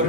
Good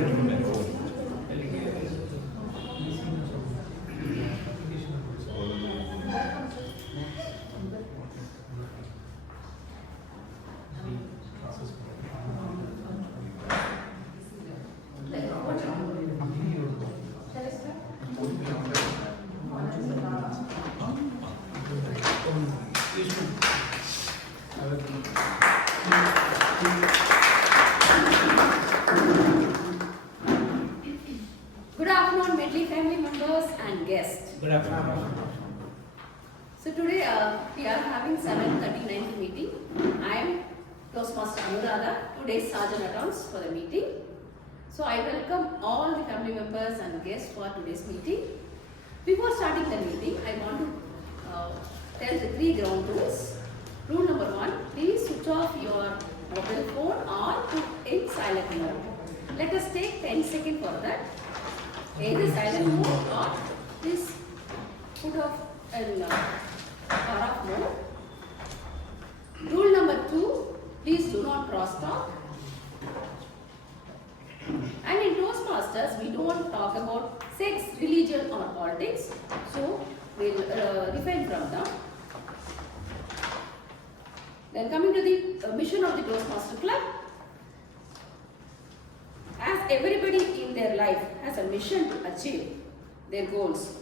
afternoon, Medley family members and guests. Good afternoon. So today we are having 7:39 meeting. I am Toastmaster Anuradha, today's Sergeant at Arms for the meeting. So I welcome all the family members and guests for today's meeting. Before starting the meeting, I want to tell the 3 ground rules. Rule number 1, please switch off your mobile phone or put in silent mode. Let us take 10 seconds for that. Either silent mode or please put off in power off mode. Rule number 2, please do not cross talk. And in Toastmasters, we don't talk about sex, religion or politics. So we'll refrain from them. Then coming to the mission of the Toastmaster Club. As everybody in their life has a mission to achieve their goals.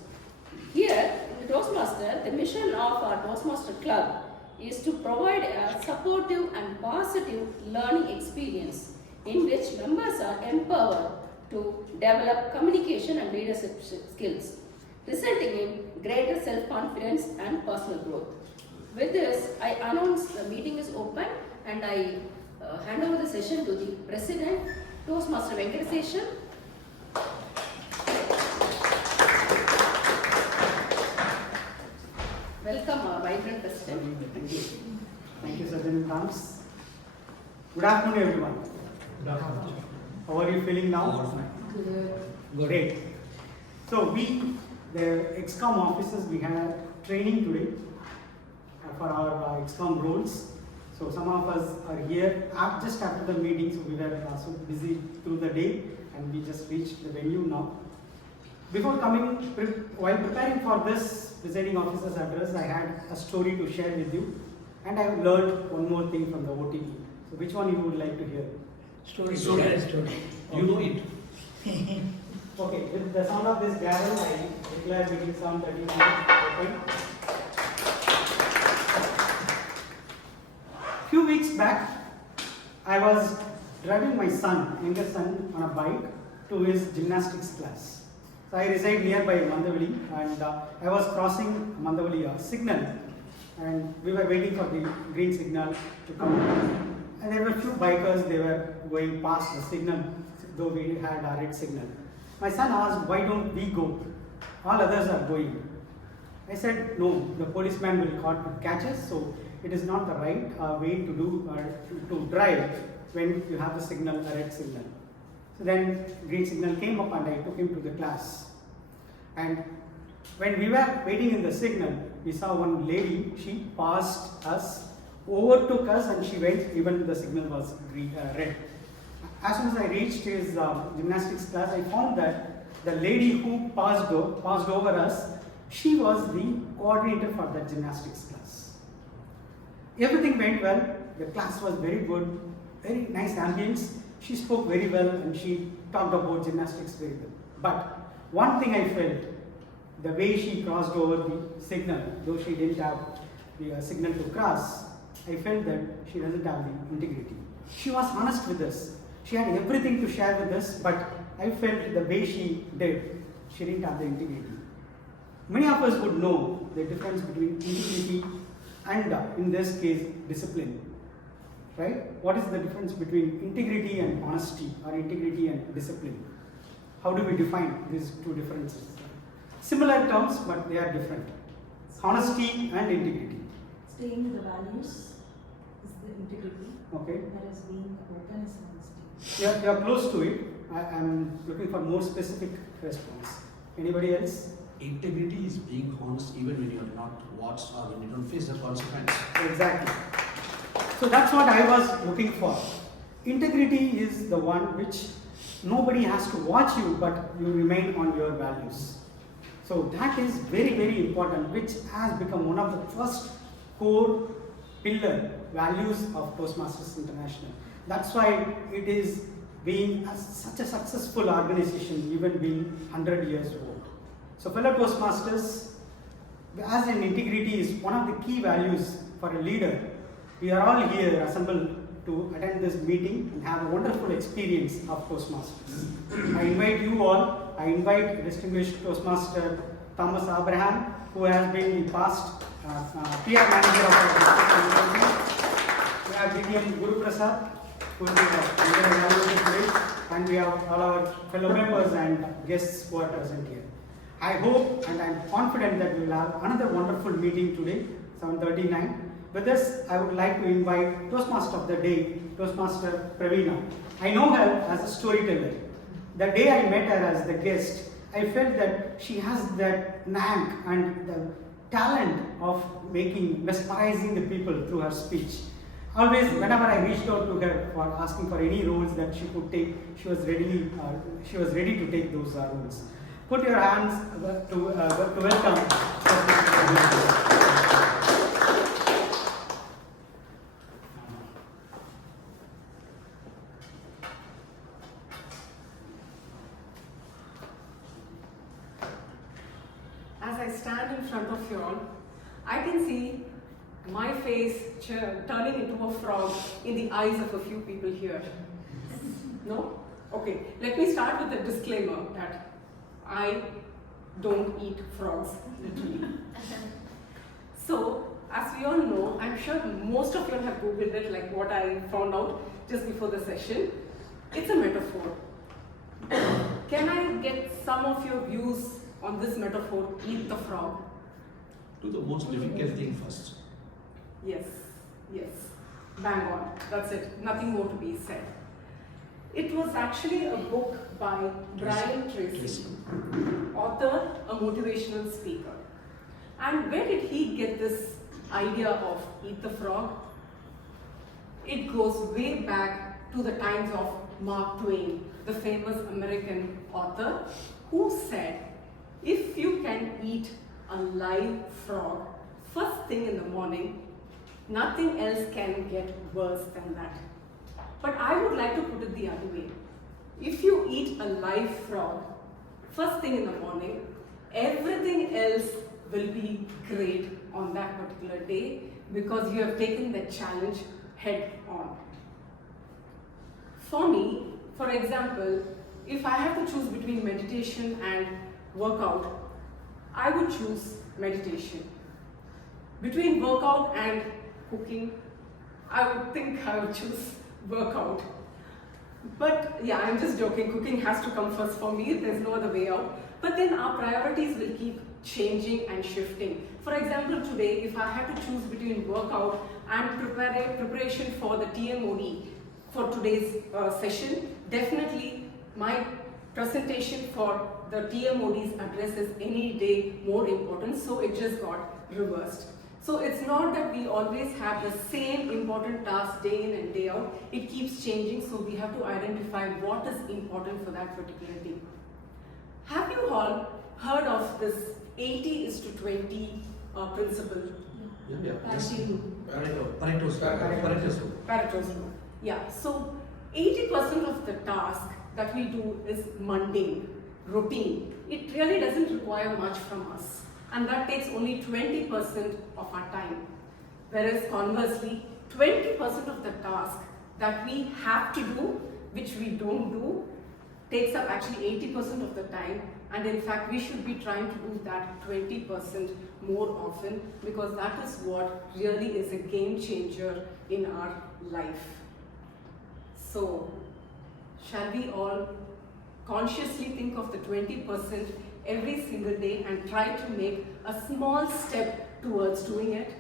Here in the Toastmaster, the mission of our Toastmaster Club is to provide a supportive and positive learning experience in which members are empowered to develop communication and leadership skills, resulting in greater self-confidence and personal growth. With this, I announce the meeting is open and I hand over the session to the President, Toastmaster Venkataseshan. Welcome, our vibrant President. Thank you. Thank you, Sergeant Arms. Good afternoon, everyone. Good afternoon. How are you feeling now? Good. Great. So the XCOM officers, we had training today for our XCOM roles. So some of us are here just after the meeting, so we were so busy through the day and we just reached the venue now. Before coming, while preparing for this Presiding Officer's address, I had a story to share with you and I have learned one more thing from the OTP. So which one you would like to hear? Story. You know it. Okay, with the sound of this gavel, I declare meeting sound 39 open. Few weeks back, I was driving my son, younger son, on a bike to his gymnastics class. So I reside nearby Mandavali and I was crossing Mandavali signal and we were waiting for the green signal to come. And there were a few bikers, they were going past the signal, though we had a red signal. My son asked, why don't we go? All others are going. I said, no, the policeman will catch us, so it is not the right way to drive when you have the signal, a red signal. So then green signal came up and I took him to the class. And when we were waiting in the signal, we saw one lady, she passed us, overtook us and she went, even the signal was red. As soon as I reached his gymnastics class, I found that the lady who passed over us, she was the coordinator for that gymnastics class. Everything went well, the class was very good, very nice ambience. She spoke very well and she talked about gymnastics very well. But one thing I felt, the way she crossed over the signal, though she didn't have the signal to cross, I felt that she doesn't have the integrity. She was honest with us. She had everything to share with us, but I felt the way she did, she didn't have the integrity. Many of us would know the difference between integrity and, in this case, discipline. Right? What is the difference between integrity and honesty, or integrity and discipline? How do we define these two differences? Similar terms, but they are different. Honesty and integrity. Staying with the values is the integrity. Okay. Whereas being open is honesty. You are close to it. I am looking for more specific response. Anybody else? Integrity is being honest even when you are not watched or when you don't face the consequence. Exactly. So that's what I was looking for. Integrity is the one which nobody has to watch you, but you remain on your values. So that is very, very important, which has become one of the first core pillar values of Toastmasters International. That's why it is being such a successful organization, even being 100 years old. So fellow Toastmasters, as in integrity is one of the key values for a leader, we are all here assembled to attend this meeting and have a wonderful experience of Toastmasters. I invite you all, I invite distinguished Toastmaster Thomas Abraham, who has been the past PR manager of our district. We have DTM Guru Prasad, who will be evaluated today, and we have all our fellow members and guests who are present here. I hope and I am confident that we will have another wonderful meeting today, 7:39. With this, I would like to invite Toastmaster of the Day, Toastmaster Praveena. I know her as a storyteller. The day I met her as the guest, I felt that she has that knack and the talent of mesmerizing the people through her speech. Always, whenever I reached out to her for asking for any roles that she could take, she was ready to take those roles. Put your hands to welcome. As I stand in front of you all, I can see my face turning into a frog in the eyes of a few people here. No? Okay, let me start with a disclaimer that I don't eat frogs, literally. So, as we all know, I'm sure most of you all have Googled it, like what I found out just before the session. It's a metaphor. Can I get some of your views on this metaphor, eat the frog? Do the most difficult thing first. Yes, yes, bang on, that's it, nothing more to be said. It was actually a book by Brian Tracy, author, a motivational speaker. And where did he get this idea of eat the frog? It goes way back to the times of Mark Twain, the famous American author, who said, if you can eat a live frog first thing in the morning, nothing else can get worse than that. But I would like to put it the other way. If you eat a live frog first thing in the morning, everything else will be great on that particular day because you have taken the challenge head on. For me, for example, if I have to choose between meditation and workout, I would choose meditation. Between workout and cooking, I would think I would choose workout. But yeah, I'm just joking, cooking has to come first for me, there's no other way out. But then our priorities will keep changing and shifting. For example, today, if I had to choose between workout and preparation for the TMoD for today's session, definitely my presentation for the TMoD's address is any day more important, so it just got reversed. So it's not that we always have the same important task day in and day out. It keeps changing, so we have to identify what is important for that particular day. Have you all heard of this 80:20 principle? Yeah. Pareto's rule. Yeah, so 80% of the task that we do is mundane, routine. It really doesn't require much from us. And that takes only 20% of our time. Whereas conversely, 20% of the task that we have to do, which we don't do, takes up actually 80% of the time. And in fact, we should be trying to do that 20% more often because that is what really is a game changer in our life. So, shall we all consciously think of the 20% every single day and try to make a small step towards doing it?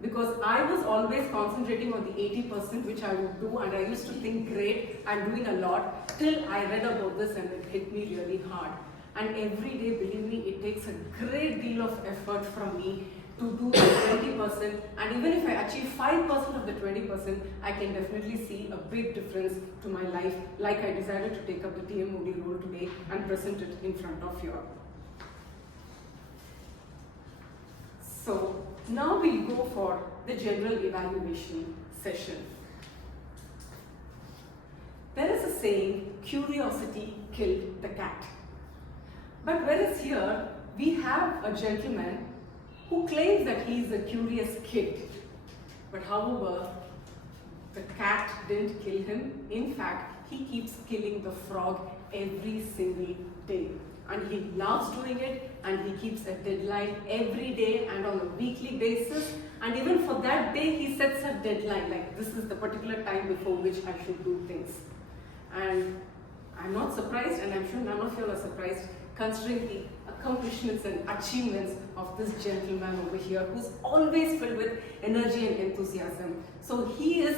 Because I was always concentrating on the 80% which I would do, and I used to think, great, I'm doing a lot, till I read about this and it hit me really hard. And every day, believe me, it takes a great deal of effort from me to do the 20%, and even if I achieve 5% of the 20%, I can definitely see a big difference to my life, like I decided to take up the TMoD role today and present it in front of you all. So now we'll go for the general evaluation session. There is a saying, curiosity killed the cat. But whereas here, we have a gentleman who claims that he is a curious kid. But however, the cat didn't kill him. In fact, he keeps killing the frog every single day. And he loves doing it, and he keeps a deadline every day and on a weekly basis. And even for that day, he sets a deadline, like this is the particular time before which I should do things. And I'm not surprised, and I'm sure none of you are surprised, considering the accomplishments and achievements of this gentleman over here, who's always filled with energy and enthusiasm. So he is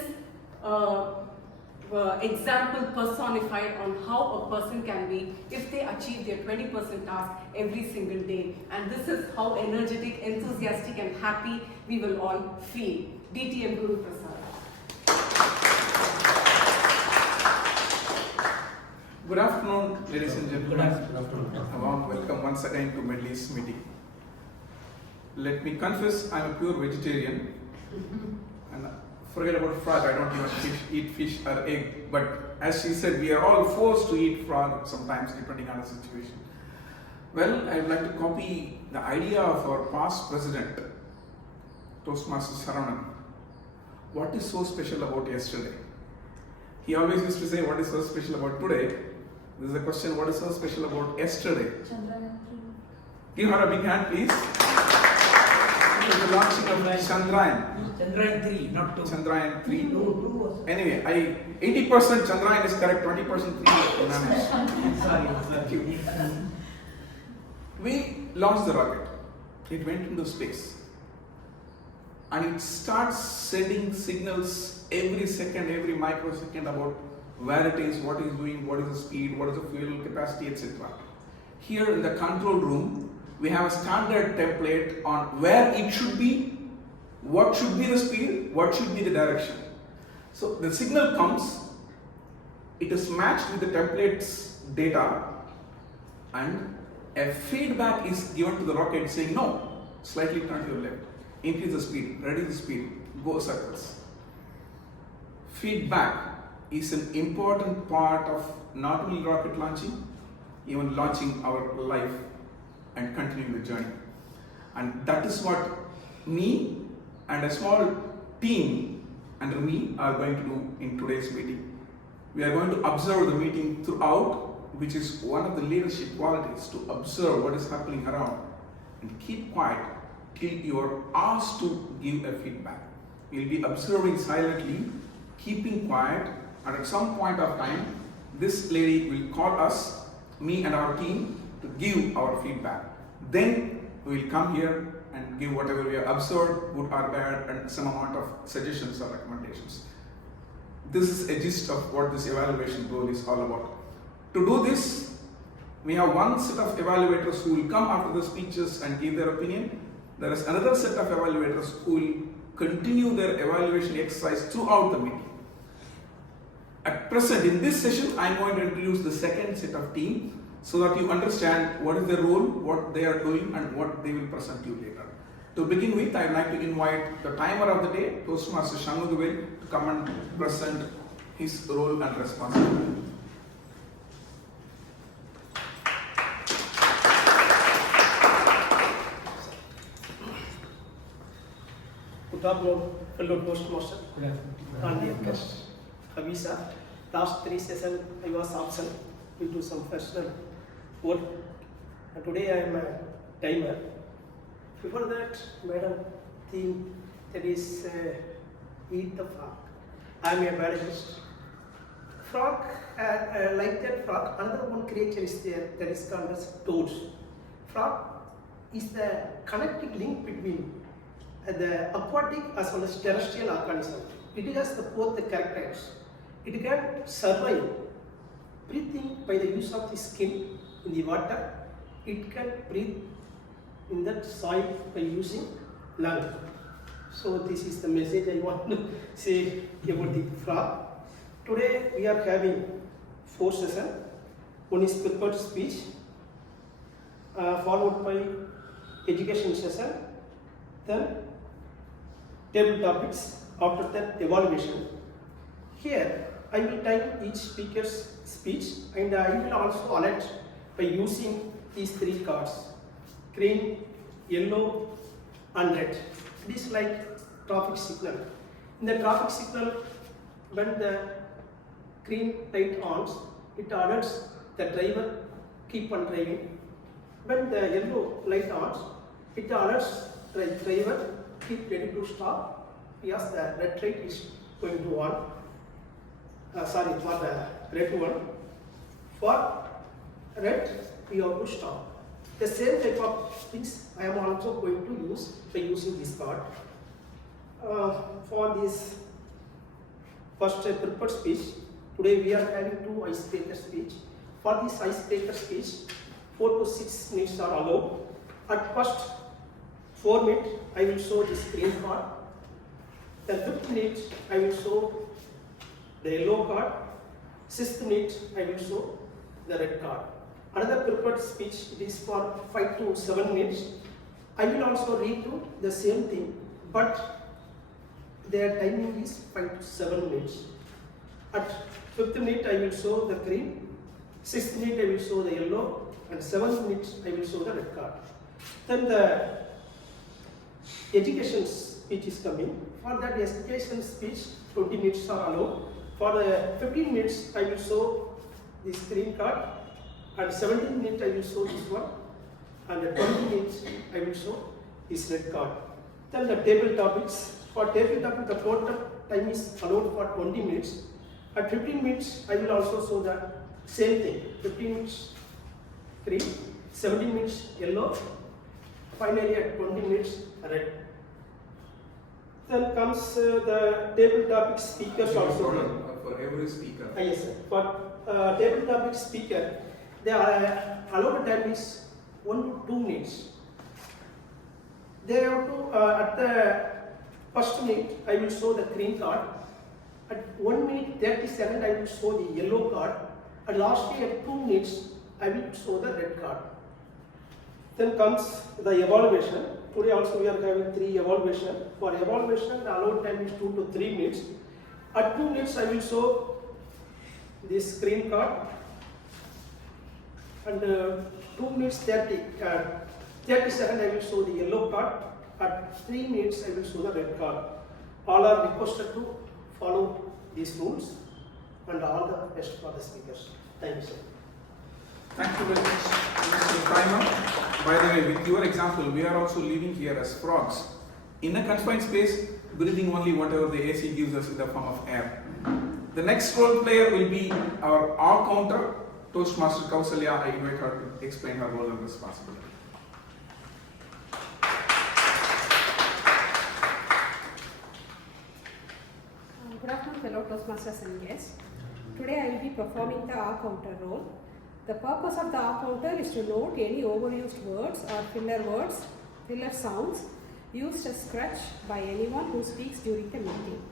example personified on how a person can be if they achieve their 20% task every single day. And this is how energetic, enthusiastic and happy we will all feel. DTM Guru Prasad. Good afternoon, ladies and gentlemen. Good afternoon. A warm welcome once again to Medley's meeting. Let me confess, I'm a pure vegetarian. And forget about frog, I don't even eat fish or egg. But as she said, we are all forced to eat frog sometimes, depending on the situation. Well, I would like to copy the idea of our past president, Toastmaster Saranan. What is so special about yesterday? He always used to say, what is so special about today? This is a question, what is so special about yesterday? Give her a big hand, please. The launching of Chandrayaan. Chandrayaan 3, not 2. Chandrayaan 3. 2. Anyway, 80% Chandrayaan is correct, 20% 3 managed. Sorry. Thank you. We launched the rocket. It went into space. And it starts sending signals every second, every microsecond about where it is, what it is doing, what is the speed, what is the fuel capacity, etc. Here in the control room, we have a standard template on where it should be, what should be the speed, what should be the direction. So the signal comes, it is matched with the template's data, and a feedback is given to the rocket saying, no, slightly turn to your left, increase the speed, reduce the speed, go circles. Feedback is an important part of not only rocket launching, even launching our life and continuing the journey. And that is what me and a small team under me are going to do in today's meeting. We are going to observe the meeting throughout, which is one of the leadership qualities, to observe what is happening around and keep quiet till you are asked to give a feedback. We will be observing silently, keeping quiet, and at some point of time, this lady will call us, me and our team, to give our feedback. Then we will come here and give whatever we have observed, good or bad, and some amount of suggestions or recommendations. This is a gist of what this evaluation role is all about. To do this, we have one set of evaluators who will come after the speeches and give their opinion. There is another set of evaluators who will continue their evaluation exercise throughout the meeting. At present, in this session, I am going to introduce the second set of team so that you understand what is their role, what they are doing, and what they will present to you later. To begin with, I would like to invite the timer of the day, Toastmaster Shanmugavel, to come and present his role and responsibility. Good afternoon, fellow Toastmaster and dear guests. Avisa, last 3 sessions I was absent due to some personal work, and today I am a timer. Before that, madam, theme that is eat the frog. I am a biologist. Frog, like that frog, another one creature is there that is called as toads. Frog is the connecting link between the aquatic as well as terrestrial organism. It has both the characters. It can survive breathing by the use of the skin in the water. It can breathe in that soil by using lung. So this is the message I want to say about the frog. Today we are having 4 sessions. One is prepared speech, followed by education session, then table topics, after that evaluation. Here I will type each speaker's speech and I will also alert by using these 3 cards: green, yellow and red. It is like traffic signal. In the traffic signal, when the green light on, it alerts the driver keep on driving. When the yellow light on, it alerts the driver keep ready to stop because the red light is going to on. For the red one. For red, we have to stop. The same type of things I am also going to use by using this card. For this first prepared speech, today we are having 2 icebreaker speech. For this icebreaker speech, 4 to 6 minutes are allowed. At first 4 minutes, I will show this green card. Then 5th minute, I will show the yellow card. 6th minute, I will show the red card. Another prepared speech, it is for 5 to 7 minutes. I will also read through the same thing, but their timing is 5 to 7 minutes. At 5th minute, I will show the green. 6th minute, I will show the yellow. And 7th minute, I will show the red card. Then the education speech is coming. For that education speech, 20 minutes are allowed. For the 15 minutes, I will show this green card. And 17 minutes, I will show this one. And at 20 minutes, I will show this red card. Then the table topics. For table topic, the total time is allowed for 20 minutes. At 15 minutes, I will also show the same thing. 15 minutes green, 17 minutes yellow, finally at 20 minutes red. Then comes the table topic speakers also. For every speaker. Yes, sir. For table topic speaker, the allowed time is 1 to 2 minutes. They have to, at the first minute, I will show the green card. At 1 minute 30 seconds, I will show the yellow card. And lastly, at 2 minutes, I will show the red card. Then comes the evaluation. Today also we are having 3 evaluation. For evaluation, the allowed time is 2 to 3 minutes. At 2 minutes, I will show this green card. And 2 minutes 30 seconds, I will show the yellow card. At 3 minutes, I will show the red card. All are requested to follow these rules and all the best for the speakers. Thank you, sir. Thank you very much, Mr. Primer. By the way, with your example, we are also living here as frogs. In a confined space, breathing only whatever the AC gives us in the form of air. The next role player will be our R counter, Toastmaster Kausalya. I invite her to explain her role and responsibility. Good afternoon, fellow Toastmasters and guests. Today I will be performing the R counter role. The purpose of the R counter is to note any overused words or filler sounds used as crutch by anyone who speaks during the meeting.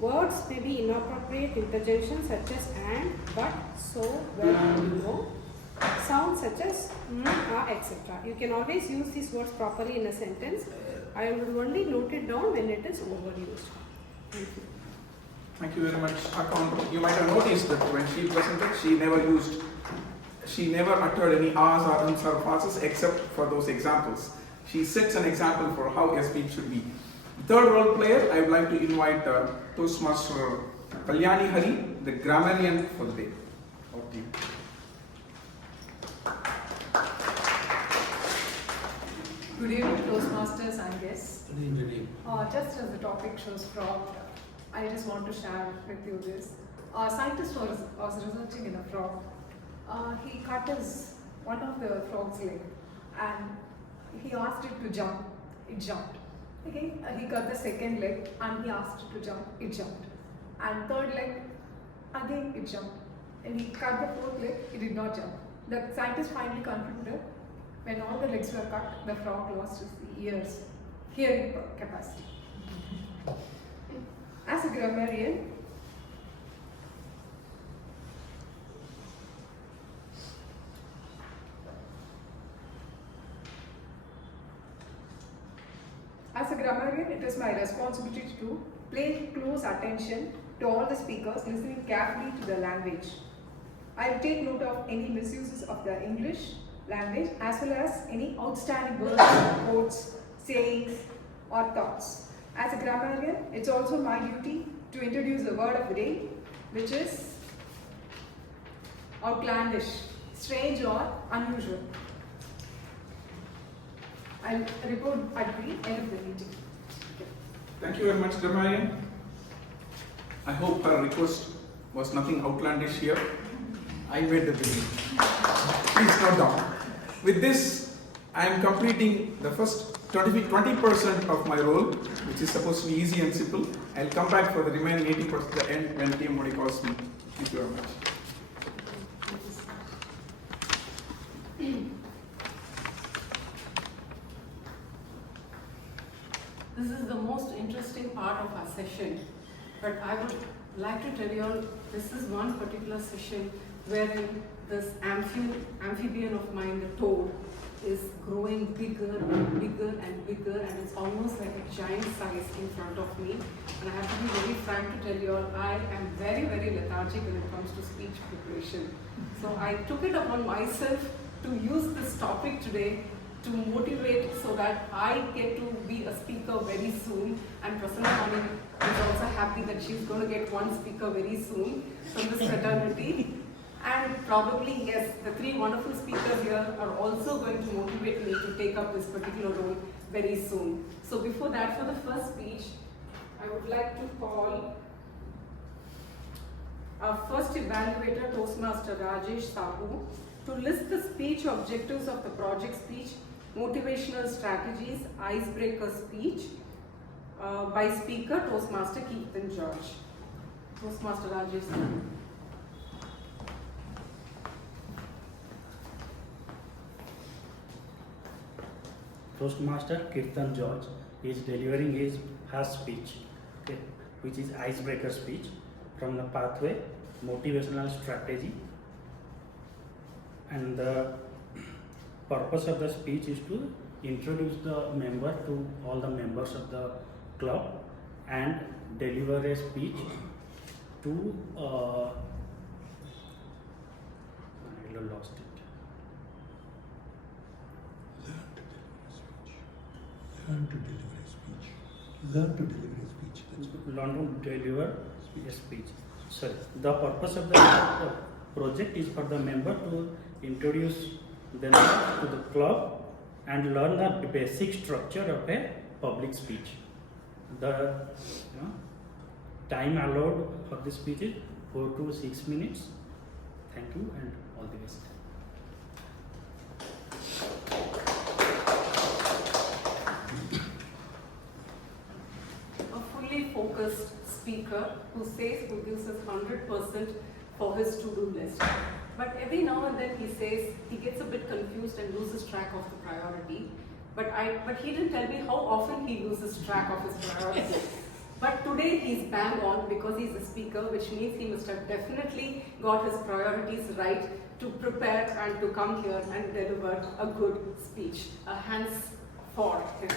Words may be inappropriate interjections such as and, but, so, well, you know. Sounds such as etc. You can always use these words properly in a sentence. I will only note it down when it is overused. Thank you. Thank you very much, Account. You might have noticed that when she presented, she never uttered any R's or M's or pauses except for those examples. She sets an example for how a speech should be. Third role player, I would like to invite Toastmaster Kalyani Hari, the Grammarian for the day. Over to you. Good evening, Toastmasters and guests. Good evening. Just as the topic shows frog, I just want to share with you this. A scientist was researching in a frog. He cut one of the frog's leg and he asked it to jump. It jumped. Okay, he cut the second leg and he asked it to jump. It jumped. And third leg, again it jumped. And he cut the fourth leg. It did not jump. The scientist finally concluded when all the legs were cut, the frog lost his ears. hearing capacity. As a grammarian, it is my responsibility to pay close attention to all the speakers, listening carefully to the language. I will take note of any misuses of the English language as well as any outstanding words, quotes, sayings or thoughts. As a grammarian, it's also my duty to introduce the word of the day, which is outlandish, strange or unusual. I'll report at the end of the meeting. Okay. Thank you very much, Grammarian. I hope her request was nothing outlandish here. I made the beginning. Please note down. With this, I am completing the first 20% of my role, which is supposed to be easy and simple. I'll come back for the remaining 80% at the end when TMoD calls me. Thank you very much. This is the most interesting part of our session, but I would like to tell you all, this is one particular session wherein this amphibian of mine, the toad, is growing bigger and bigger and bigger, and it's almost like a giant size in front of me. And I have to be very frank to tell you all, I am very, very lethargic when it comes to speech preparation. So I took it upon myself to use this topic today to motivate so that I get to be a speaker very soon, and Prasanna Vani is also happy that she's going to get one speaker very soon from this fraternity. And probably, yes, the three wonderful speakers here are also going to motivate me to take up this particular role very soon. So before that, for the first speech, I would like to call our first evaluator, Toastmaster Rajesh to list the speech objectives of the project speech, motivational strategies, icebreaker speech by speaker Toastmaster Keerthan George. Toastmaster Rajesh. Toastmaster Keerthan George is delivering her speech, okay, which is icebreaker speech from the pathway motivational strategy, and the purpose of the speech is to introduce the member to all the members of the club and deliver a speech to I lost it. Learn to deliver a speech. Learn to deliver a speech. Learn to deliver a speech. Sorry. The purpose of the project is for the member to introduce themselves to the club and learn the basic structure of a public speech. The time allowed for this speech is 4 to 6 minutes. Thank you and all the best. Focused speaker who gives us 100% for his to-do list. But every now and then he says he gets a bit confused and loses track of the priority. But he didn't tell me how often he loses track of his priority. But today he's bang on because he's a speaker, which means he must have definitely got his priorities right to prepare and to come here and deliver a good speech. A hands for him.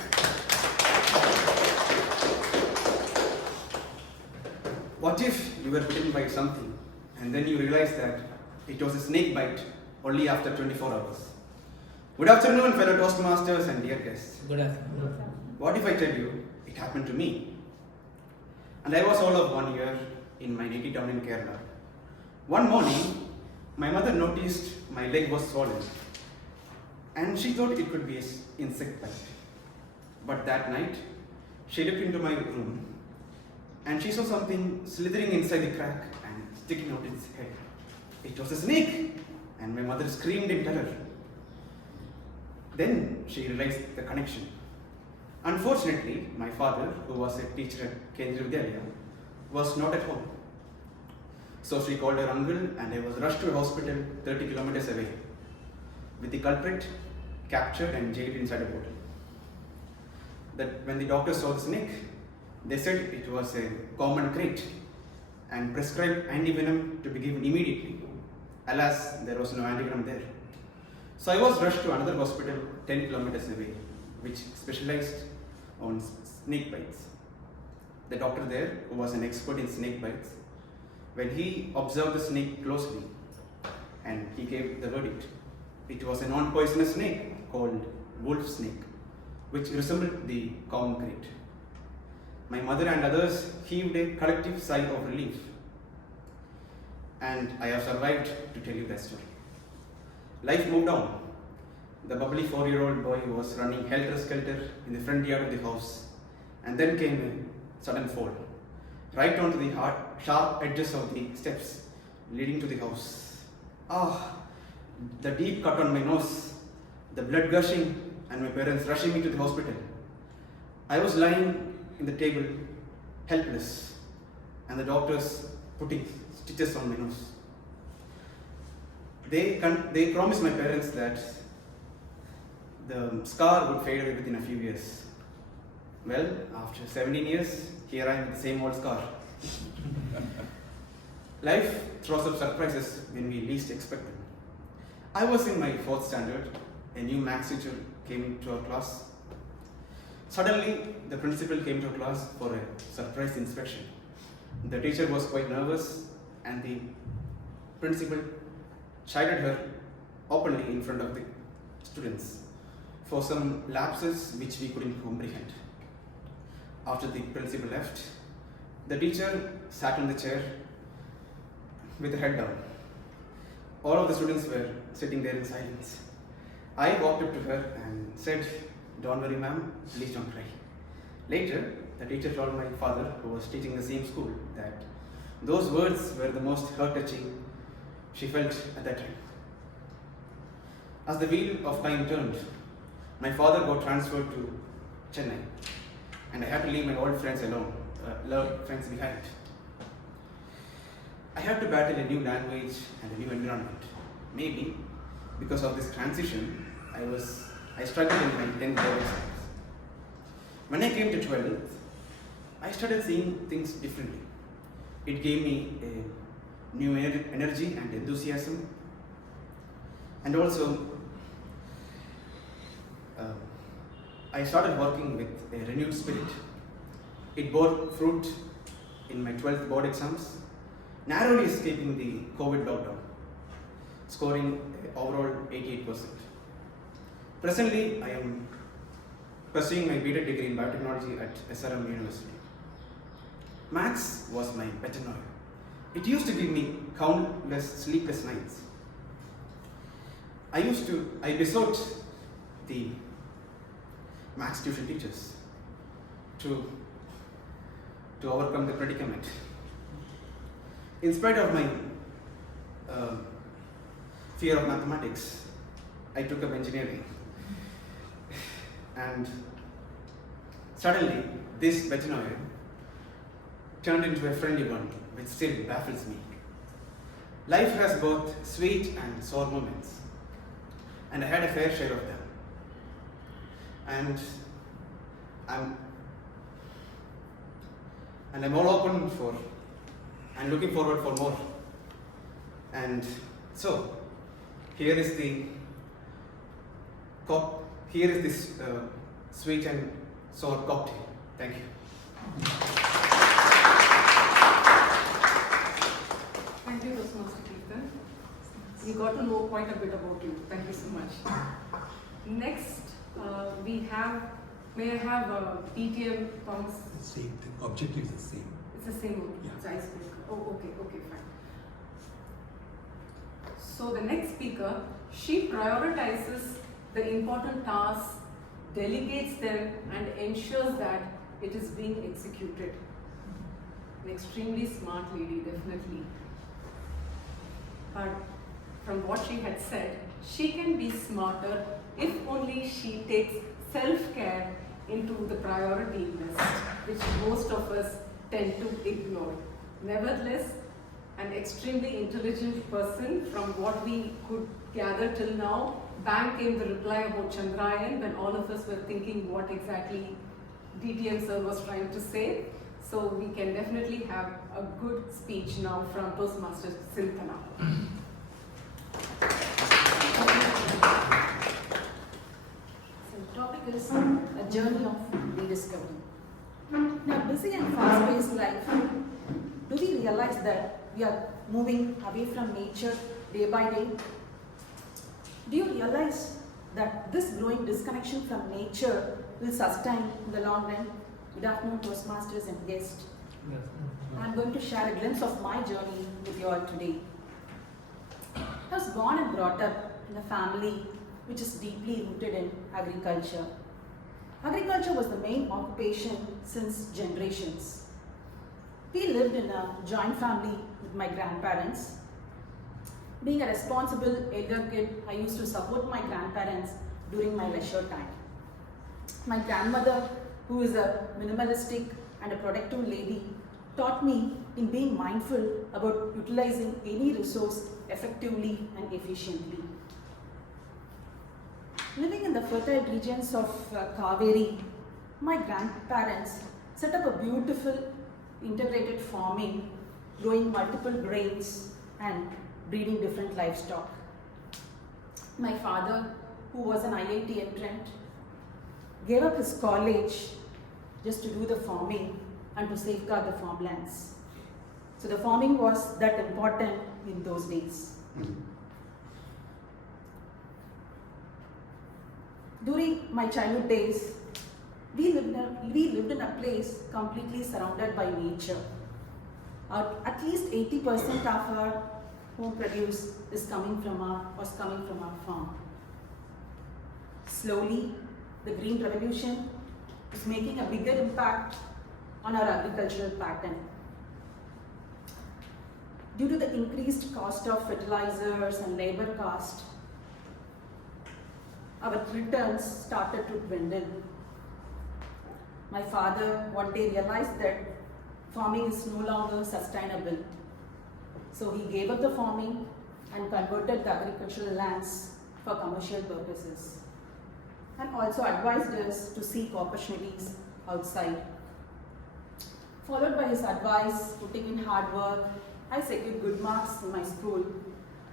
What if you were bitten by something and then you realized that it was a snake bite only after 24 hours? Good afternoon, fellow Toastmasters and dear guests. Good afternoon. What if I tell you it happened to me? And I was all of 1 year in my native town in Kerala. One morning, my mother noticed my leg was swollen and she thought it could be an insect bite. But that night, she looked into my room and she saw something slithering inside the crack and sticking out its head. It was a snake, and my mother screamed in terror. Then she realized the connection. Unfortunately, my father, who was a teacher at Kendriya Vidyalaya, was not at home. So she called her uncle and I was rushed to a hospital 30 kilometers away, with the culprit captured and jailed inside a bottle. that when the doctor saw the snake, they said it was a common crate and prescribed antivenom to be given immediately. Alas, there was no antivenom there. So I was rushed to another hospital 10 kilometers away, which specialized on snake bites. The doctor there, who was an expert in snake bites, when he observed the snake closely and he gave the verdict, it was a non-poisonous snake called wolf snake, which resembled the common crate. My mother and others heaved a collective sigh of relief, and I have survived to tell you that story. Life moved on. The bubbly 4-year-old boy was running helter-skelter in the front yard of the house, and then came a sudden fall, right onto the sharp edges of the steps leading to the house. The deep cut on my nose, the blood gushing, and my parents rushing me to the hospital. I was lying in the table, helpless, and the doctors putting stitches on my nose. They promised my parents that the scar would fade away within a few years. Well, after 17 years, here I am with the same old scar. Life throws up surprises when we least expect them. I was in my 4th standard. A new maths teacher came into our class. Suddenly, the principal came to class for a surprise inspection. The teacher was quite nervous, and the principal chided her openly in front of the students for some lapses which we couldn't comprehend. After the principal left, the teacher sat on the chair with the head down. All of the students were sitting there in silence. I walked up to her and said, "Don't worry, ma'am, please don't cry." Later, the teacher told my father, who was teaching the same school, that those words were the most heart-touching she felt at that time. As the wheel of time turned, my father got transferred to Chennai, and I had to leave my old friends alone, loved friends behind. I had to battle a new language and a new environment. Maybe because of this transition, I struggled in my 10th board exams. When I came to 12th, I started seeing things differently. It gave me a new energy and enthusiasm, and also I started working with a renewed spirit. It bore fruit in my 12th board exams, narrowly escaping the COVID lockdown, scoring overall 88%. Presently, I am pursuing my BTech degree in biotechnology at SRM University. Maths was my paranoia. It used to give me countless sleepless nights. I besought the maths tuition teachers to overcome the predicament. In spite of my fear of mathematics, I took up engineering. And suddenly, this paranoia turned into a friendly one, which still baffles me. Life has both sweet and sour moments, and I had a fair share of them. And I'm all open for and looking forward for more. And so, here is this sweet and sour cocktail. Thank you. Thank you, Toastmaster Keerthan. We got to know quite a bit about you. Thank you so much. Next, may I have DTM Thomas? The same thing. Objective is the same. It's the same one. Yeah. It's Icebreaker. Oh, okay, fine. So the next speaker, she prioritizes the important tasks, delegates them, and ensures that it is being executed. An extremely smart lady, definitely. But from what she had said, she can be smarter if only she takes self-care into the priority list, which most of us tend to ignore. Nevertheless, an extremely intelligent person. From what we could gather till now, bang came the reply about Chandrayaan when all of us were thinking what exactly DTM sir was trying to say. So we can definitely have a good speech now from Toastmaster Sinthana. So the topic is a journey of rediscovery. In a busy and fast-paced life, do we realize that we are moving away from nature day by day? Do you realize that this growing disconnection from nature will sustain in the long run? Good afternoon, Toastmasters and guests. I am going to share a glimpse of my journey with you all today. I was born and brought up in a family which is deeply rooted in agriculture. Agriculture was the main occupation since generations. We lived in a joint family with my grandparents. Being a responsible elder kid, I used to support my grandparents during my leisure time. My grandmother, who is a minimalistic and a productive lady, taught me in being mindful about utilizing any resource effectively and efficiently. Living in the fertile regions of Kaveri, my grandparents set up a beautiful integrated farming, growing multiple grains and breeding different livestock. My father, who was an IIT entrant, gave up his college just to do the farming and to safeguard the farmlands. So the farming was that important in those days. During my childhood days, we lived in a place completely surrounded by nature. At least 80% of our home produce was coming from our farm. Slowly, the Green Revolution is making a bigger impact on our agricultural pattern. Due to the increased cost of fertilizers and labor cost, our returns started to dwindle. My father one day realized that farming is no longer sustainable. So he gave up the farming and converted the agricultural lands for commercial purposes, and also advised us to seek opportunities outside. Followed by his advice, putting in hard work, I secured good marks in my school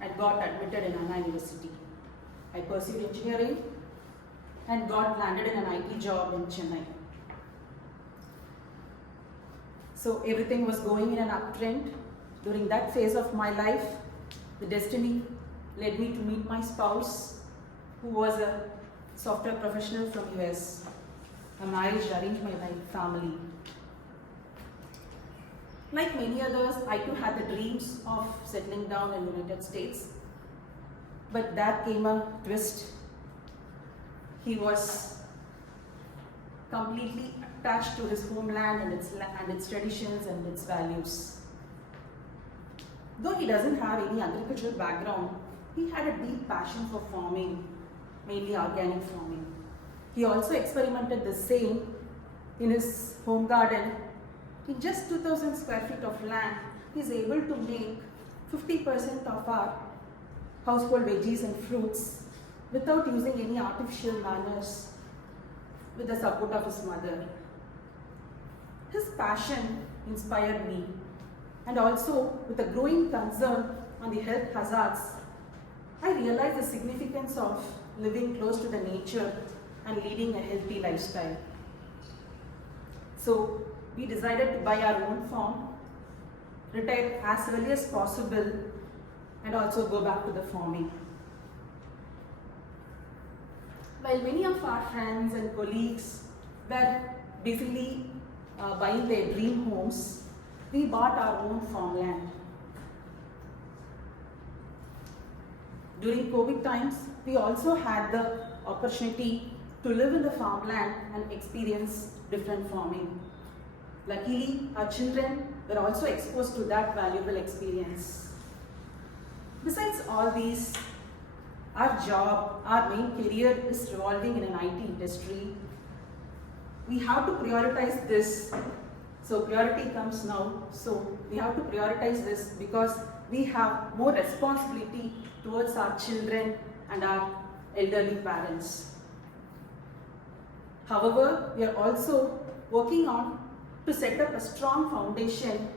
and got admitted in Anna University. I pursued engineering and got landed in an IT job in Chennai. So everything was going in an uptrend. During that phase of my life, the destiny led me to meet my spouse, who was a software professional from US. A marriage arranged by my family. Like many others, I too had the dreams of settling down in the United States. But there came a twist. He was completely attached to his homeland and its traditions and its values. Though he doesn't have any agricultural background, he had a deep passion for farming, mainly organic farming. He also experimented the same in his home garden. In just 2,000 square feet of land, he is able to make 50% of our household veggies and fruits without using any artificial manners, with the support of his mother. His passion inspired me, and also with a growing concern on the health hazards, I realized the significance of living close to the nature and leading a healthy lifestyle. So we decided to buy our own farm, retire as early as possible, and also go back to the farming. While many of our friends and colleagues were busily buying their dream homes, we bought our own farmland. During COVID times, we also had the opportunity to live in the farmland and experience different farming. Luckily, our children were also exposed to that valuable experience. Besides all these, our job, our main career is revolving in an IT industry. We have to prioritize this. So priority comes now. So we have to prioritize this because we have more responsibility towards our children and our elderly parents. However, we are also working on to set up a strong foundation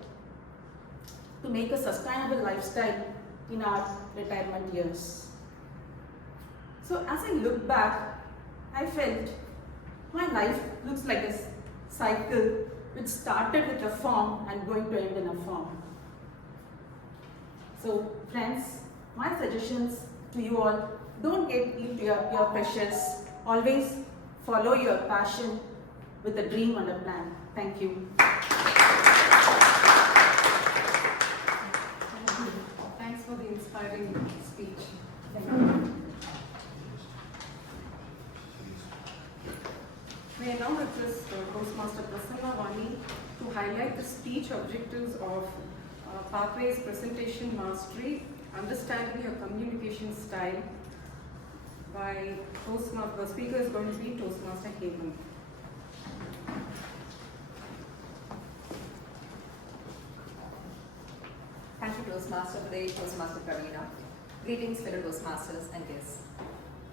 to make a sustainable lifestyle in our retirement years. So as I look back, I felt my life looks like a cycle which started with a form and going to end in a form. So friends, my suggestions to you all, don't get into your pressures. Always follow your passion with a dream and a plan. Thank you. Thanks for the inspiring speech. Thank you. May I now request Toastmaster Prasanna Vani to highlight the speech objectives of Pathways Presentation Mastery, Understanding Your Communication Style by Toastmaster. The speaker is going to be Toastmaster Hemant. Thank you, Toastmaster. Today, Toastmaster Praveena. Greetings, fellow Toastmasters and guests.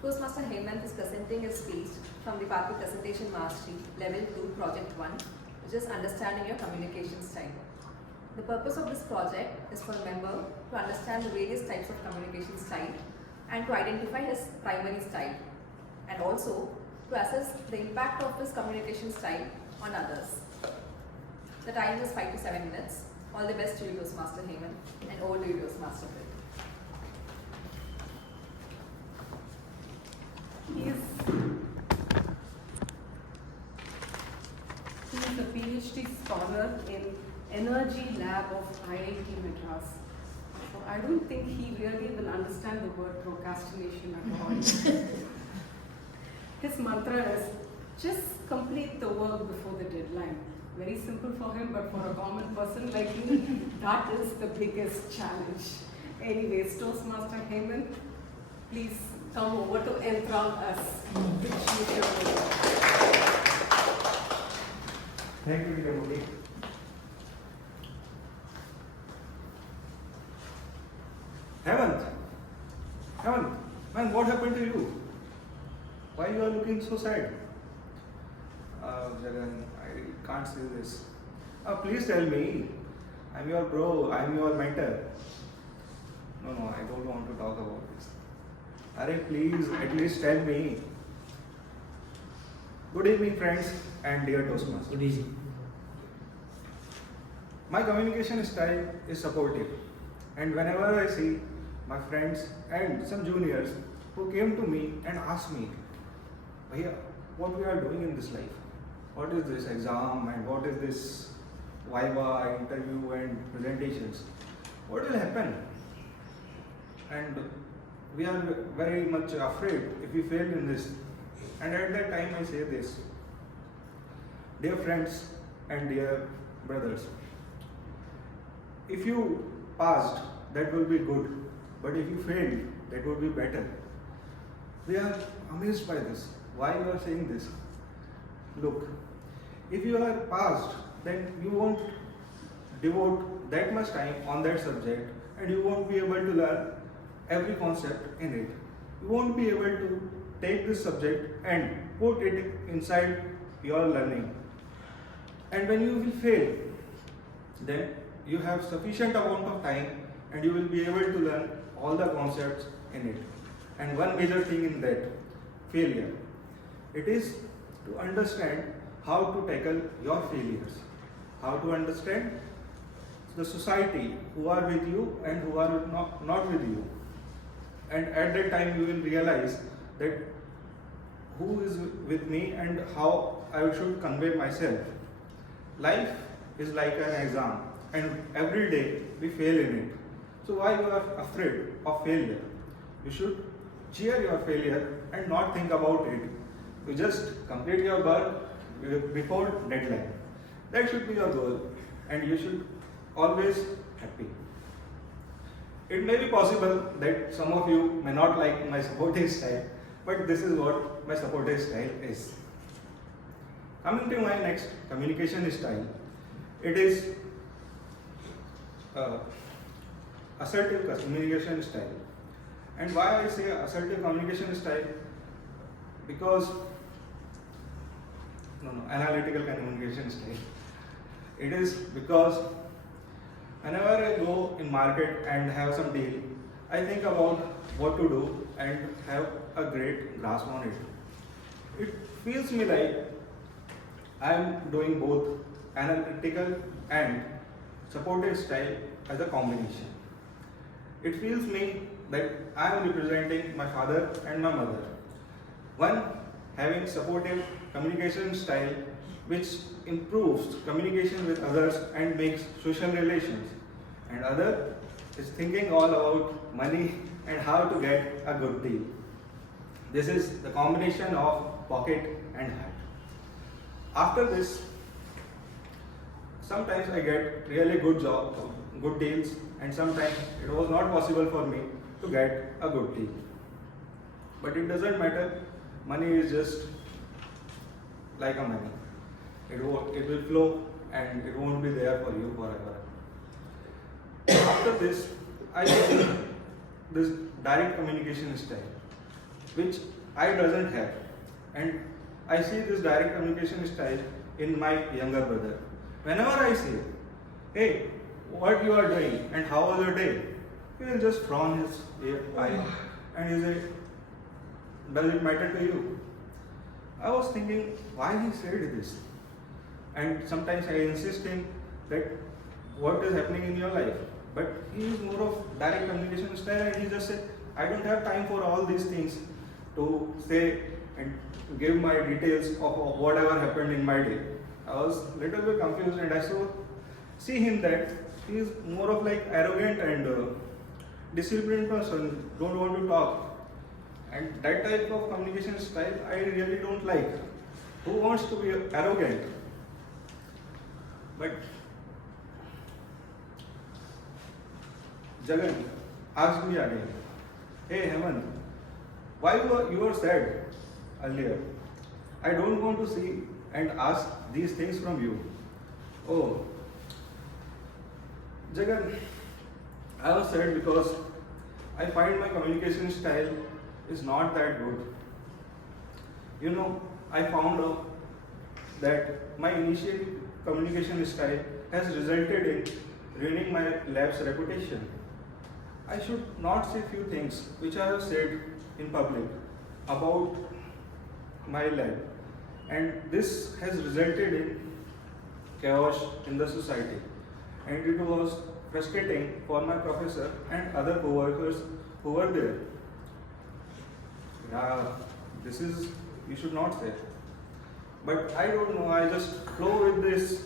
Toastmaster Hemant is presenting a speech from the Pathway Presentation Mastery Level 2 Project 1, which is Understanding Your Communication Style. The purpose of this project is for a member to understand the various types of communication style and to identify his primary style, and also to assess the impact of his communication style on others. The time is 5 to 7 minutes. All the best to you, Toastmaster Hemant, and over to you, Toastmaster Praveena. He is a PhD scholar in Energy Lab of IIT Madras. So I don't think he really will understand the word procrastination at all. His mantra is just complete the work before the deadline. Very simple for him, but for a common person like me, that is the biggest challenge. Anyways, Toastmaster Hemant, please come over to enthrall us. Thank you, TMoD. Hemant, man, what happened to you? Why you are looking so sad? Jagan, I can't say this. Please tell me. I'm your bro, I'm your mentor. No, I don't want to talk about this. Arey, please, at least tell me. Good evening, friends and dear Toastmasters. Good evening. My communication style is supportive, and whenever I see my friends and some juniors who came to me and asked me, Bhaiya, what we are doing in this life? What is this exam and what is this viva, interview and presentations? What will happen? And we are very much afraid if we fail in this. And at that time I say this, dear friends and dear brothers, if you passed, that will be good, but if you failed, that would be better. We are amazed by this. Why you are saying this? Look, if you are passed, then you won't devote that much time on that subject and you won't be able to learn every concept in it. You won't be able to take this subject and put it inside your learning. And when you will fail, then you have sufficient amount of time and you will be able to learn all the concepts in it. And one major thing in that, failure. It is to understand how to tackle your failures, how to understand the society who are with you and who are not with you. And at that time you will realize that who is with me and how I should convey myself. Life is like an exam and every day we fail in it. So why you are afraid of failure? You should cheer your failure and not think about it. You just complete your work before deadline. That should be your goal and you should always happy. It may be possible that some of you may not like my supportive style, but this is what my supportive style is. Coming to my next communication style, it is assertive communication style. And why I say assertive communication style? Because analytical communication style. It is because whenever I go in market and have some deal, I think about what to do and have a great grasp on it. It feels me like I am doing both analytical and supportive style as a combination. It feels me that I am representing my father and my mother. One having supportive communication style which improves communication with others and makes social relations, and other is thinking all about money and how to get a good deal. This is the combination of pocket and hat. After this, sometimes I get really good deals, and sometimes it was not possible for me to get a good deal. But it doesn't matter, money is just like a money. It will flow and it won't be there for you forever. After this, I get this direct communication style, which I doesn't have. And I see this direct communication style in my younger brother. Whenever I say, hey, what you are doing and how was your day? He will just frown his eye and he say, does it matter to you? I was thinking why he said this. And sometimes I insist him that what is happening in your life. But he is more of direct communication style and he just said, I don't have time for all these things to say and give my details of whatever happened in my day. I was a little bit confused and I saw see him that he is more of like arrogant and disciplined person, don't want to talk. And that type of communication style I really don't like. Who wants to be arrogant? But Jagan asked me again, hey Hemant, why you were sad earlier? I don't want to see and ask these things from you. Oh, Jagan, I was sad because I find my communication style is not that good. You know, I found out that my initial communication style has resulted in ruining my lab's reputation. I should not say few things which I have said in public about my lab, and this has resulted in chaos in the society, and it was frustrating for my professor and other co-workers who were there. This is, you should not say. But I don't know, I just flow with this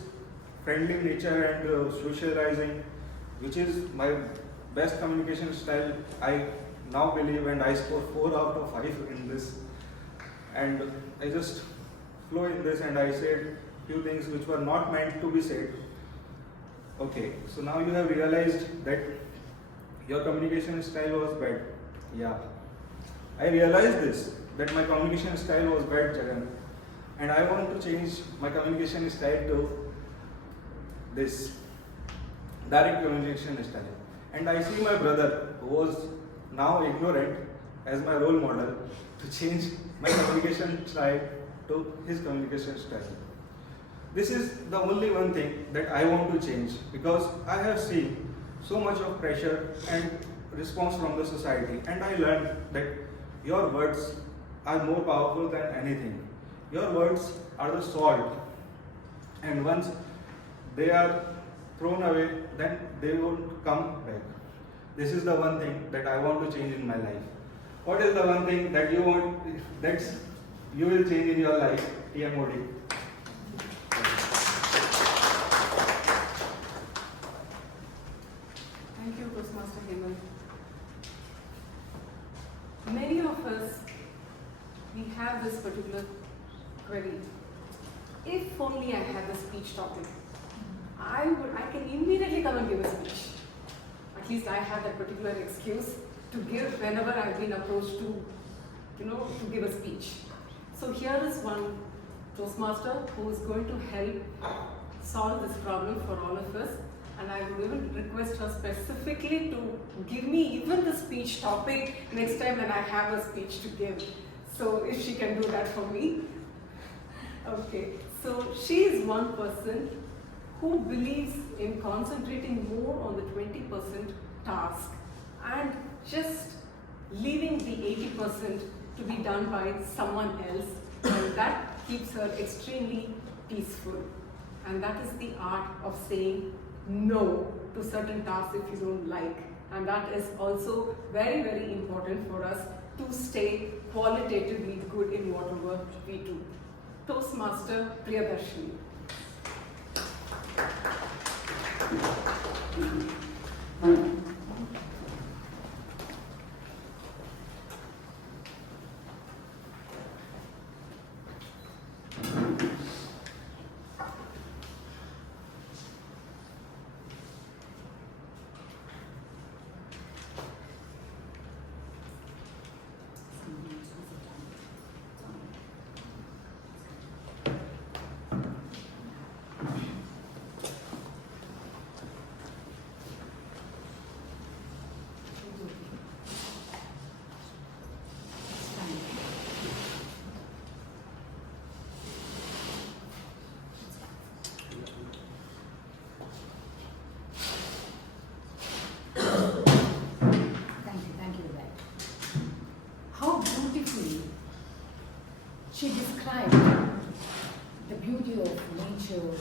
friendly nature and socializing, which is my best communication style, I now believe, and I score 4 out of 5 in this. And I just flow in this and I said few things which were not meant to be said. Okay, so now you have realized that your communication style was bad. Yeah, I realized this, that my communication style was bad, Jagan. And I want to change my communication style to this direct communication style. And I see my brother, who was now ignorant, as my role model to change my communication style to his communication style. This is the only one thing that I want to change, because I have seen so much of pressure and response from the society, and I learned that your words are more powerful than anything. Your words are the salt, and once they are thrown away, then they won't come back. This is the one thing that I want to change in my life. What is the one thing that you want, that you will change in your life, TMoD? Thank you, Toastmaster Hemant. Many of us, we have this particular query. If only I had the speech topic, I can immediately come and give a speech. At least I have that particular excuse to give whenever I've been approached to, to give a speech. So here is one Toastmaster who is going to help solve this problem for all of us. And I would even request her specifically to give me even the speech topic next time when I have a speech to give. So if she can do that for me. Okay, So she is one person who believes in concentrating more on the 20% task and just leaving the 80% to be done by someone else, and that keeps her extremely peaceful. And that is the art of saying no to certain tasks if you don't like. And that is also very, very important for us to stay qualitatively good in whatever we do. Toastmaster Priyadarshni. She described the beauty of nature,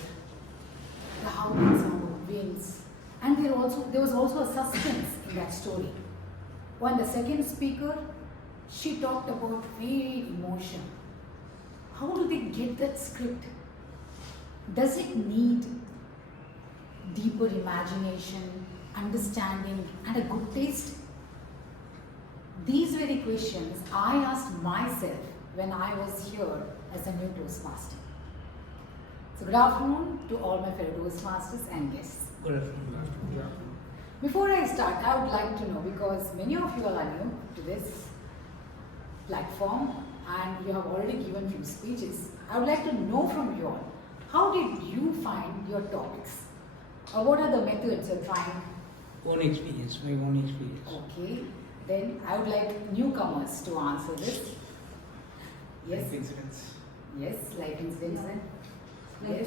the howling sound of winds, and there was also a suspense in that story. When the second speaker, she talked about varied emotion. How do they get that script? Does it need deeper imagination, understanding, and a good taste? These very questions I asked myself when I was here as a new Toastmaster. So good afternoon to all my fellow Toastmasters and guests. Good afternoon. Before I start, I would like to know, because many of you are new to this platform and you have already given few speeches, I would like to know from you all, how did you find your topics? Or what are the methods you're trying? My own experience. Okay, then I would like newcomers to answer this. Yes? Life incidents. Yes, life incidents. Yes.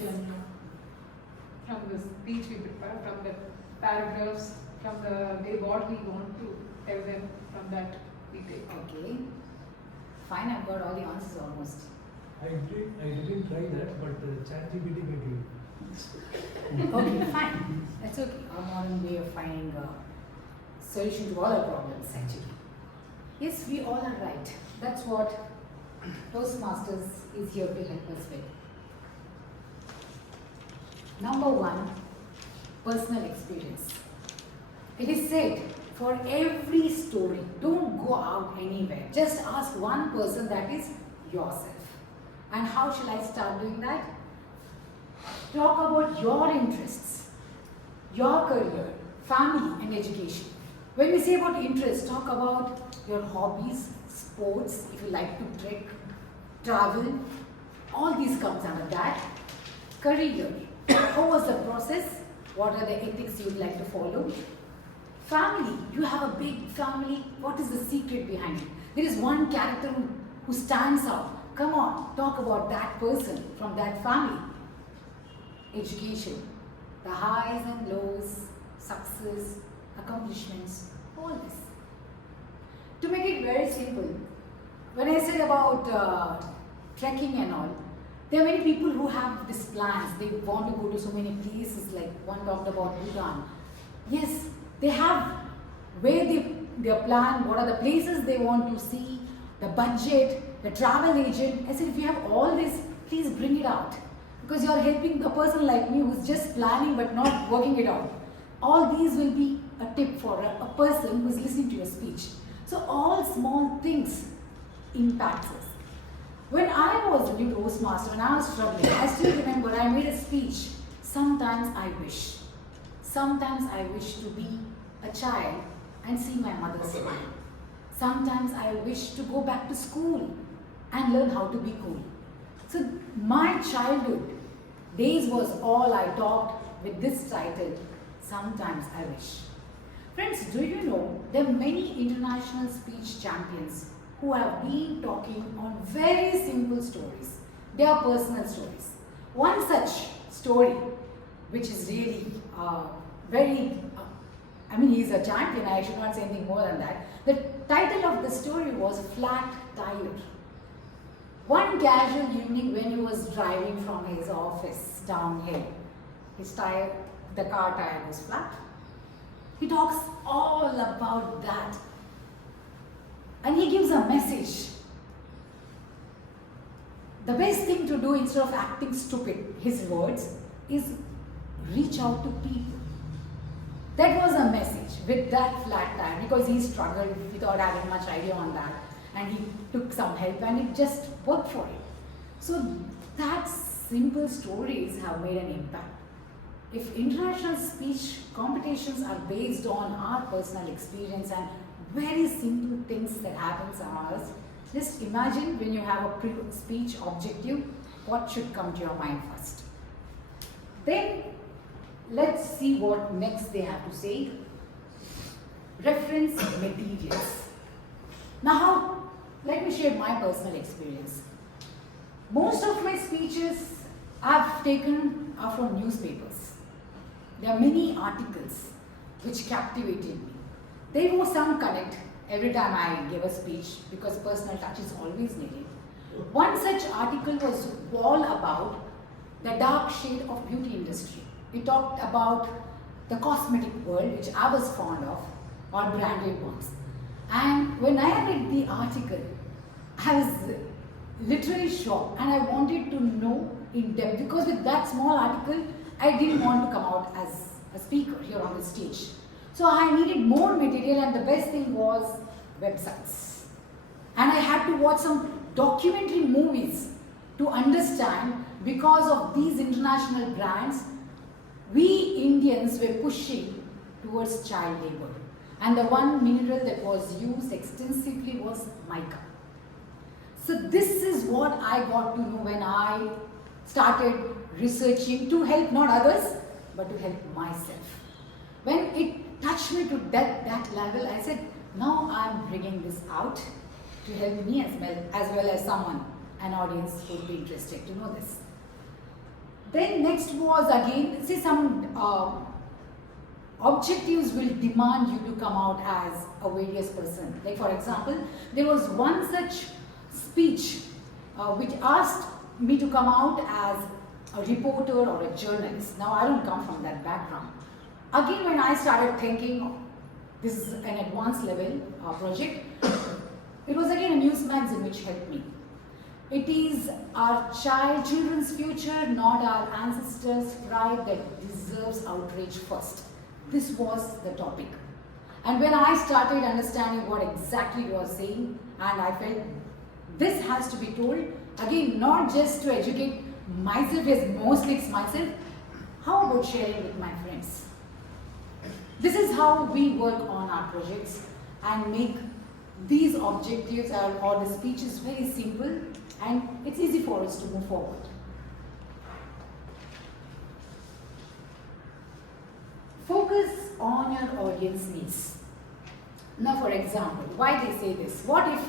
From the speech we prepare, from the paragraphs, from the way what we want to tell them, from that we take. Okay. Fine, I've got all the answers almost. I didn't try that, but ChatGPT may give. Okay, fine. That's okay. Our modern way of finding a solution to all our problems, actually. Yes, we all are right. That's what Toastmasters is here to help us with. Number one, personal experience. It is said, for every story, don't go out anywhere. Just ask one person, that is yourself. And how shall I start doing that? Talk about your interests, your career, family and education. When we say about interests, talk about your hobbies, sports, if you like to trek, travel, all these comes under that. Career, how was the process? What are the ethics you would like to follow? Family, you have a big family, what is the secret behind it? There is one character who stands out. Come on, talk about that person from that family. Education, the highs and lows, success, accomplishments, all this. To make it very simple, when I said about trekking and all, there are many people who have these plans. They want to go to so many places, like one talked about Bhutan. Yes, they have where their plan, what are the places they want to see, the budget, the travel agent. I said, if you have all this, please bring it out. Because you are helping a person like me who's just planning but not working it out. All these will be a tip for a person who's listening to your speech. So all small things impact us. When I was a new Toastmaster, when I was struggling, I still remember I made a speech. Sometimes I wish to be a child and see my mother smile. Sometimes I wish to go back to school and learn how to be cool. So my childhood days was all I talked with this title, Sometimes I Wish. Friends, do you know there are many international speech champions who have been talking on very simple stories, their personal stories. One such story, which is really very, I mean, he's a champion, I should not say anything more than that. The title of the story was Flat Tire. One casual evening when he was driving from his office downhill, the car tire was flat. He talks all about that. And he gives a message. The best thing to do instead of acting stupid, his words, is reach out to people. That was a message with that flat tire, because he struggled without having much idea on that, and he took some help and it just worked for him. So that simple stories have made an impact. If international speech competitions are based on our personal experience and very simple things that happens around us, just imagine when you have a speech objective, what should come to your mind first. Then let's see what next they have to say. Reference materials. Now, let me share my personal experience. Most of my speeches I've taken are from newspapers. There are many articles which captivated me. There was some connect every time I gave a speech, because personal touch is always needed. One such article was all about the dark shade of beauty industry. It talked about the cosmetic world, which I was fond of, or branded ones. And when I read the article, I was literally shocked, and I wanted to know in depth, because with that small article, I didn't want to come out as a speaker here on the stage. So I needed more material, and the best thing was websites. And I had to watch some documentary movies to understand, because of these international brands, we Indians were pushing towards child labor. And the one mineral that was used extensively was mica. So this is what I got to know when I started researching to help not others, but to help myself. When it touched me to that level, I said, now I'm bringing this out to help me as well as someone, an audience who would be interested to know this. Then next was again, see, some objectives will demand you to come out as a various person. Like for example, there was one such speech which asked me to come out as a reporter or a journalist. Now I don't come from that background. Again, when I started thinking, this is an advanced level project, it was again a news magazine which helped me. It is our children's future, not our ancestors' pride, that deserves outrage first. This was the topic. And when I started understanding what exactly it was saying, and I felt this has to be told, again, not just to educate myself, as mostly it's myself, how about sharing with my friends? This is how we work on our projects and make these objectives or the speeches very simple, and it's easy for us to move forward. Focus on your audience needs. Now for example, why they say this? What if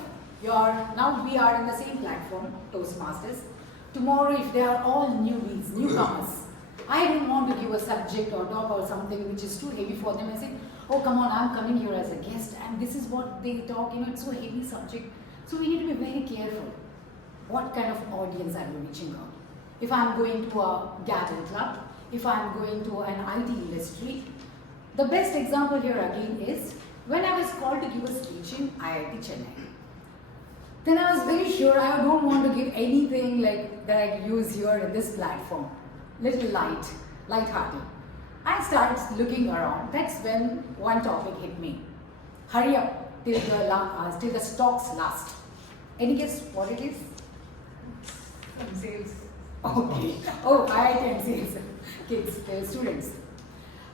now we are in the same platform, Toastmasters. Tomorrow if they are all newcomers, I don't want to give a subject or talk or something which is too heavy for them. I say, oh come on, I'm coming here as a guest and this is what they talk, it's so heavy subject. So we need to be very careful. What kind of audience are we reaching out? If I'm going to a gadget club, if I'm going to an IT industry, the best example here again is when I was called to give a speech in IIT Chennai. Then I was very sure I don't want to give anything like that I use here in this platform. Little light-hearted. I started looking around. That's when one topic hit me. Hurry up till the stocks last. Any guess what it is? Sales. Okay. Oh, IIT and sales. Kids, students.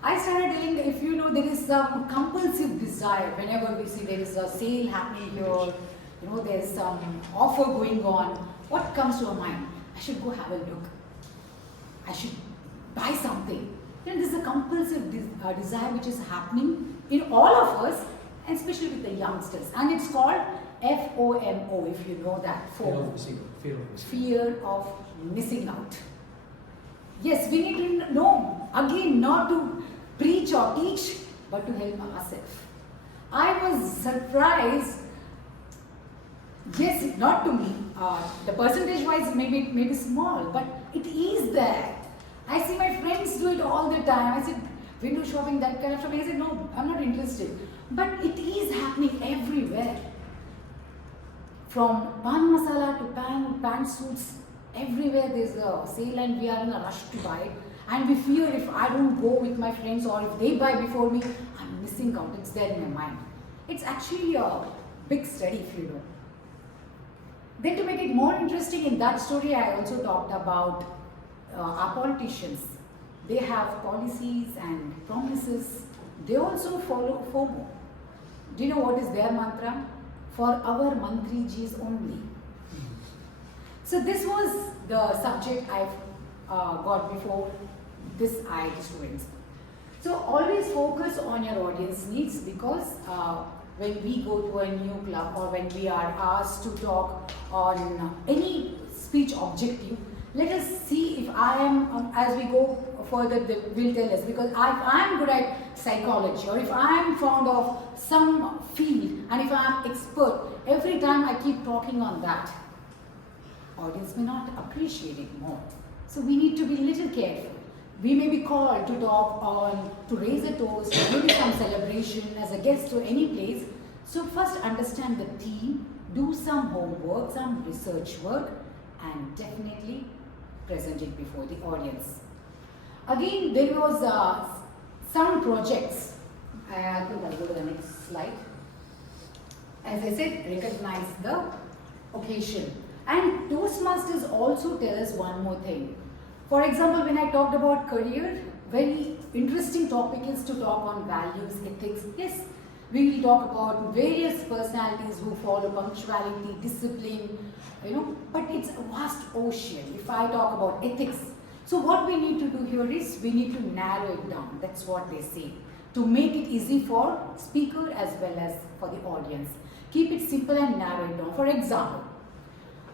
I started telling, if you know, there is some compulsive desire whenever we see there is a sale happening here, there's some offer going on. What comes to our mind? I should go have a look. I should buy something. Then there's a compulsive desire which is happening in all of us, and especially with the youngsters. And it's called FOMO, if you know that. Fear of missing out. Fear of missing out. Yes, we need to know, again, not to preach or teach, but to help ourselves. I was surprised, yes, not to me, the percentage wise maybe small, but it is there. I see my friends do it all the time. I said, window shopping, that kind of shopping. I said, no, I'm not interested. But it is happening everywhere. From pan masala to pantsuits, everywhere there's a sale and we are in a rush to buy it. And we fear if I don't go with my friends or if they buy before me, I'm missing out. It's there in my mind. It's actually a big study if you know. Then to make it more interesting, in that story I also talked about our politicians. They have policies and promises. They also follow FOMO. Do you know what is their mantra? For our Mantrijis only. So this was the subject I've got before this IIT students. So always focus on your audience needs, because when we go to a new club or when we are asked to talk on any speech objective, let us see if I am, as we go further, they will tell us, because if I am good at psychology or if I am fond of some field and if I am expert, every time I keep talking on that, audience may not appreciate it more. So we need to be a little careful. We may be called to talk on, to raise a toast, maybe some celebration as a guest to any place. So first understand the theme, do some homework, some research work, and definitely present it before the audience. Again, there was some projects. I think I'll go to the next slide. As I said, recognize the occasion. And Toastmasters also tell us one more thing. For example, when I talked about career, very interesting topic is to talk on values, ethics. Yes, we will talk about various personalities who follow punctuality, discipline, but it's a vast ocean if I talk about ethics. So what we need to do here is we need to narrow it down. That's what they say. To make it easy for speaker as well as for the audience. Keep it simple and narrow it down. For example,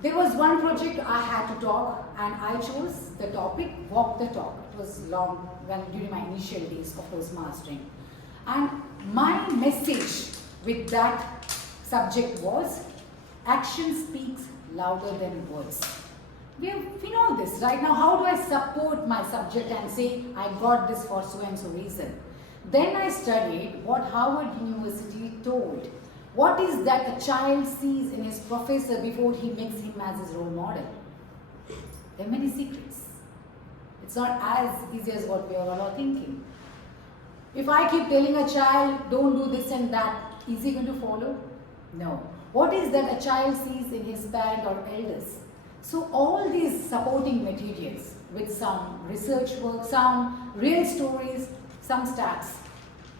there was one project I had to talk and I chose the topic, walk the talk. It was long during my initial days of Toastmastering. And my message with that subject was, action speaks louder than words. We know this right now. How do I support my subject and say, I got this for so and so reason? Then I studied what Harvard University told. What is that a child sees in his professor before he makes him as his role model? There are many secrets. It's not as easy as what we are all thinking. If I keep telling a child, don't do this and that, is he going to follow? No. What is that a child sees in his parent or elders? So all these supporting materials with some research work, some real stories, some stats.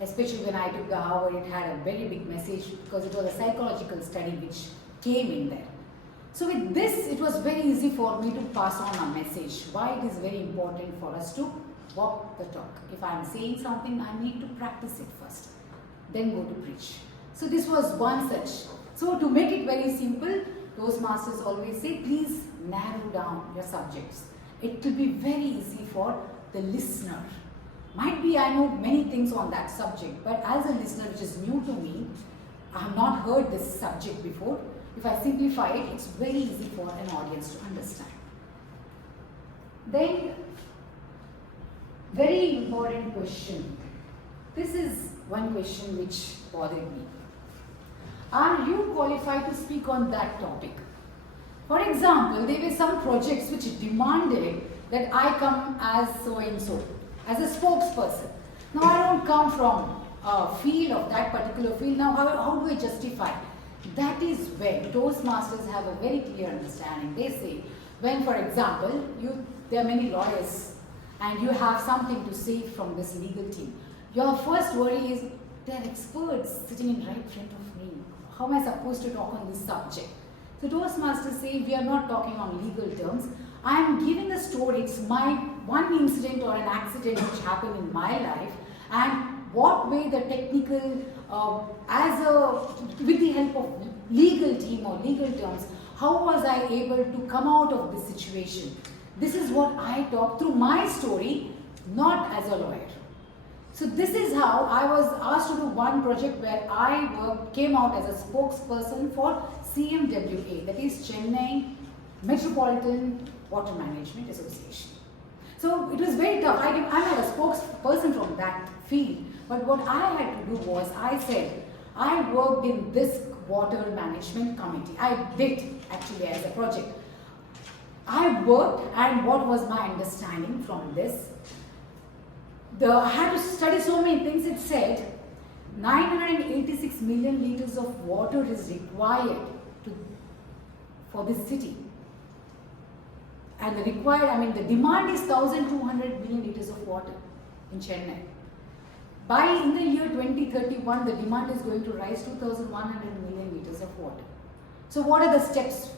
Especially when I took the Harvard, it had a very big message because it was a psychological study which came in there. So with this, it was very easy for me to pass on a message. Why it is very important for us to walk the talk. If I am saying something, I need to practice it first, then go to preach. So this was one such. So to make it very simple, Toastmasters always say, please narrow down your subjects. It will be very easy for the listener. Might be I know many things on that subject, but as a listener which is new to me, I have not heard this subject before. If I simplify it, it's very easy for an audience to understand. Then, very important question. This is one question which bothered me. Are you qualified to speak on that topic? For example, there were some projects which demanded that I come as so and so, as a spokesperson. Now I don't come from a field of that particular field. Now how do I justify? That is when Toastmasters have a very clear understanding. They say, when for example, there are many lawyers and you have something to say from this legal team. Your first worry is, there are experts sitting in right front of me. How am I supposed to talk on this subject? So Toastmasters say, we are not talking on legal terms. I am giving a story. It's my one incident or an accident which happened in my life, and what way the technical, with the help of legal team or legal terms, how was I able to come out of this situation? This is what I talk through my story, not as a lawyer. So this is how I was asked to do one project where I came out as a spokesperson for CMWA, that is Chennai Metropolitan Water Management Association. So it was very tough. I'm not a spokesperson from that field, but what I had to do was, I said, I worked in this water management committee. I did actually as a project. I worked, and what was my understanding from this? I had to study so many things. It said 986 million liters of water is required for this city. And the demand is 1,200 million liters of water in Chennai. In the year 2031, the demand is going to rise to 2,100 million liters of water. So what are the steps?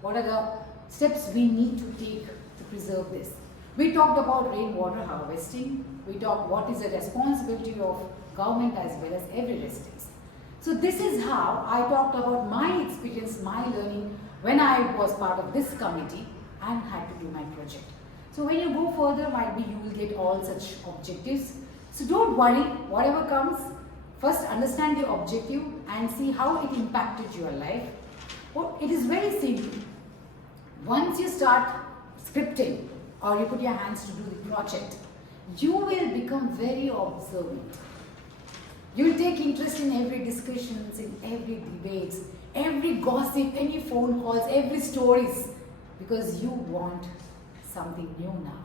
What are the steps we need to take to preserve this? We talked about rainwater harvesting. We talked what is the responsibility of government as well as every resident. So this is how I talked about my experience, my learning when I was part of this committee and had to do my project. So when you go further, might be you will get all such objectives. So don't worry, whatever comes, first understand the objective and see how it impacted your life. Well, it is very simple. Once you start scripting or you put your hands to do the project, you will become very observant. You will take interest in every discussions, in every debates, every gossip, any phone calls, every stories, because you want something new now.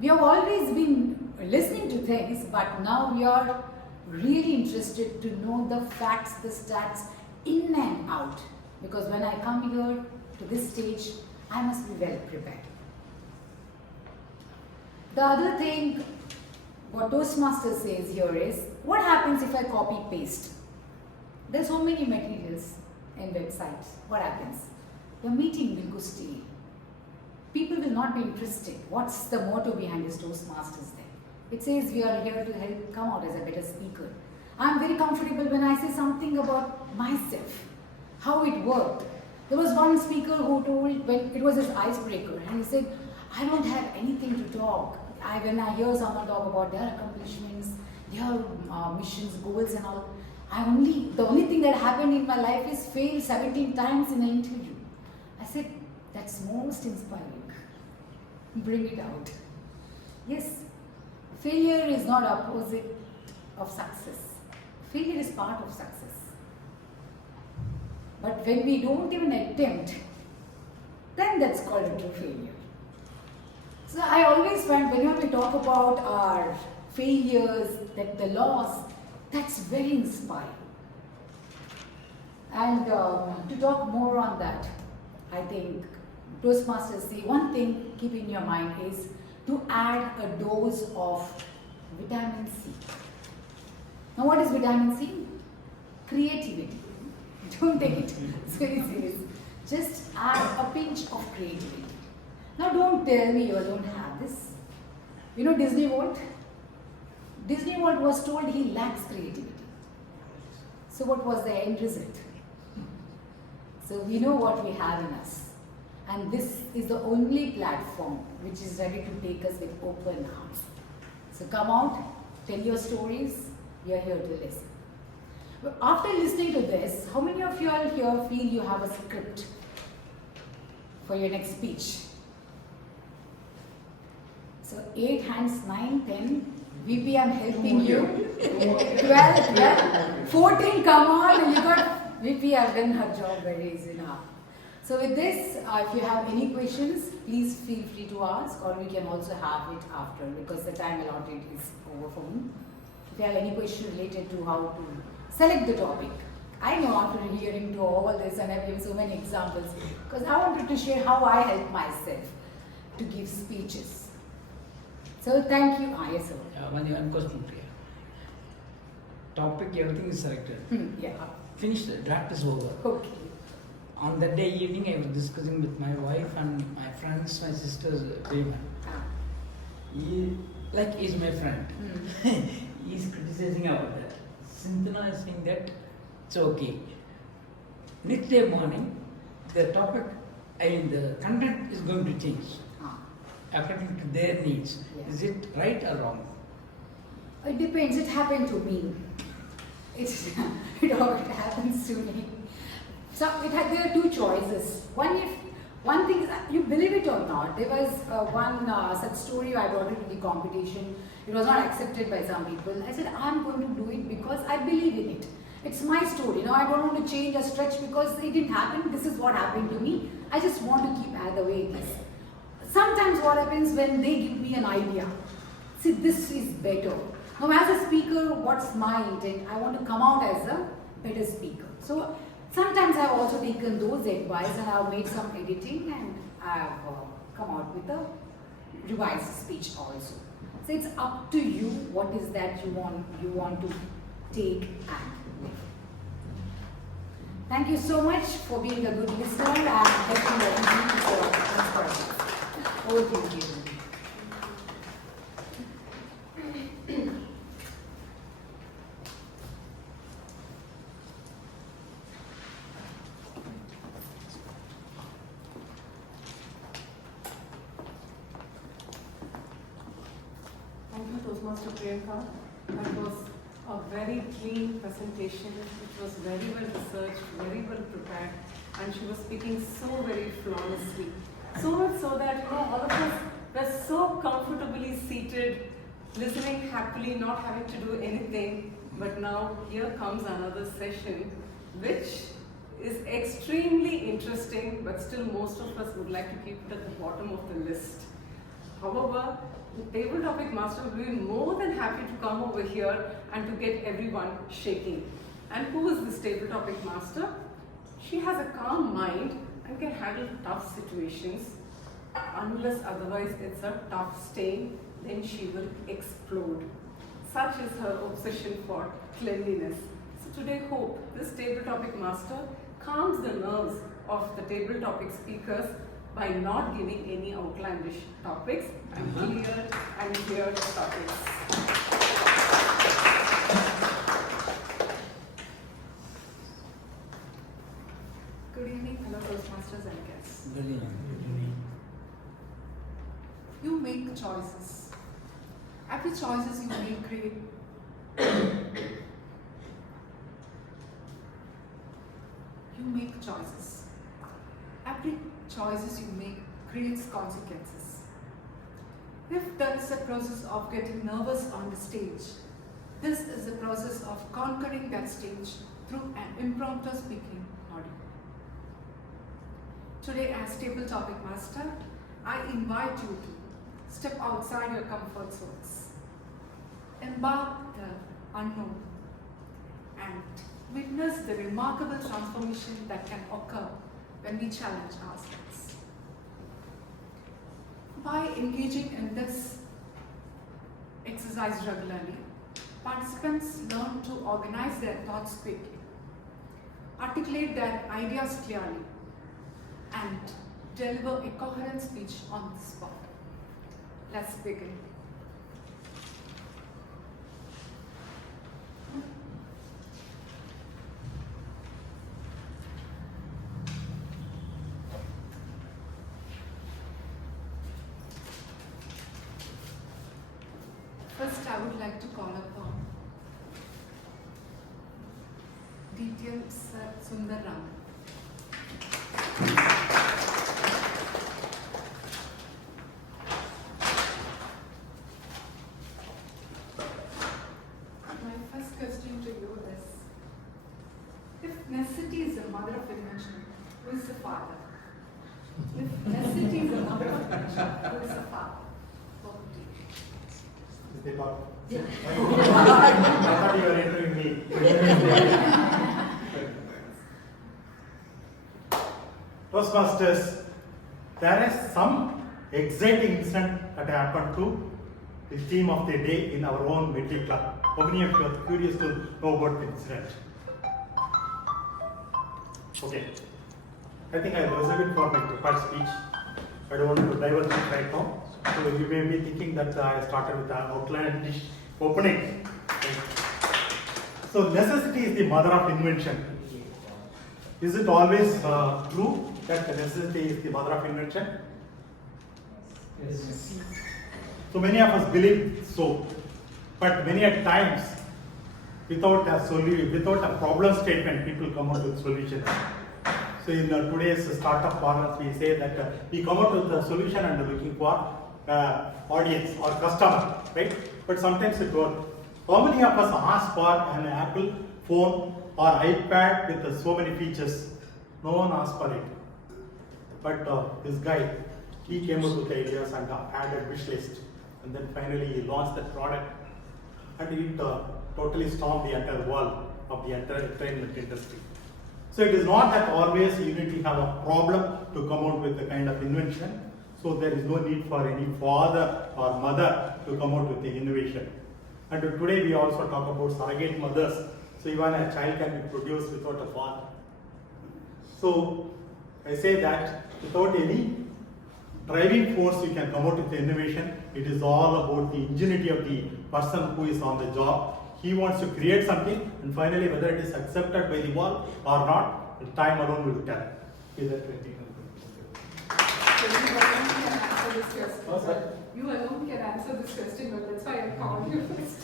We have always been listening to things, but now we are really interested to know the facts, the stats in and out. Because when I come here to this stage, I must be well prepared. The other thing, what Toastmaster says here is, what happens if I copy paste? There's so many materials in websites. What happens? Your meeting will go stale. People will not be interested. What's the motto behind this Toastmasters then? It says we are here to help come out as a better speaker. I'm very comfortable when I say something about myself, how it worked. There was one speaker who told, when it was his icebreaker, and he said, I don't have anything to talk. When I hear someone talk about their accomplishments, their missions, goals and all, the only thing that happened in my life is fail 17 times in an interview. I said, that's most inspiring. Bring it out. Yes, failure is not opposite of success. Failure is part of success. But when we don't even attempt, then that's called a true failure. So I always find whenever we talk about our failures, the loss, that's very inspiring. And to talk more on that, I think Toastmasters say one thing keep in your mind is to add a dose of vitamin C. Now what is vitamin C? Creativity. Don't take it very serious. Just add a pinch of creativity. Now don't tell me you don't have this. You know Disney World? Disney World was told he lacks creativity. So what was the end result? So we know what we have in us. And this is the only platform which is ready to take us with open arms. So come out, tell your stories, we are here to listen. But after listening to this, how many of you all here feel you have a script for your next speech? So 8 hands, 9, 10. VP, I'm helping you. 12, 14, come on. You got VP, I've done her job very easy now. So with this, if you have any questions, please feel free to ask, or we can also have it after because the time allotted is over for me. If you have any question related to how to select the topic, I know after hearing to all this and I've given so many examples because I wanted to share how I help myself to give speeches. So thank you. Yes, sir. One question, Priya. Topic, everything is selected. Yeah. Finished, the draft is over. Okay. On that day evening, I was discussing with my wife and my friends, my sister's Presiding. He's my friend. He's criticizing about that. Sinthana is saying that it's okay. Next day morning, the topic, the content is going to change. according to their needs. Yeah. Is it right or wrong? It depends. It happened to me. It happens to me. So there are two choices. One thing is, you believe it or not, there was one such story I brought it to the competition. It was not accepted by some people. I said, I'm going to do it because I believe in it. It's my story. I don't want to change or stretch because it didn't happen. This is what happened to me. I just want to keep the way it is. Sometimes what happens when they give me an idea, see, this is better. Now, as a speaker, what's my intent? I want to come out as a better speaker. So sometimes I've also taken those advice and I've made some editing and I've come out with a revised speech also. So it's up to you what is that you want to take and live. Thank you so much for being a good listener and helping everything for this project. Over to you, Keerthan. Thank you, Toastmaster Priyanka. That was a very clean presentation. It was very well researched, very well prepared, and she was speaking so very flawlessly. So much so that all of us were so comfortably seated, listening happily, not having to do anything. But now here comes another session, which is extremely interesting, but still most of us would like to keep it at the bottom of the list. However, the table topic master will be more than happy to come over here and to get everyone shaking. And who is this table topic master? She has a calm mind and can handle tough situations. Unless otherwise it's a tough stain, then she will explode. Such is her obsession for cleanliness. So today, hope this table topic master calms the nerves of the table topic speakers by not giving any outlandish topics and clear topics. Good evening, fellow Toastmasters and guests. Good evening. You make choices. Every choices you make create choices. Every choices you make creates consequences. If there is a process of getting nervous on the stage, this is the process of conquering that stage through an impromptu speaking audio. Today, as table topic master, I invite you to step outside your comfort zones, embark the unknown, and witness the remarkable transformation that can occur when we challenge ourselves. By engaging in this exercise regularly, participants learn to organize their thoughts quickly, articulate their ideas clearly, and deliver a coherent speech on the spot. Let's begin. First, I would like to call upon DTM Sundaram. My first question to you is, if necessity is the mother of invention, who is the father? If necessity is the mother of invention, who is the father? Yeah. I thought you were entering me. Toastmasters, there is some exciting incident that happened to the theme of the day in our own Medley club. How many of you are curious to know about the incident? Okay. I think I'll reserve it for my prepared speech. I don't want to divulge it right now. So you may be thinking that I started with an outlandish opening. So necessity is the mother of invention. Is it always true that necessity is the mother of invention? Yes. So many of us believe so, but many at times, without a problem statement, people come out with solutions. So in today's startup parlance, we say that we come out with a solution and looking for audience or customer, right? But sometimes it works. How many of us ask for an Apple phone or iPad with so many features? No one asked for it. But this guy, he came up with ideas and added wish list. And then finally he launched that product. And it totally stormed the entire world of the entertainment industry. So it is not that always you need to have a problem to come out with a kind of invention. So there is no need for any father or mother to come out with the innovation. And today we also talk about surrogate mothers. So even a child can be produced without a father. So I say that without any driving force you can come out with the innovation. It is all about the ingenuity of the person who is on the job. He wants to create something, and finally whether it is accepted by the world or not, the time alone will tell. Is that critical? You alone can answer this question, but that's why I called you first.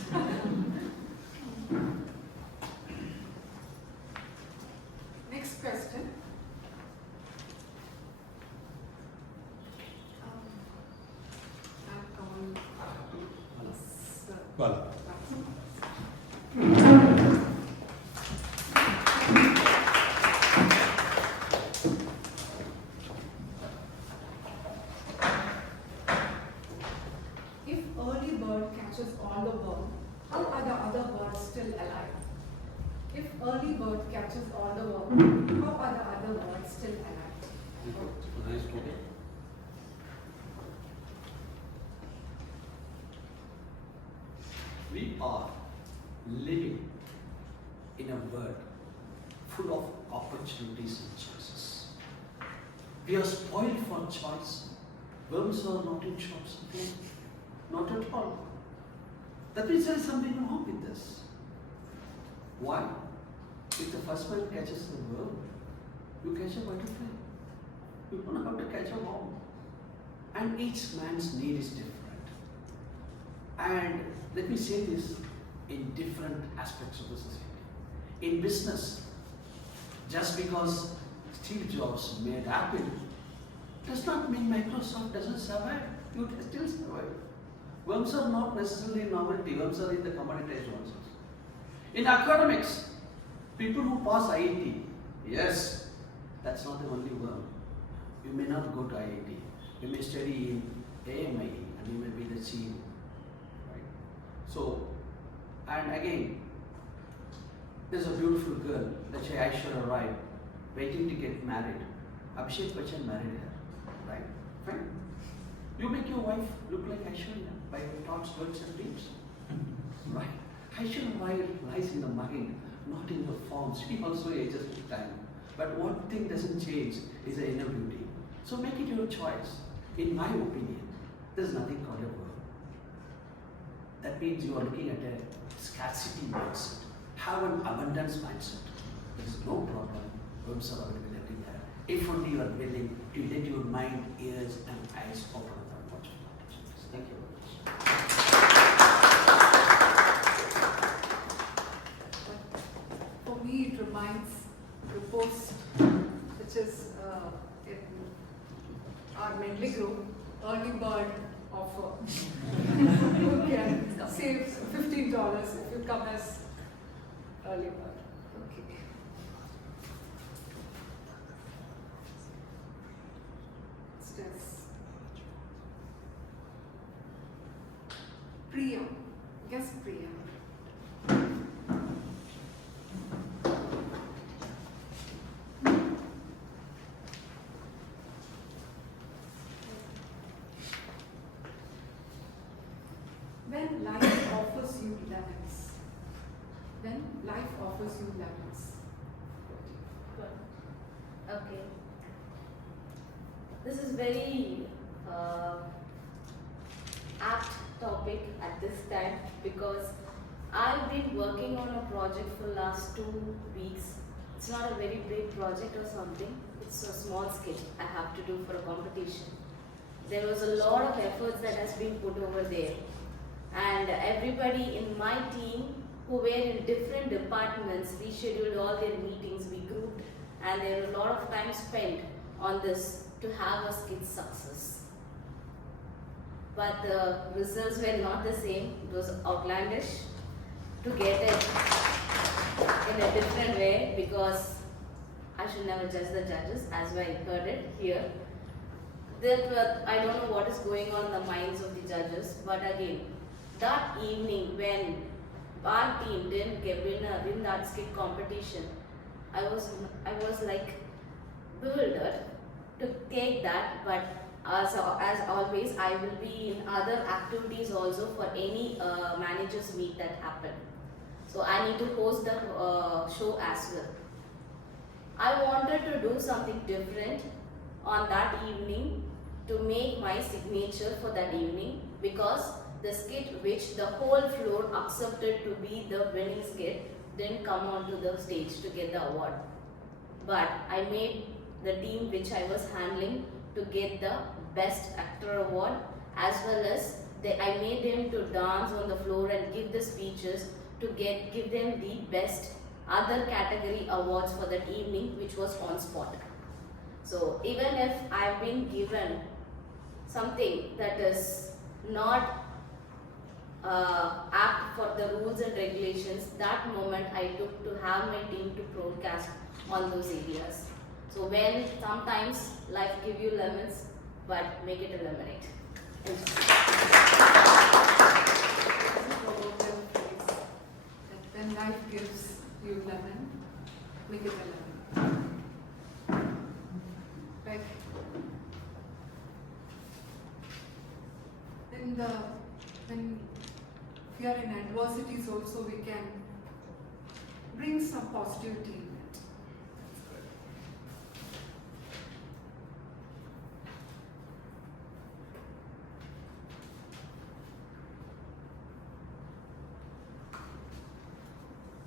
Next question. Well. If early bird catches all the worm, how are the other birds still alive? If early bird catches all the worm, how are the other birds still alive? Nice topic. We are living in a world full of opportunities and choices. We are spoiled for choice. Worms are not in short supply. Not at all. That means there is something wrong with this. Why? If the first man catches the worm, you catch a butterfly. You don't know how to catch a worm. And each man's need is different. And let me say this in different aspects of the society. In business, just because Steve Jobs made Apple does not mean Microsoft doesn't survive. You can still survive. Worms are not necessarily novelty, worms are in the commoditized ones. In academics, people who pass IIT, yes, that's not the only worm. You may not go to IIT. You may study in AMI and you may be the CEO. Right? So, and again, there's a beautiful girl, let's say Aishwarya Rai, waiting to get married. Abhishek Bachchan married her, right? Fine. You make your wife look like Aishwarya by your thoughts, words and deeds. Right? Aishwarya Rai lies in the mind, not in the forms. She also ages with time. But one thing doesn't change is the inner beauty. So make it your choice. In my opinion, there's nothing called a worm. That means you are looking at a scarcity mindset. Have an abundance mindset. There is no problem. Worms are available everywhere. If only you are willing to let your mind, ears, and eyes open up and watch for opportunities. Thank you very much. For me, it reminds the post, which is in our Medley group, early bird offer. You can save $15 if you come as early bird. Okay. Stress. Priya. Guess Priya. When life offers you lemons. When life offers you lemons. Okay. This is very apt topic at this time because I've been working on a project for last 2 weeks. It's not a very big project or something. It's a small skit I have to do for a competition. there was a lot of efforts that has been put over there. And everybody in my team who were in different departments, we scheduled all their meetings, we grouped, and there was a lot of time spent on this to have a skit success. But the results were not the same. It was outlandish to get it in a different way, because I should never judge the judges, as I heard it here. I don't know what is going on in the minds of the judges, but again, that evening when our team didn't win that skit competition, I was like bewildered to take that, but as always, I will be in other activities also for any managers meet that happen. So I need to host the show as well. I wanted to do something different on that evening to make my signature for that evening, because the skit which the whole floor accepted to be the winning skit didn't come onto the stage to get the award. But I made the team which I was handling to get the best actor award, as well as I made them to dance on the floor and give the speeches to give them the best other category awards for that evening, which was on spot. So even if I've been given something that is not apt for the rules and regulations, that moment I took to have my team to broadcast on those areas. So when sometimes life give you lemons, but make it a lemonade. When life gives you lemon, make it a lemon. Like when we are in adversities also, we can bring some positivity in it.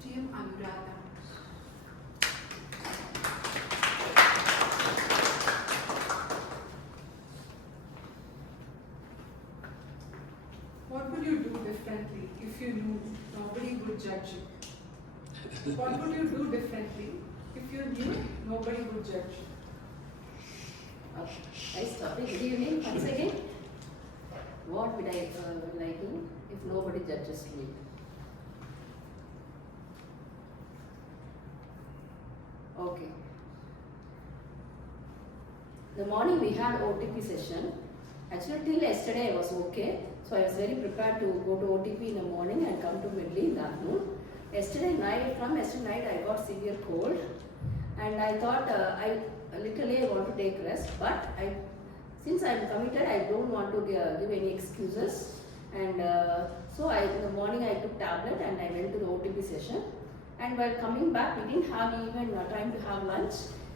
TM Anuradha. What would you do differently if you knew nobody would judge you? What would you do differently if you knew nobody would judge you? Okay, nice topic. Good evening once again. What would I do if nobody judges me? Okay. The morning we had OTP session. Actually till yesterday I was okay. So I was very prepared to go to OTP in the morning and come to Medley in the afternoon. Yesterday night I got severe cold, and I thought I want to take rest, but since I am committed, I don't want to give any excuses, and so in the morning I took tablet and I went to the OTP session. And while coming back, we didn't have even time to have lunch.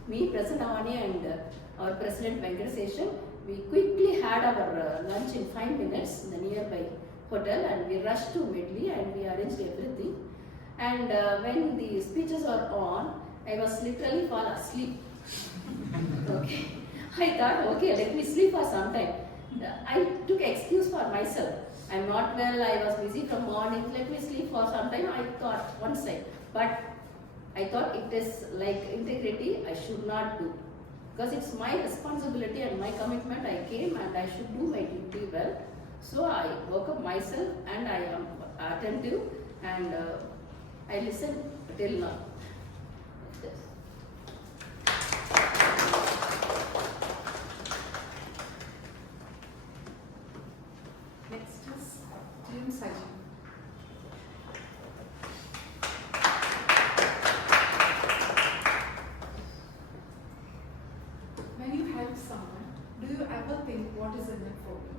Me, Prasanna Vani and our President Venkataseshan, we quickly had our lunch in 5 minutes in the nearby hotel, and we rushed to Medley and we arranged everything. And when the speeches were on, I was literally fall asleep. Okay, I thought, okay, let me sleep for some time. I took excuse for myself. I'm not well, I was busy from morning, let me sleep for some time. I thought one side. But I thought it is like integrity, I should not do. Because it's my responsibility and my commitment. I came and I should do my duty well. So I woke up myself and I am attentive and I listen till now. Next is TM Cisy. When you help someone, do you ever think what is in it for me?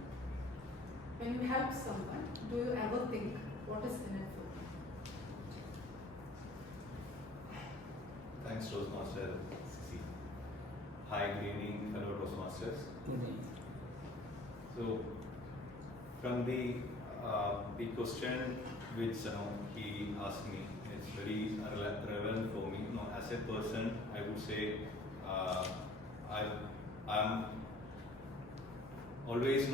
When you help someone, do you ever think what is in it for me? Thanks, Toastmaster Cisy. Hi, good evening, fellow Toastmasters. So, from the question which he asked me, it's very relevant for me. As a person, I would say I'm always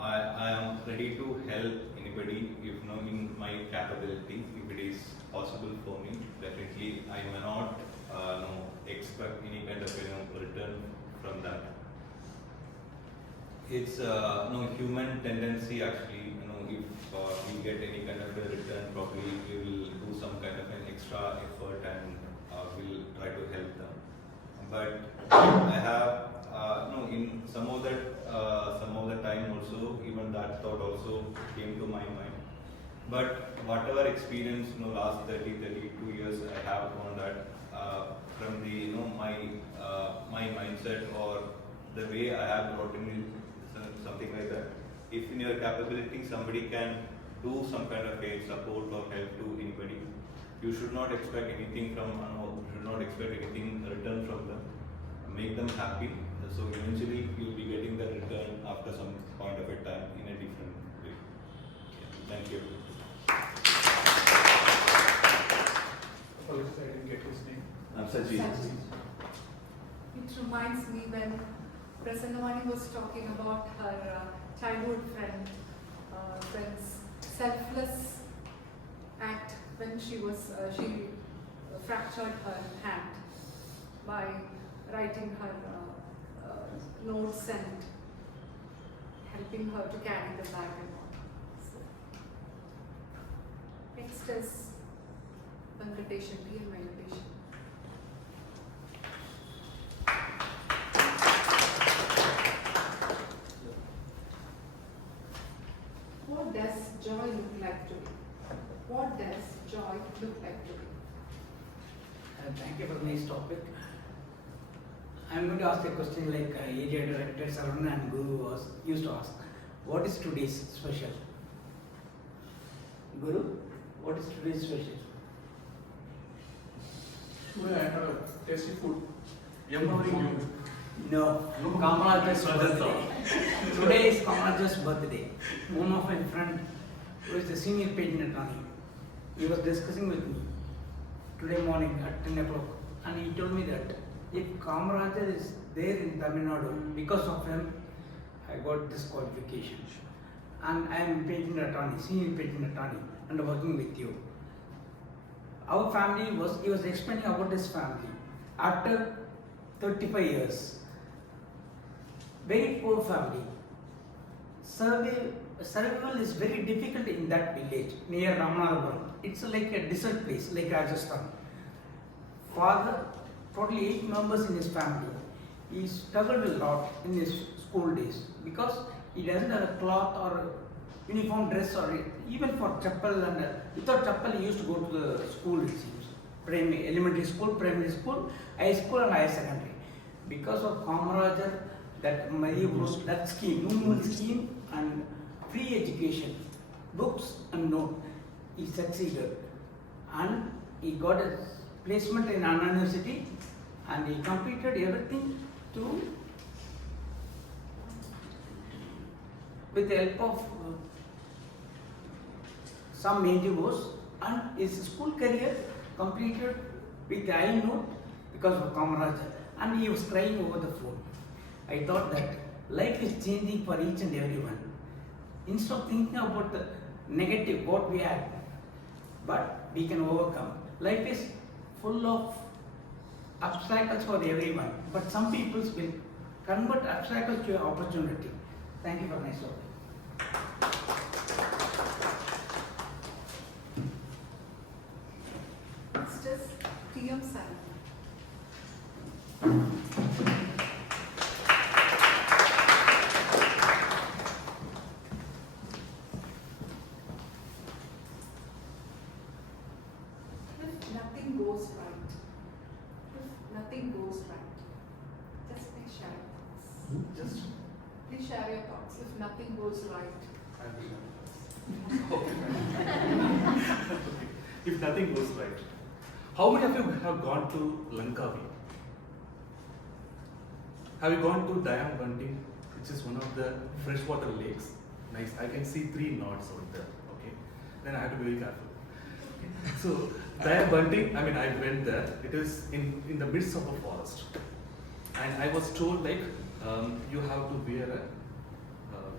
I am ready to help anybody if in my capability, if it is possible for me. Definitely, I may not expect any kind of return from that. It's human tendency actually. If we get any kind of a return, probably we will do some kind of an extra effort and we'll try to help them. But I have in some of the time also, even that thought also came to my mind. But whatever experience last 32 years I have on that from the my mindset or the way I have brought in something like that. If in your capability somebody can do some kind of a support or help to anybody, you should not expect anything from anything return from them. Make them happy. So eventually you will be getting the return after some point of a time in a different way. Thank you. Apologies, I didn't get his name. I'm Saji. It reminds me when Prasanna Vani was talking about her childhood friend's selfless act when she fractured her hand by writing her notes and helping her to carry the bag and all. So, next is Venkataseshan, TM Venkataseshan. What does joy look like to you? What does joy look like to you? Thank you for the nice topic. I am going to ask a question like area director Sarvana and Guru used to ask. What is today's special? Guru, what is today's special? Today I had a tasty food. Empowering you. No, Kamalaja's birthday. Today is Kamalaja's birthday. One of my friend who is the senior patent attorney, he was discussing with me today morning at 10 o'clock and he told me that if Kamarajar is there in Tamil Nadu, because of him, I got this qualification. And I am patent attorney, senior patent attorney, and working with you. Our family he was explaining about his family. After 35 years, very poor family. Survival is very difficult in that village near Ramanathapuram. It's like a desert place, like Rajasthan. Father, totally 8 members in his family. He struggled a lot in his school days because he doesn't have a cloth or uniform dress or even for chapel, and without chapel he used to go to the school, it seems. Elementary school, primary school, high school and higher secondary. Because of Kamarajar, that that scheme, Moon scheme and free education, books and note, he succeeded. And he got a placement in Anna University and he completed everything with the help of some NGOs, and his school career completed with the high note because of Kamarajar, and he was crying over the phone. I thought that life is changing for each and everyone. Instead of thinking about the negative, what we had, but we can overcome. Life is full of obstacles for everyone, but some people will convert obstacles to an opportunity. Thank you for nice talk. Next is TM Cisy. If nothing goes right, just please share your thoughts. Please share your thoughts. If nothing goes right. If nothing goes right. How many of you have gone to Lankavi? Have you gone to Dayam Bunting, which is one of the freshwater lakes? Nice. I can see 3 knots out there. Okay. Then I have to be very careful. Okay. So Dayam Bunting, I went there. It is in the midst of a forest. And I was told you have to wear a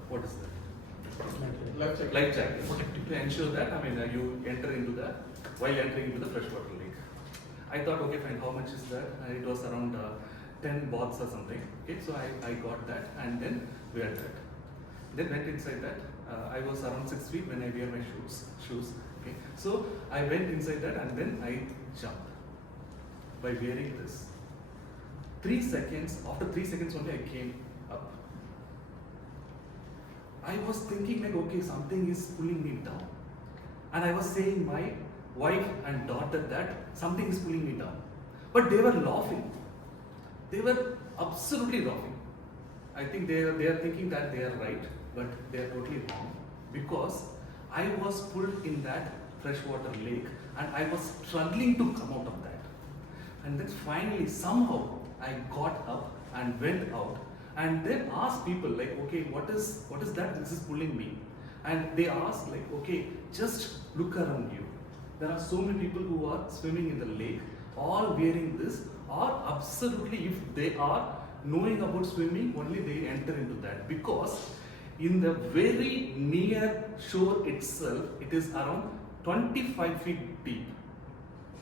what is that? Life jacket. To ensure that, you enter into the, while entering into the freshwater lake. I thought, okay, fine, how much is that? It was around 10 bahts or something. Okay, so I got that and then wear that. Then went inside that. I was around 6 feet when I wear my shoes. Okay, so I went inside that and then I jumped by wearing this. 3 seconds, after 3 seconds only I came up. I was thinking like, okay, something is pulling me down. And I was saying my wife and daughter that something is pulling me down. But they were laughing. They were absolutely laughing. I think they are thinking that they are right, but they are totally wrong. Because I was pulled in that freshwater lake and I was struggling to come out of that. And then finally, somehow, I got up and went out and then asked people like, okay, what is that? This is pulling me. And they asked like, okay, just look around you. There are so many people who are swimming in the lake, all wearing this, or absolutely, if they are knowing about swimming, only they enter into that. Because in the very near shore itself, it is around 25 feet deep.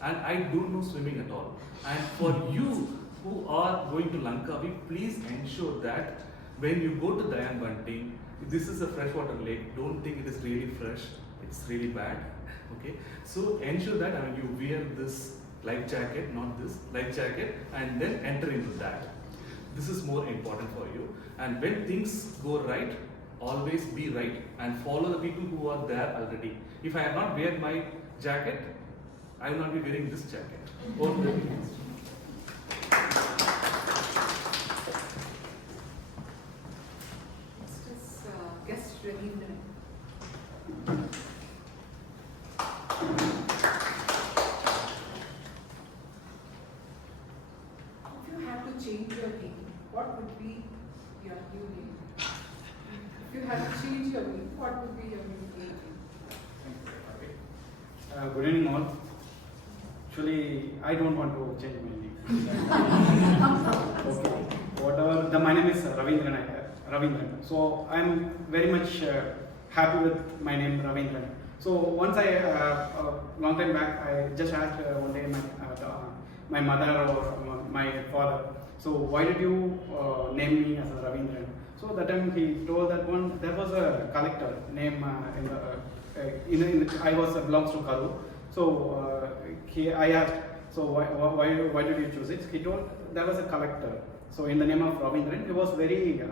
And I don't know swimming at all. And for you who are going to Lankavi, please ensure that when you go to Dayan Bunting, this is a freshwater lake, don't think it is really fresh, it's really bad. Okay, so ensure that you wear this life jacket, not this life jacket, and then enter into that. This is more important for you. And when things go right, always be right and follow the people who are there already. If I have not wear my jacket, I will not be wearing this jacket. Or Guest Rediscovery. If you had to change your name, what would be your new name? If you had to change your name, what would be your new name? Good evening all. Actually, I don't want to change my name. Okay. My name is Ravindran. So I'm very much happy with my name Ravindran. So once long time back, I just asked one day my mother or my father, so why did you name me as a Ravindran? So that time he told that there was a collector name I belongs to Karu. So I asked, so why did you choose it? He told there was a collector. So in the name of Ravindran,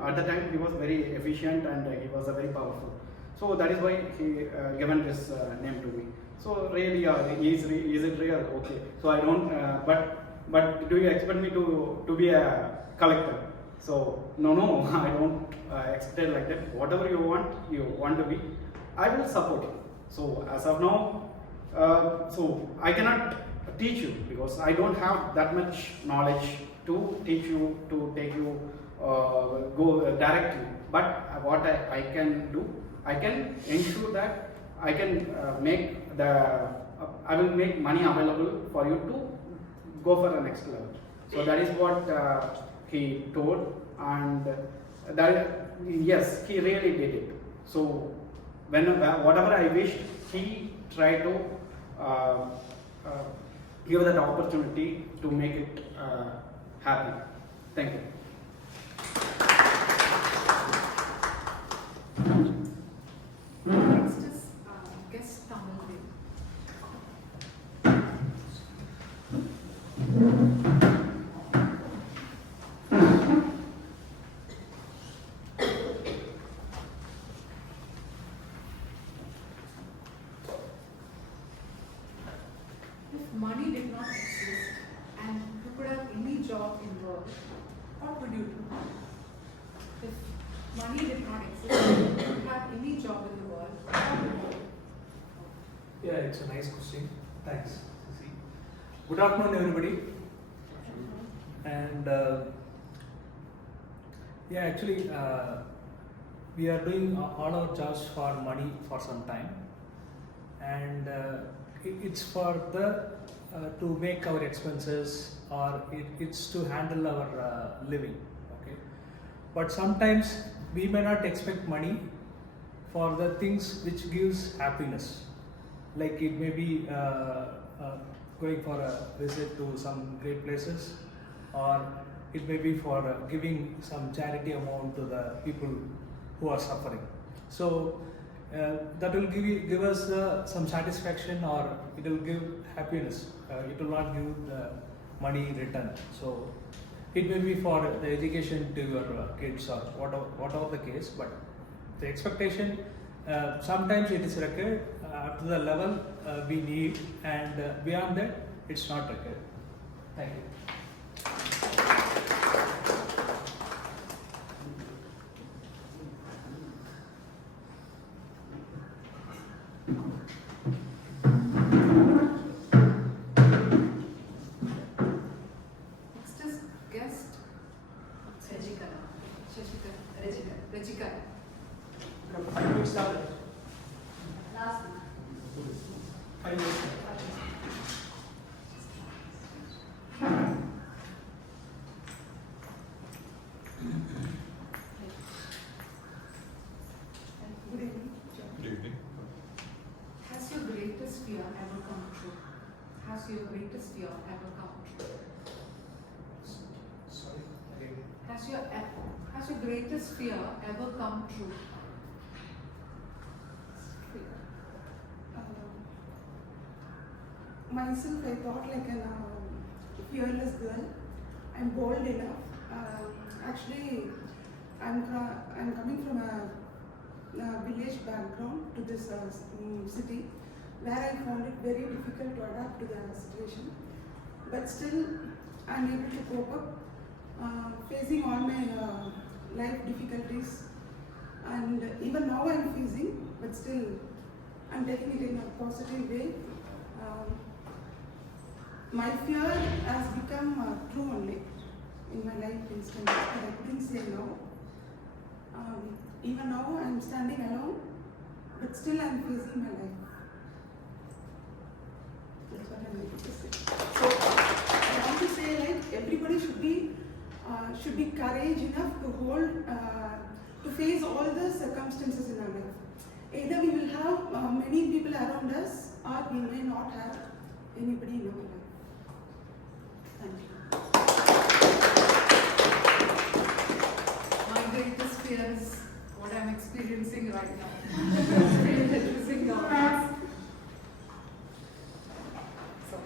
at the time he was very efficient and he was very powerful. So that is why he given this name to me. So really, is it real? Okay. So I don't. But do you expect me to be a collector? So no, I don't expect it like that. Whatever you want to be, I will support you. So as of now, so I cannot teach you because I don't have that much knowledge to teach you, to take you, go direct you. But what I can do, I can ensure that I can I will make money available for you to go for the next level. So that is what he told, and that yes, he really did it. So whatever I wished, he tried to give that opportunity to make it happen. Thank you. Next is guest Tamil. If money did not exist and you could have any job in the world, what would you do? If money did not exist and you could have any job in the world, what would you do? Yeah, it's a nice question. Thanks, Cisy. Good afternoon, everybody. And actually, we are doing all our jobs for money for some time, and it's for to make our expenses, or it's to handle our living. Okay, but sometimes we may not expect money for the things which gives happiness. Like it may be going for a visit to some great places, or it may be for giving some charity amount to the people who are suffering. So that will give us some satisfaction, or it will give happiness. It will not give the money return. So it may be for the education to your kids or whatever the case, but the expectation sometimes it is required up to the level we need, and beyond that it's not required. Thank you. Next is guest Rajika. Rajika. 5 minutes started. Last. 5 minutes. Good evening. Good evening. Has your greatest fear ever come true? Has your greatest fear ever come true? Sorry. Again. Has your greatest fear ever come true? Myself, I thought like a fearless girl. I'm bold enough. Actually, I'm coming from a village background to this city, where I found it very difficult to adapt to the situation. But still, I'm able to cope up, facing all my life difficulties. And even now I'm facing, but still, I'm taking it in a positive way. My fear has become true only in my life instance, but I couldn't say no. Even now I'm standing alone, but still I'm facing my life. That's what I'm able to say. So I want to say, like, everybody should be courage enough to hold, to face all the circumstances in our life. Either we will have many people around us, or we may not have anybody in our life. Thank you. My greatest fear is what I'm experiencing right now. Losing governance. So.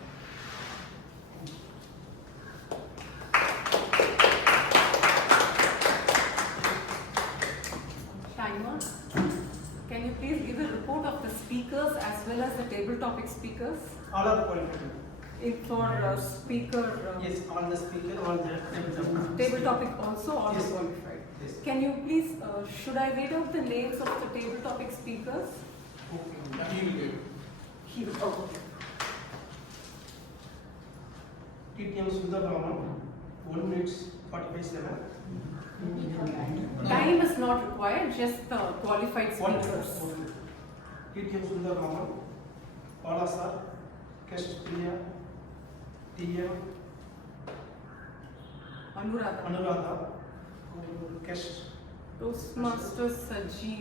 Timer. Can you please give a report of the speakers as well as the table topic speakers? All are qualified. For speaker. Yes, all the speaker, all the table topic also, all yes. qualified. Yes. Can you please, should I read out the names of the table topic speakers? Okay. He will give. He will, oh, okay. TTM Sundar 1 minute 45 seconds. Time is not required, just the qualified speakers. TTM Sundar Pala sir, Kesh Priya, TM Anuradha, Kesh Toastmaster Saji,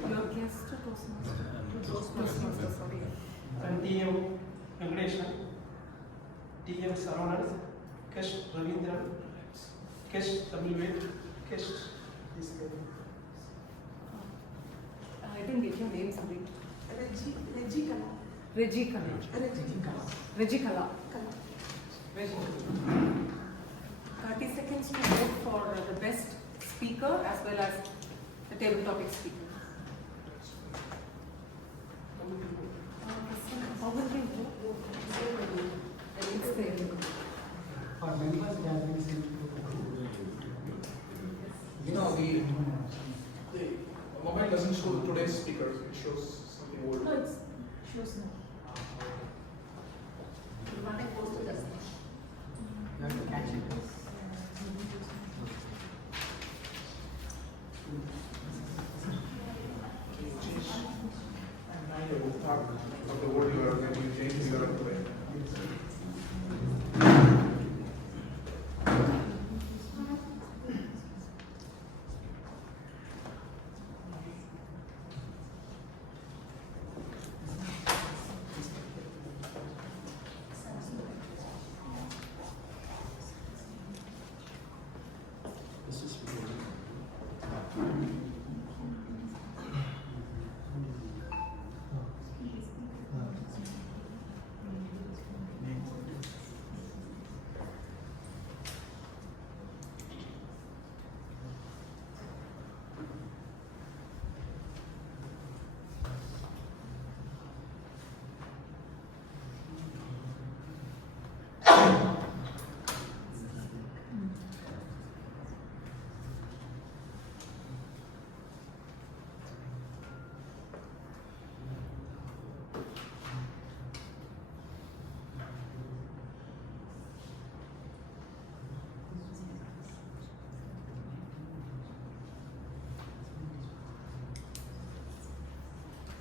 your guest Toastmaster, sorry. and TM Venkataseshan, TM Saravanan, Kesh Ravindran, Kesh Tamilved, Kesh this guy. I didn't get your name, sorry. Regikala. 30 seconds to vote for the best speaker as well as the table topic speaker. How will we vote? It's there. For members gatherings The mobile doesn't show today's speakers, it shows something old. No, it shows no. What I posted does not. you have to catch it. Of the word you are going to change, you are to it.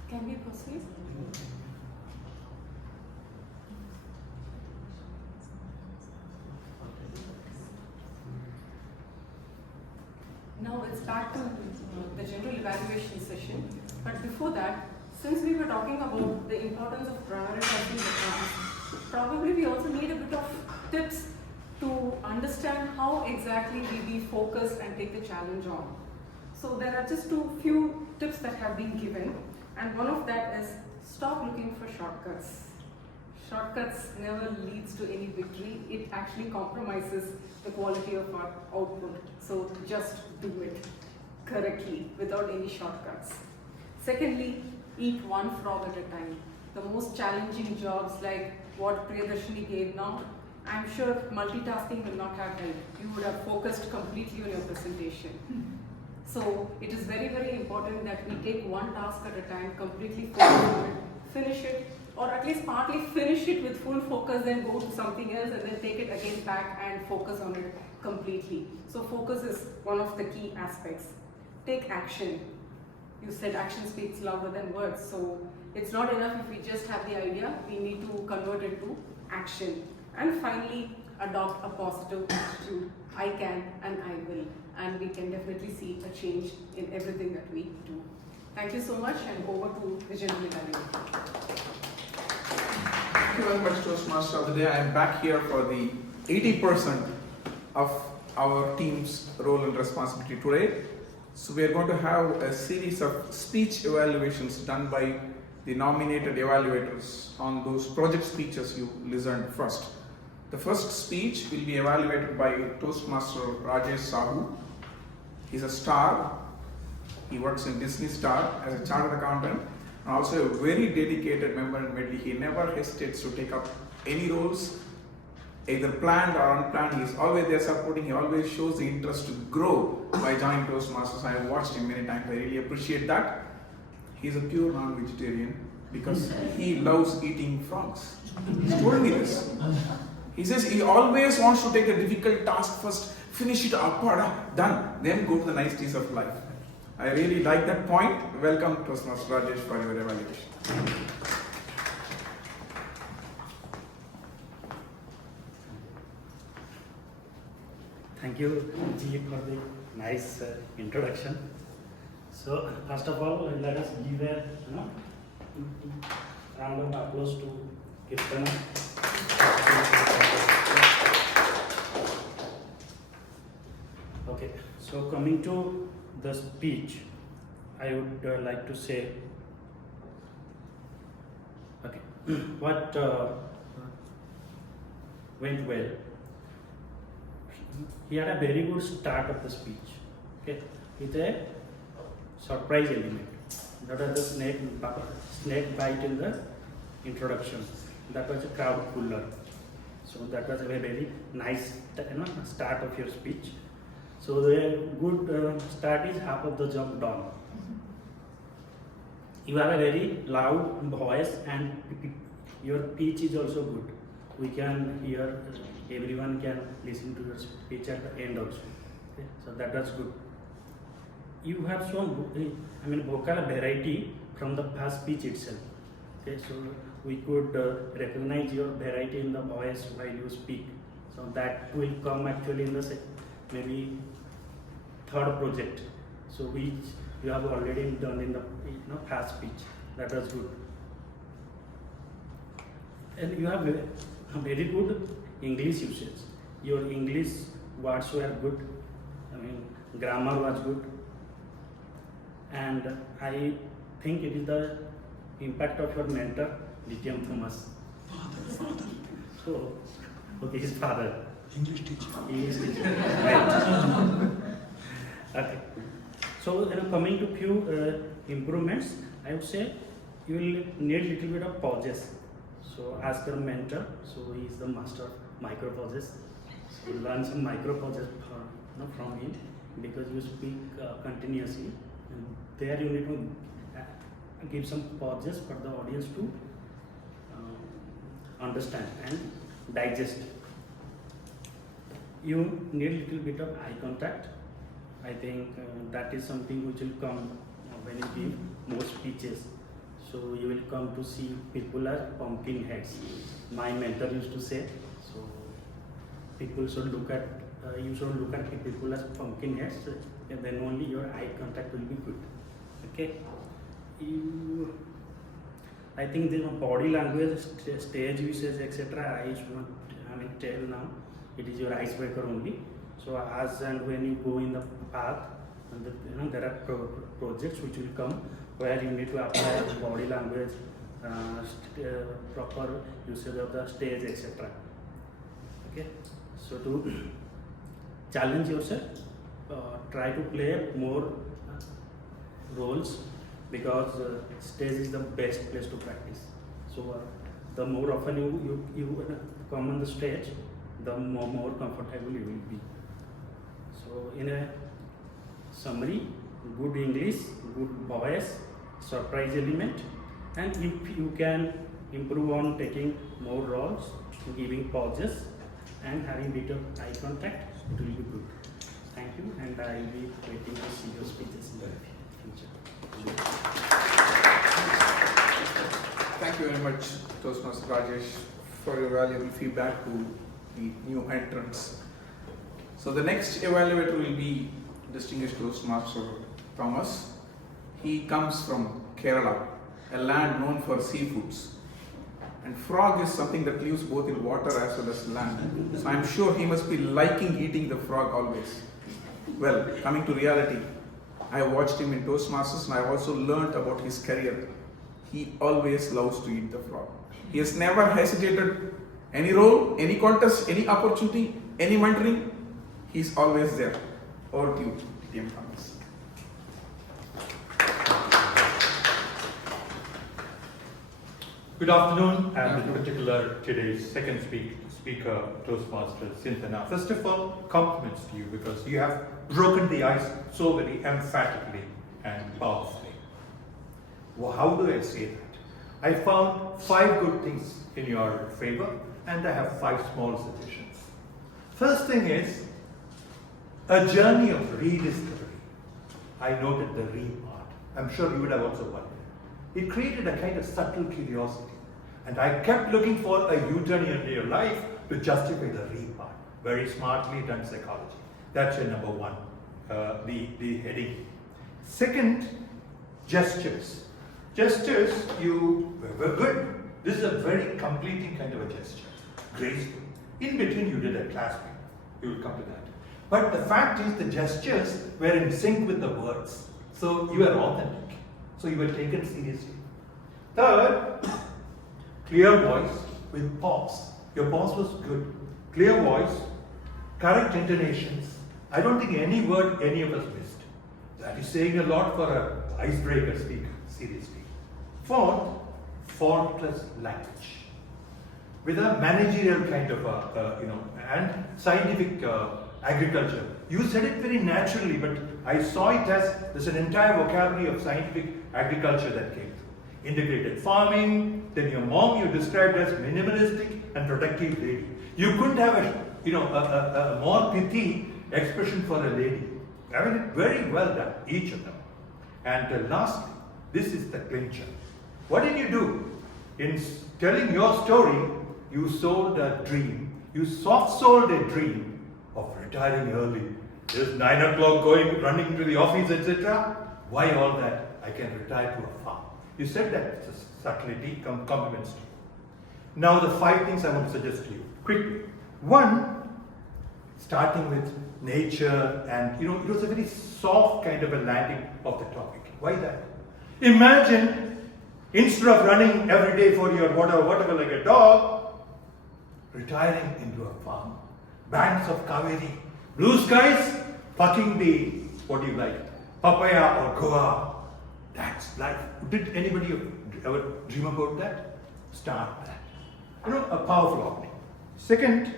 Can we proceed? Now it's back to the general evaluation session. But before that, since we were talking about the importance of prioritizing the tasks, probably we also need a bit of tips to understand how exactly we be focused and take the challenge on. So there are just few tips that have been given, and one of that is stop looking for shortcuts. Shortcuts never leads to any victory. It actually compromises the quality of our output. So just do it correctly without any shortcuts. Secondly, eat one frog at a time. The most challenging jobs like what Priyadarshni gave now, I'm sure multitasking will not have helped. You would have focused completely on your presentation. So it is very, very important that we take one task at a time, completely focus on it, finish it, or at least partly finish it with full focus, then go to something else and then take it again back and focus on it completely. So focus is one of the key aspects. Take action. You said action speaks louder than words. So it's not enough if we just have the idea, we need to convert it to action. And finally, adopt a positive attitude. I can and I will. And we can definitely see a change in everything that we do. Thank you so much, and over to the general evaluator. Thank you very much, Toastmaster. Today I am back here for the 80% of our team's role and responsibility today. So we are going to have a series of speech evaluations done by the nominated evaluators on those project speeches you listened first. The first speech will be evaluated by Toastmaster Rajesh. He's a star. He works in Disney Star as a chartered accountant and also a very dedicated member in Medley. He never hesitates to take up any roles, either planned or unplanned. He's always there supporting. He always shows the interest to grow by joining Toastmasters. I have watched him many times. I really appreciate that. He's a pure non-vegetarian because he loves eating frogs. He's told me this. He says he always wants to take a difficult task first, finish it up, done, then go to the niceties of life. I really like that point. Welcome, Toastmaster Rajesh, for your evaluation. Thank you, G, for the nice introduction. So, first of all, let us give a round of applause to Keerthan. Okay, so coming to the speech, I would like to say, okay, what went well. He had a very good start of the speech, okay, with a surprise element. That was the snake bite in the introduction. That was a crowd puller. So that was a very nice start of your speech. So the good start is half of the job done. You have a very loud voice and your pitch is also good. We can hear, everyone can listen to your speech at the end also. Okay? So that was good. You have shown vocal variety from the past speech itself. Okay? So we could recognize your variety in the voice while you speak. So that will come actually in the maybe third project. So which you have already done in the past speech. That was good. And you have very good English usage. Your English words were good. Grammar was good. And I think it is the impact of your mentor, DTM Thomas. Father. So, okay, his father. English teacher. English teacher. Right. Okay. So, coming to few improvements, I would say you will need a little bit of pauses. So, ask your mentor. So, he is the master of micro pauses. So, learn some micro pauses from him because you speak continuously. And there you need to give some pauses for the audience to understand and digest. You need a little bit of eye contact. I think that is something which will come when you give more speeches. So you will come to see people as pumpkin heads. My mentor used to say. So people should look at you should look at people as pumpkin heads, and then only your eye contact will be good. Okay. I think the body language, stage usage, etc. I should not tell now. It is your icebreaker only. So as and when you go in the path, and there are projects which will come where you need to apply body language, proper usage of the stage, etc. Okay. So to challenge yourself, try to play more roles, because stage is the best place to practice. So the more often you come on the stage, the more comfortable you will be. So in a summary, good English, good voice, surprise element, and if you can improve on taking more roles, giving pauses, and having bit of eye contact, it will be good. Thank you, and I will be waiting to see your speeches in the future. Thank you very much, Toastmaster Rajesh, for your valuable feedback to the new entrants. So the next evaluator will be distinguished Toastmaster Thomas. He comes from Kerala, a land known for seafoods. And frog is something that lives both in water as well as land. So I'm sure he must be liking eating the frog always. Well, coming to reality, I watched him in Toastmasters and I also learned about his career. He always loves to eat the frog. He has never hesitated any role, any contest, any opportunity, any mentoring. He's always there. Over to you, TM Thomas. Good afternoon, and in particular today's second speaker, Toastmaster Sinthana. First of all, compliments to you because you have broken the ice so very emphatically and powerfully. Well, how do I say that? I found 5 good things in your favor, and I have 5 small suggestions. First thing is a journey of rediscovery. I noted the re part. I'm sure you would have also wondered. It created a kind of subtle curiosity. And I kept looking for a U-turn in your life to justify the re part. Very smartly done psychology. That's your number 1, the heading. Second, gestures. Gestures, you were good. This is a very completing kind of a gesture. Graceful. In between, you did a clasping. You will come to that. But the fact is, the gestures were in sync with the words. So you were authentic. So you were taken seriously. Third, clear voice with pause. Your pause was good. Clear voice, correct intonations. I don't think any word any of us missed. That is saying a lot for an icebreaker speaker, seriously. Fourth, faultless language. With a managerial kind of and scientific agriculture. You said it very naturally, but I saw it as there's an entire vocabulary of scientific agriculture that came through. Integrated farming, then your mom you described as minimalistic and productive lady. You couldn't have a more pithy expression for a lady. I mean, very well done, each of them. And lastly, this is the clincher. What did you do? In telling your story, you sold a dream. You soft-sold a dream of retiring early. There's 9 o'clock running to the office, etc. Why all that? I can retire to a farm. You said that. It's a subtlety, compliments to you. Now the 5 things I want to suggest to you, quickly. 1, starting with nature, and it was a very soft kind of a landing of the topic. Why that? Imagine, instead of running every day for your whatever like a dog, retiring into a farm. Banks of Kaveri, blue skies, fucking the, what do you like, papaya or goa. That's life. Did anybody ever dream about that? Start that. A powerful opening. Second,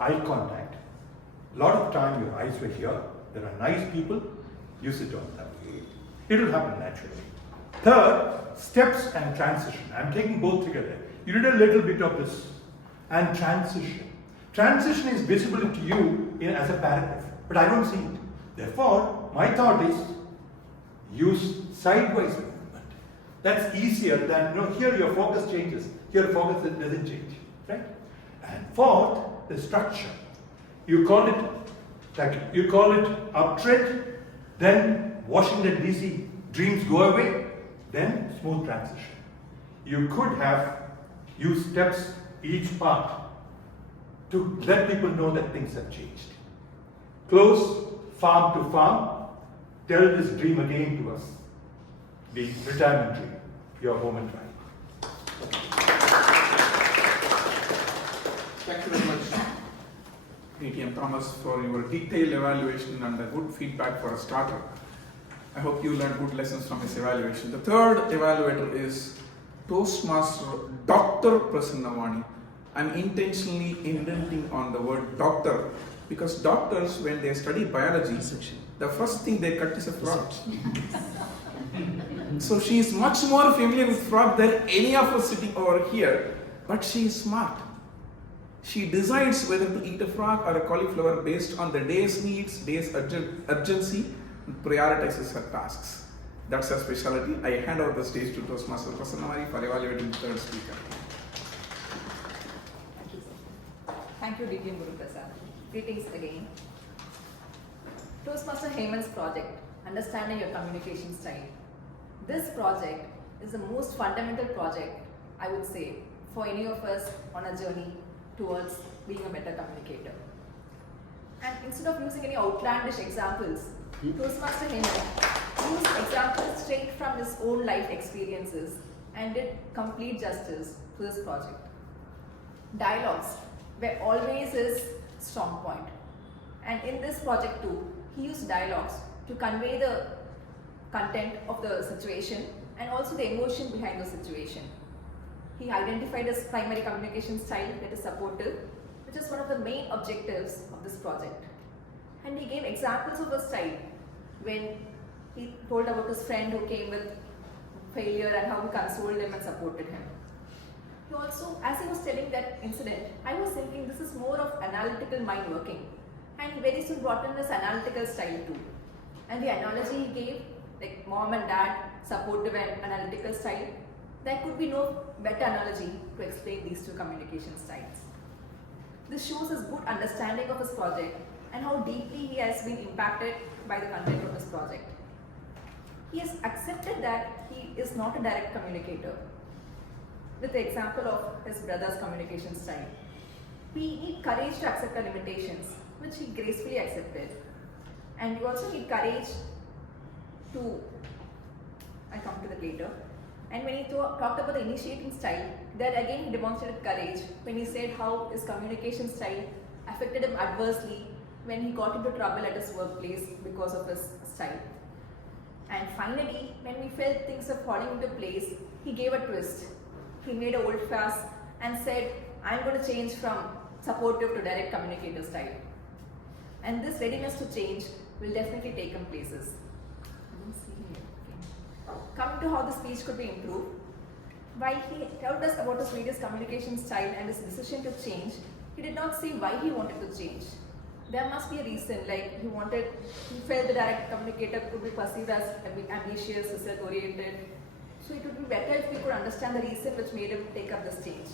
eye contact. A lot of time your eyes were here. There are nice people, use it on them. It will happen naturally. Third, steps and transition. I'm taking both together. You did a little bit of this. And transition. Transition is visible to you as a paragraph, but I don't see it. Therefore, my thought is use sidewise movement. That's easier than, here your focus changes, here focus doesn't change, right? And fourth, the structure. You call it uptrend, then Washington DC dreams go away, then smooth transition. You could have used steps each part to let people know that things have changed. Close farm to farm, tell this dream again to us. The retirement dream, your home and drive. Thank you very much, DTM Thomas, for your detailed evaluation and the good feedback for a starter. I hope you learned good lessons from this evaluation. The third evaluator is Toastmaster Dr. Prasanna Vani. I'm intentionally indenting on the word doctor because doctors, when they study biology, the first thing they cut is a frog. So she is much more familiar with frog than any of us sitting over here, but she is smart. She decides whether to eat a frog or a cauliflower based on the day's needs, day's urgency, and prioritizes her tasks. That's her specialty. I hand over the stage to Toastmaster Prasanna Vani for evaluating the third speaker. Thank you, DTM Guru Prasad. Greetings again. Toastmaster Hemant's project, Understanding Your Communication Style. This project is the most fundamental project, I would say, for any of us on a journey towards being a better communicator. And instead of using any outlandish examples, Toastmaster Hemant used examples straight from his own life experiences and did complete justice to this project. Dialogues were always his strong point. And in this project too, he used dialogues to convey the content of the situation and also the emotion behind the situation. He identified his primary communication style that is supportive, which is one of the main objectives of this project. And he gave examples of his style when he told about his friend who came with failure and how he consoled him and supported him. He also, as he was telling that incident, I was thinking this is more of analytical mind working. And he very soon brought in this analytical style too. And the analogy he gave, like mom and dad, supportive and analytical style, there could be no better analogy to explain these two communication styles. This shows his good understanding of his project and how deeply he has been impacted by the content of his project. He has accepted that he is not a direct communicator. With the example of his brother's communication style, we need courage to accept our limitations, which he gracefully accepted. And we also need courage to, I'll come to that later. And when he talked about the initiating style, that again he demonstrated courage when he said how his communication style affected him adversely when he got into trouble at his workplace because of his style. And finally, when we felt things are falling into place, he gave a twist. He made a old fast and said, I'm going to change from supportive to direct communicator style. And this readiness to change will definitely take him places. Coming to how the speech could be improved, while he told us about his various communication style and his decision to change, he did not say why he wanted to change. There must be a reason, like he felt the direct communicator could be perceived as ambitious, result-oriented. So it would be better if we could understand the reason which made him take up this change.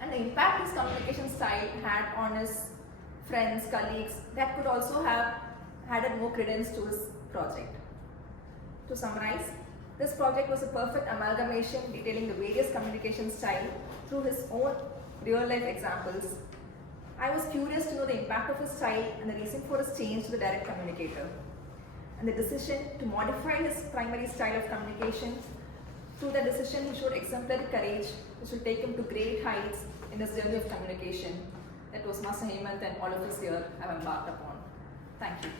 And the impact his communication style had on his friends, colleagues, that could also have added more credence to his project. To summarize, this project was a perfect amalgamation detailing the various communication style through his own real-life examples. I was curious to know the impact of his style and the reason for his change to the direct communicator, and the decision to modify his primary style of communication. Through the decision, he showed exemplary courage, which will take him to great heights in his journey of communication that Toastmaster Hemant and all of us here have embarked upon. Thank you.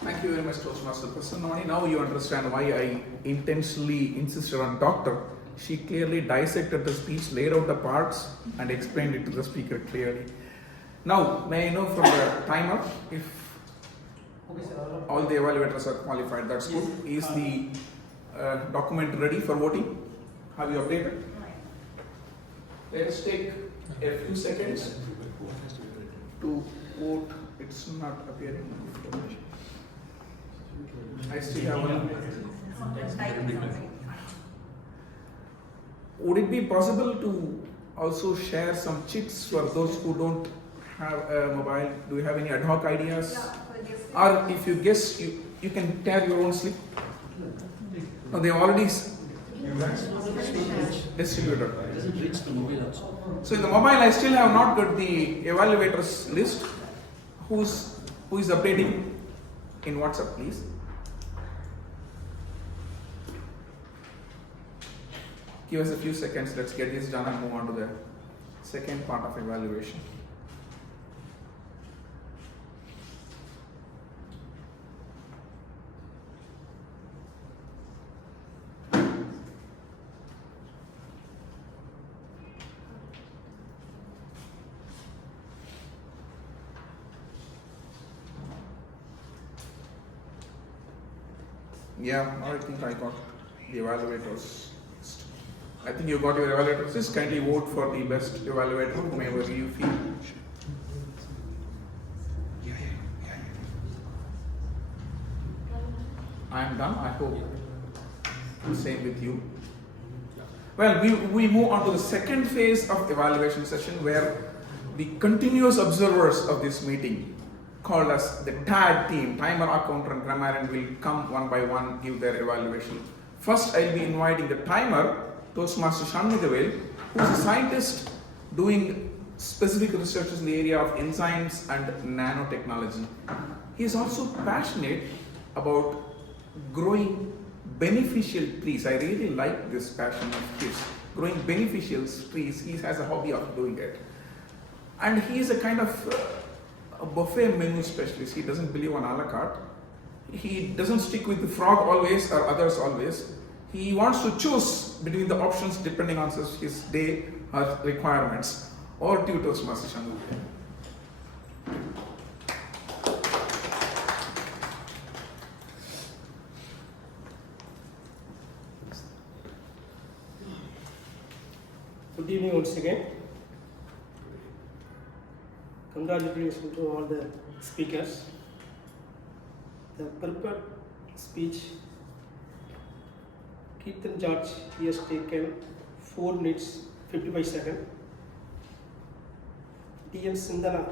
Thank you very much, Toastmaster Prasanna Vani. Now you understand why I intentionally insisted on doctor. She clearly dissected the speech, laid out the parts, and explained it to the speaker clearly. Now, may I know from the timer if all the evaluators are qualified? That's good. Is the document ready for voting? Have you updated? Let us take a few seconds to vote. It's not appearing. I still have one. Would it be possible to also share some chits for those who don't have a mobile? Do you have any ad hoc ideas? Or if you guess, you can tear your own slip? No, they already distributed. So in the mobile, I still have not got the evaluators list. Who is updating in WhatsApp, please? Give us a few seconds. Let's get this done and move on to the second part of evaluation. Yeah, now I think I got the evaluators. I think you got your evaluators. Just kindly vote for the best evaluator, whomever you feel. I am done. I hope the same with you. Well, we move on to the second phase of evaluation session, where the continuous observers of this meeting, called as the TAG team, Timer, Accounter and Grammarian, will come one by one, give their evaluation. First, I'll be inviting the Timer, Toastmaster Shanmugavil, who is a scientist doing specific researches in the area of enzymes and nanotechnology. He is also passionate about growing beneficial trees. I really like this passion of his, growing beneficial trees. He has a hobby of doing it. And he is a kind of a buffet menu specialist. He doesn't believe on a la carte. He doesn't stick with the frog always or others always. He wants to choose between the options depending on his day or requirements. Over to you, Toastmaster Shanmugavil. Good evening once again. Congratulations to all the speakers. The prepared speech, Keerthan George, he has taken 4 minutes 55 seconds. TM Sinthana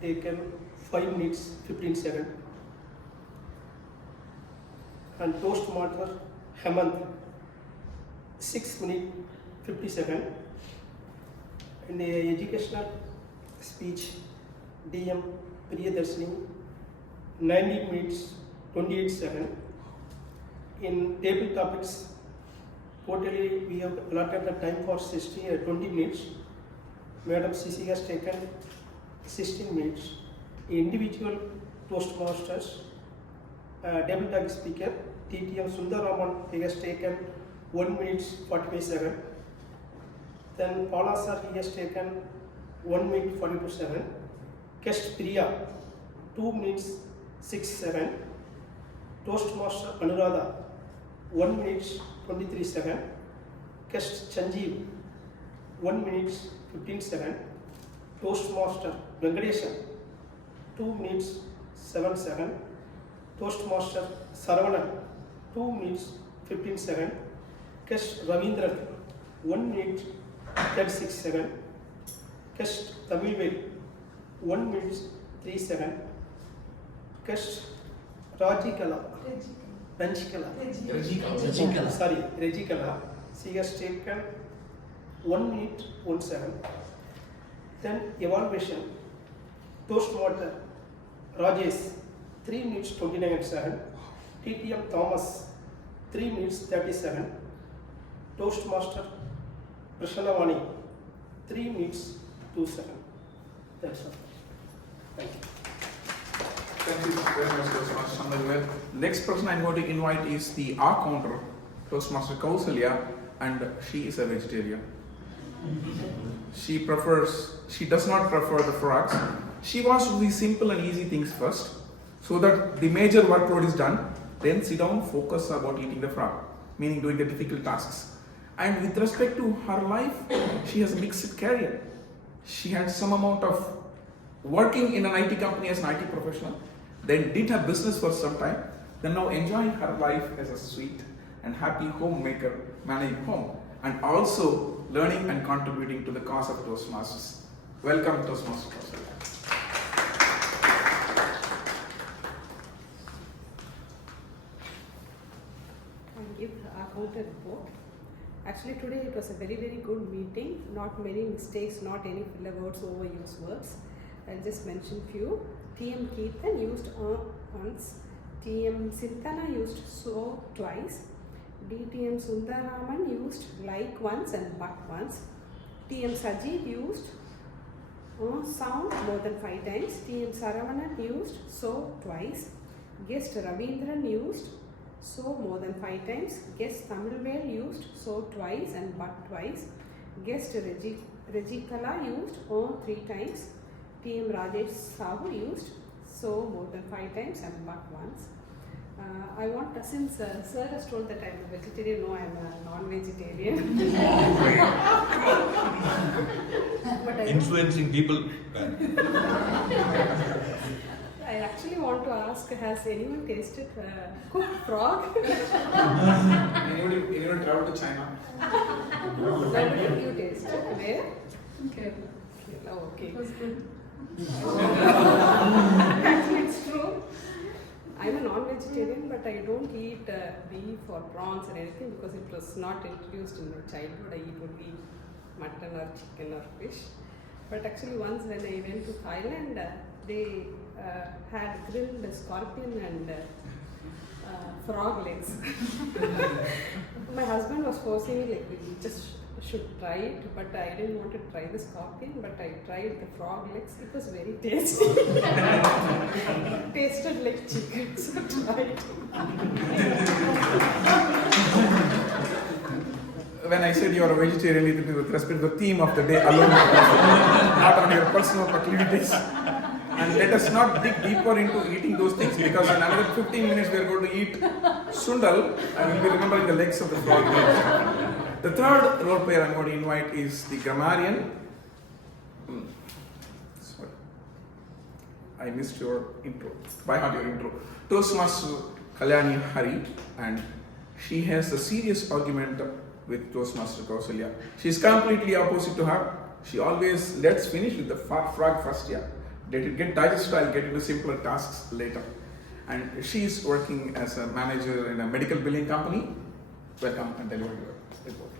taken 5 minutes 15 seconds. And Toastmaster Hemant 6 minutes 50 seconds. In the educational speech, DM Priyadarshni 90 minutes 28 seconds. In table topics, totally we have allotted the time for 20 minutes. Madam Cisy has taken 16 minutes. Individual Toastmasters, table talk speaker, TM Sundaraman, he has taken 1 minute 45 seconds. Then Paula sir, he has taken 1 minute 42 seconds. Guest Priya, 2 minutes 6 seconds. Toastmaster Anuradha, 1 minute 23 seconds. Guest Sanjeev, 1 minute 15 seconds. Toastmaster Venkataseshan, 2 minutes 7 seconds. Toastmaster Saravanan, 2 minutes 15 seconds. Guest Ravindran, 1 minute 36 seconds. Guest Tamilvel, 1 minute 3 seconds. Guest Rajikala, Regikala, she has taken 1 minute 1 second. Then evaluation, Toastmaster Rajesh, 3 minutes 29 seconds. TTM Thomas, 3 minutes 30 seconds. Toastmaster Prasanna Vani, 3 minutes 2 seconds. That's all. Thank you. Thank you very much, Toastmaster Shanmugavil. Next person I'm going to invite is the R counter, Toastmaster Kausalya, and she is a vegetarian. She does not prefer the frogs. She wants to do the simple and easy things first, so that the major workload is done. Then sit down, focus about eating the frog, meaning doing the difficult tasks. And with respect to her life, she has a mixed career. She had some amount of working in an IT company as an IT professional, then did her business for some time, then now enjoying her life as a sweet and happy homemaker managing home, and also learning and contributing to the cause of Toastmasters. Welcome, Toastmaster. I'll give about a report. Actually, today it was a very good meeting. Not many mistakes, not any filler words, overused words. I'll just mention few. TM Keerthan used once. TM Sinthana used so twice. DTM Sundaraman used like once and but once. TM Cisy used sound more than 5 times. TM Saravanan used so twice. Guest Ravindran used so more than 5 times. Guest Tamilvel used so twice and but twice. Guest Regikala used 3 times. TM Rajesh Sahu used so more than 5 times and but once. I want to, since sir has told that I am a vegetarian, no, I am a non-vegetarian. But influencing people. I actually want to ask, has anyone tasted cooked frog? Anyone traveled to China? Where did you taste? Where? Kerala. Kerala, okay. It was good. Actually, it's true. I'm a non-vegetarian, but I don't eat beef or prawns or anything because it was not introduced in my childhood. I eat only mutton or chicken or fish. But actually, once when I went to Thailand, they had grilled scorpion and frog legs. My husband was forcing me, like, we just should try it, but I didn't want to try the scorpion, but I tried the frog legs. It was very tasty. It tasted like chicken, so try it. When I said you are a vegetarian, it is with respect to the theme of the day alone, not on your personal proclivities. And let us not dig deeper into eating those things, because in another 15 minutes we are going to eat sundal and we'll be remembering the legs of the frog. The third role player I'm going to invite is the Grammarian. Sorry, I missed your intro. By heart your intro. Toastmaster Kalyani Hari, and she has a serious argument with Toastmaster Kausalya. She is completely opposite to her. She always lets finish with the frog first. Yeah, let it get digested. I'll get into simpler tasks later. And she is working as a manager in a medical billing company. Welcome and deliver your report.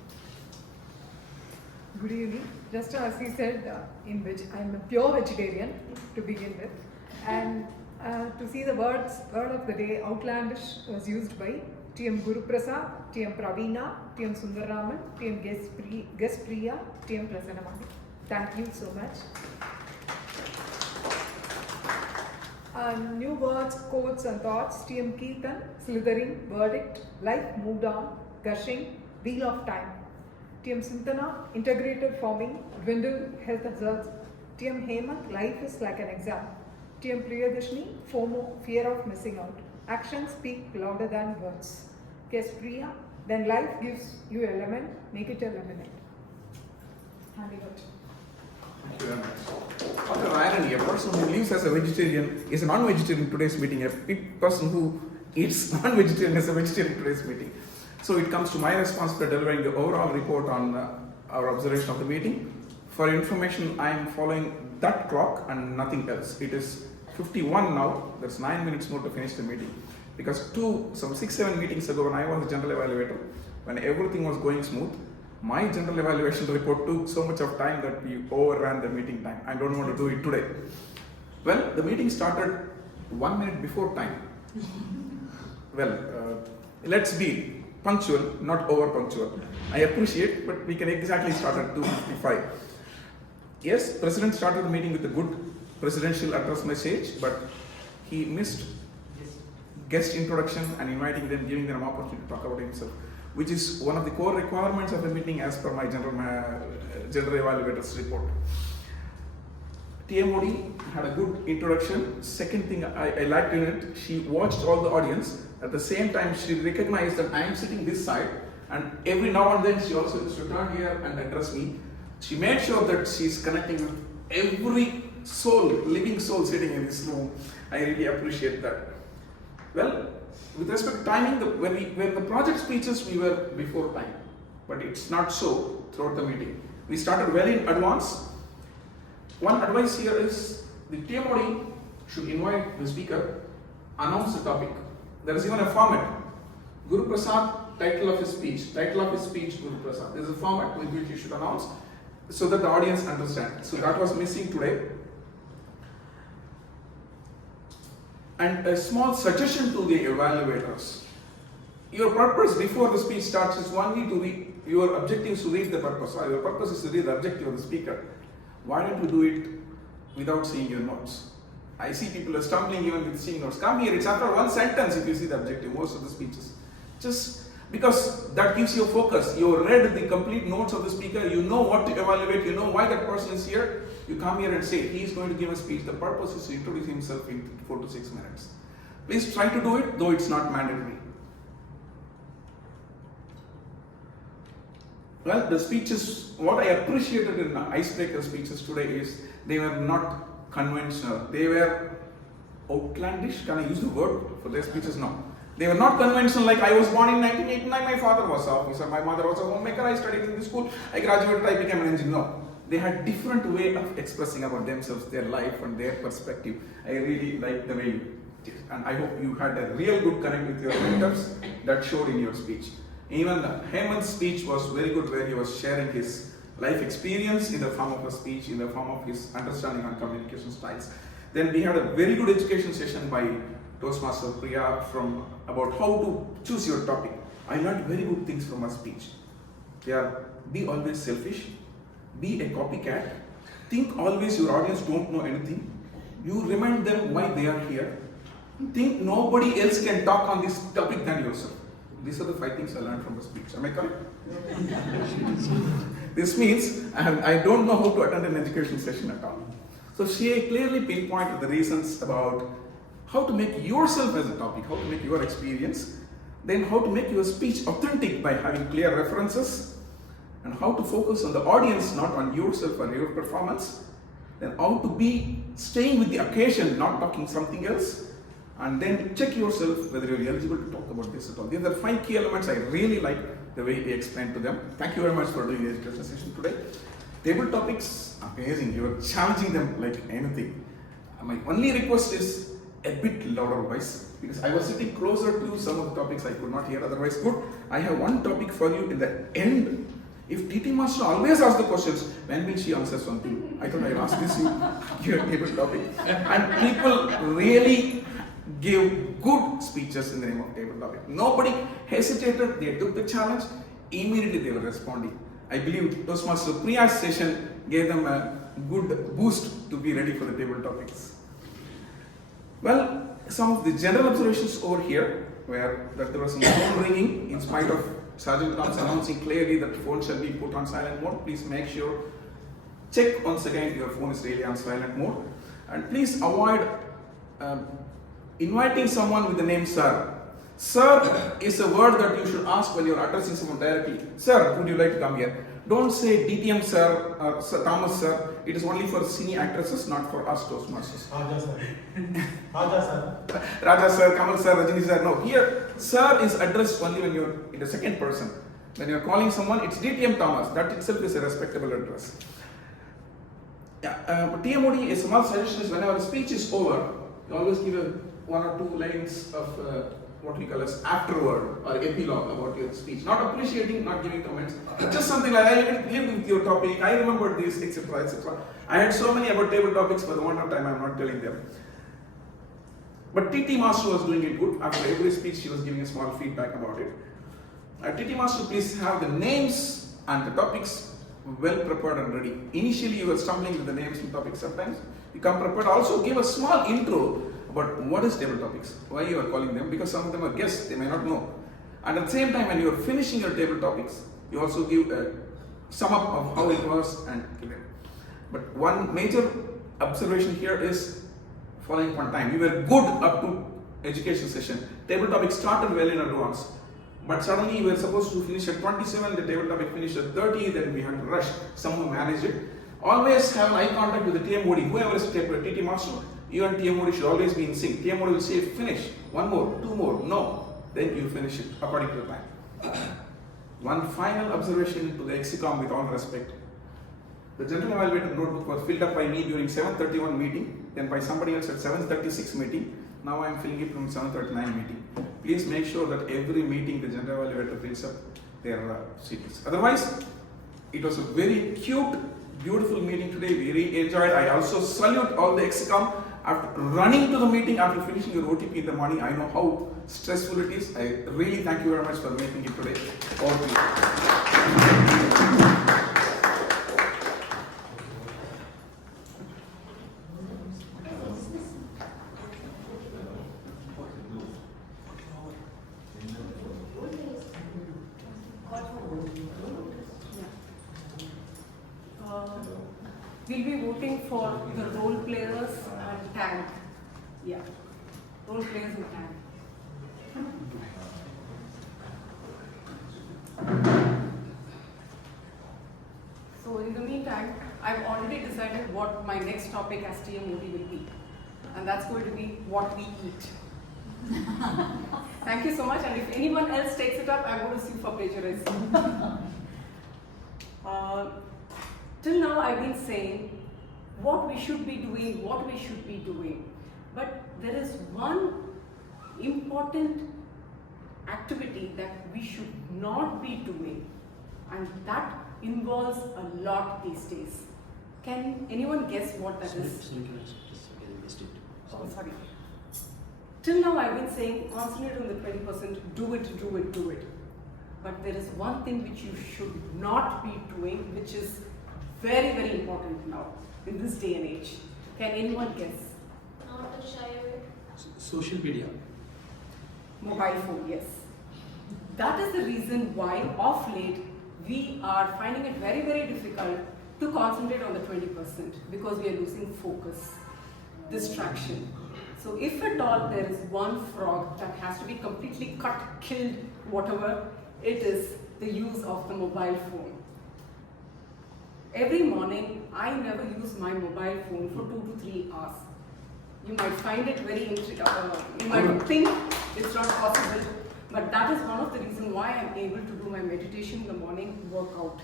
Good evening. Just as he said, in which I am a pure vegetarian to begin with, and to see the word of the day, outlandish, was used by TM Guru Prasad, TM Praveena, TM Sundaraman, TM Guest Priya, TM Prasanna Vani. Thank you so much. New words, quotes and thoughts. TM Keerthan, slithering, verdict, life moved on, gushing, wheel of time. TM Sinthana, integrated forming, dwindle, health hazards. TM Hemant, life is like an exam. TM Priyadarshni, FOMO, fear of missing out. Actions speak louder than words. Guest Priya, then life gives you a lemon, make it a lemonade. Handing out. Thank you very much. What an irony, a person who lives as a vegetarian is a non-vegetarian in today's meeting, a person who eats non-vegetarian is a vegetarian in today's meeting. So it comes to my responsibility delivering the overall report on our observation of the meeting. For information, I am following that clock and nothing else. It is 51 now, there's 9 minutes more to finish the meeting. Because some 6-7 meetings ago when I was a general evaluator, when everything was going smooth, my general evaluation report took so much of time that we overran the meeting time. I don't want to do it today. Well, the meeting started 1 minute before time. Well, let's be punctual, not over punctual. I appreciate, but we can exactly start at 2:55. Yes, President started the meeting with a good presidential address message, but he missed guest introduction and inviting them, giving them an opportunity to talk about himself, which is one of the core requirements of the meeting as per my general evaluator's report. TMoD had a good introduction. Second thing I liked in it, she watched all the audience. At the same time, she recognized that I am sitting this side, and every now and then she also used to turn here and address me. She made sure that she's connecting with every soul, living soul sitting in this room. I really appreciate that. Well, with respect to timing, when the project speeches, we were before time, but it's not so throughout the meeting. We started well in advance. One advice here is the TMoD should invite the speaker, announce the topic. There is even a format. Guru Prasad, title of his speech, Guru Prasad. There is a format with which you should announce so that the audience understands. So that was missing today. And a small suggestion to the evaluators. Your purpose before the speech starts is only to read, your objective is to read the purpose, or your purpose is to read the objective of the speaker. Why don't you do it without seeing your notes? I see people are stumbling even with seeing notes. Come here, it's after one sentence if you see the objective, most of the speeches. Just because that gives you focus. You read the complete notes of the speaker, you know what to evaluate, you know why that person is here. You come here and say, he is going to give a speech. The purpose is to introduce himself in 4 to 6 minutes. Please try to do it, though it's not mandatory. Well, the speeches, what I appreciated in Icebreaker speeches today is they were not conventional. They were outlandish. Can I use the word for their speeches? No. They were not conventional like I was born in 1989, my father was an officer, my mother was a homemaker, I studied in this school, I graduated, I became an engineer. No. They had different way of expressing about themselves, their life and their perspective. I really like the way you did. And I hope you had a real good connect with your mentors that showed in your speech. Even Hemant's speech was very good, where he was sharing his life experience in the form of a speech, in the form of his understanding on communication styles. Then we had a very good education session by Toastmaster Priya from about how to choose your topic. I learned very good things from her speech. They are, be always selfish, be a copycat, think always your audience don't know anything, you remind them why they are here, think nobody else can talk on this topic than yourself. These are the 5 things I learned from the speech. Am I correct? This means I don't know how to attend an education session at all. So she clearly pinpointed the reasons about how to make yourself as a topic, how to make your experience, then how to make your speech authentic by having clear references, and how to focus on the audience, not on yourself or your performance, then how to be staying with the occasion, not talking something else, and then check yourself whether you're eligible to talk about this at all. These are 5 key elements I really like the way we explained to them. Thank you very much for doing the education session today. Table topics, amazing. You're challenging them like anything. My only request is a bit louder voice, because I was sitting closer to some of the topics I could not hear, otherwise good. I have one topic for you in the end. If TT Master always asks the questions, when will she answer something? I thought I'll ask this you, your table topic. And people really gave good speeches in the name of table topic. Nobody hesitated, they took the challenge, immediately they were responding. I believe Toastmaster Priya's session gave them a good boost to be ready for the table topics. Well, some of the general observations over here were that there was some phone ringing in spite of Sergeant Tom's announcing clearly that the phone shall be put on silent mode. Please make sure, check once again your phone is really on silent mode, and please avoid inviting someone with the name sir. Sir is a word that you should ask when you are addressing someone directly. Sir, would you like to come here? Don't say DTM sir or Sir Thomas sir. It is only for senior actresses, not for us Toastmasters. Raja sir. Raja sir. Raja sir, Kamal sir, Rajini sir. No, here sir is addressed only when you're in the second person. When you're calling someone, it's DTM Thomas. That itself is a respectable address. Yeah, TMoD, a small suggestion is whenever a speech is over, you always give 1 or 2 lines of what we call as afterword or epilogue about your speech. Not appreciating, not giving comments. Just something like, I live with your topic, I remember this, etc., etc. I had so many about table topics, for the one of time I'm not telling them. But TT Master was doing it good. After every speech, she was giving a small feedback about it. TT Master, please have the names and the topics well prepared and ready. Initially, you were stumbling with the names and topics sometimes. You come prepared. Also, give a small intro about what is table topics, why you are calling them, because some of them are guests, they may not know. And at the same time, when you are finishing your table topics, you also give a sum up of how it was and give it. But one major observation here is following one time. We were good up to education session. Table topic started well in advance. But suddenly we were supposed to finish at 27, the table topic finished at 30, then we had to rush. Someone managed it. Always have an eye contact with the TMoD, whoever is TT Master. You and TMoD should always be in sync. TMoD will say finish, one more, two more, no. Then you finish it according to the plan. One final observation to the Exicom with all respect. The general evaluator notebook was filled up by me during 7:31 meeting, then by somebody else at 7:36 meeting. Now I am filling it from 7:39 meeting. Please make sure that every meeting the general evaluator fills up their seats. Otherwise, it was a very cute, beautiful meeting today. We really enjoyed. I also salute all the Exicom. After running to the meeting, after finishing your OTP in the morning, I know how stressful it is. I really thank you very much for making it today. Over to you. We'll be voting for the role players and tag. Yeah, role players and tag. So in the meantime, I've already decided what my next topic as TMoD will be. And that's going to be what we eat. Thank you so much, and if anyone else takes it up, I'm going to sue for plagiarism. Till now I've been saying what we should be doing, but there is one important activity that we should not be doing, and that involves a lot these days. Can anyone guess what that is? Oh, sorry. Till now I've been saying concentrate on the 20%, do it. But there is one thing which you should not be doing, which is very, very important now in this day and age. Can anyone guess? Not to shy away. Social media. Mobile phone, yes. That is the reason why of late we are finding it very, very difficult to concentrate on the 20% because we are losing focus, distraction. So if at all there is one frog that has to be completely cut, killed, whatever, it is the use of the mobile phone. Every morning, I never use my mobile phone for 2 to 3 hours. You might find it very you might think it's not possible, but that is one of the reasons why I'm able to do my meditation in the morning workout.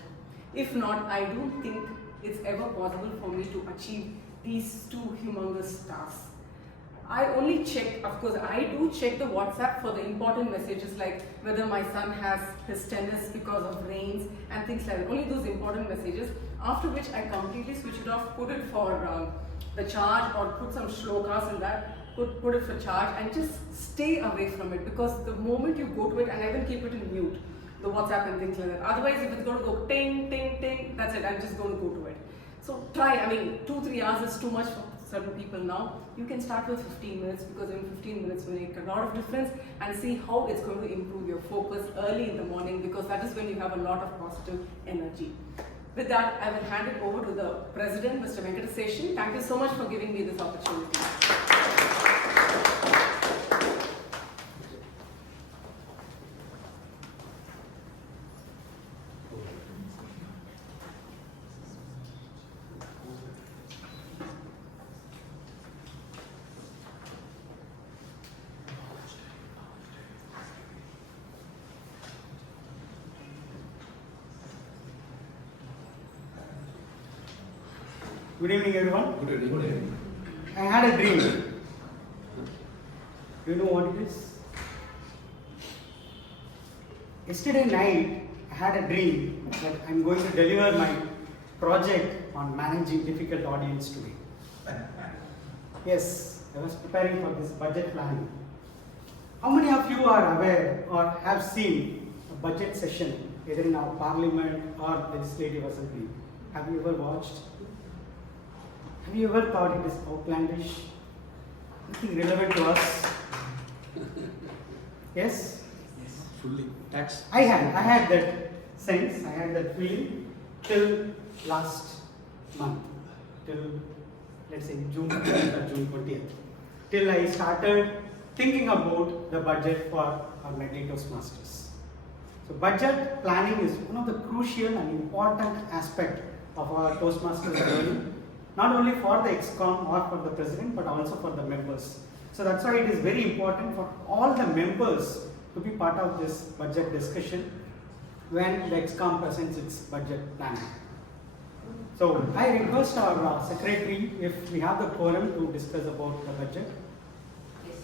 If not, I don't think it's ever possible for me to achieve these two humongous tasks. I only check, of course, I do check the WhatsApp for the important messages like whether my son has his tennis because of rains and things like that. Only those important messages, after which I completely switch it off, put it for the charge or put some shlokas in that, put it for charge and just stay away from it, because the moment you go to it, and I will keep it in mute, the WhatsApp and things like that. Otherwise, if it's going to go ting, ting, ting, that's it, I'm just going to go to it. So try, 2-3 hours is too much for certain people now. You can start with 15 minutes because in 15 minutes will make a lot of difference, and see how it's going to improve your focus early in the morning, because that is when you have a lot of positive energy. With that, I will hand it over to the President, Mr. Venkataseshan. Thank you so much for giving me this opportunity. Good evening, everyone. Good evening. I had a dream. Do you know what it is? Yesterday night, I had a dream that I'm going to deliver my project on managing difficult audience today. Yes, I was preparing for this budget planning. How many of you are aware or have seen a budget session either in our parliament or legislative assembly? Have you ever watched? Have you ever thought it is outlandish? Nothing relevant to us? Yes? Yes. Fully. Tax. I had that sense, I had that feeling till last month, till let's say June 20th or June 20th, till I started thinking about the budget for our Medley Toastmasters. So budget planning is one of the crucial and important aspect of our Toastmasters journey. not only for the ExCom or for the president, but also for the members. So that's why it is very important for all the members to be part of this budget discussion when the ExCom presents its budget planning. So I request our secretary if we have the quorum to discuss about the budget. Yes.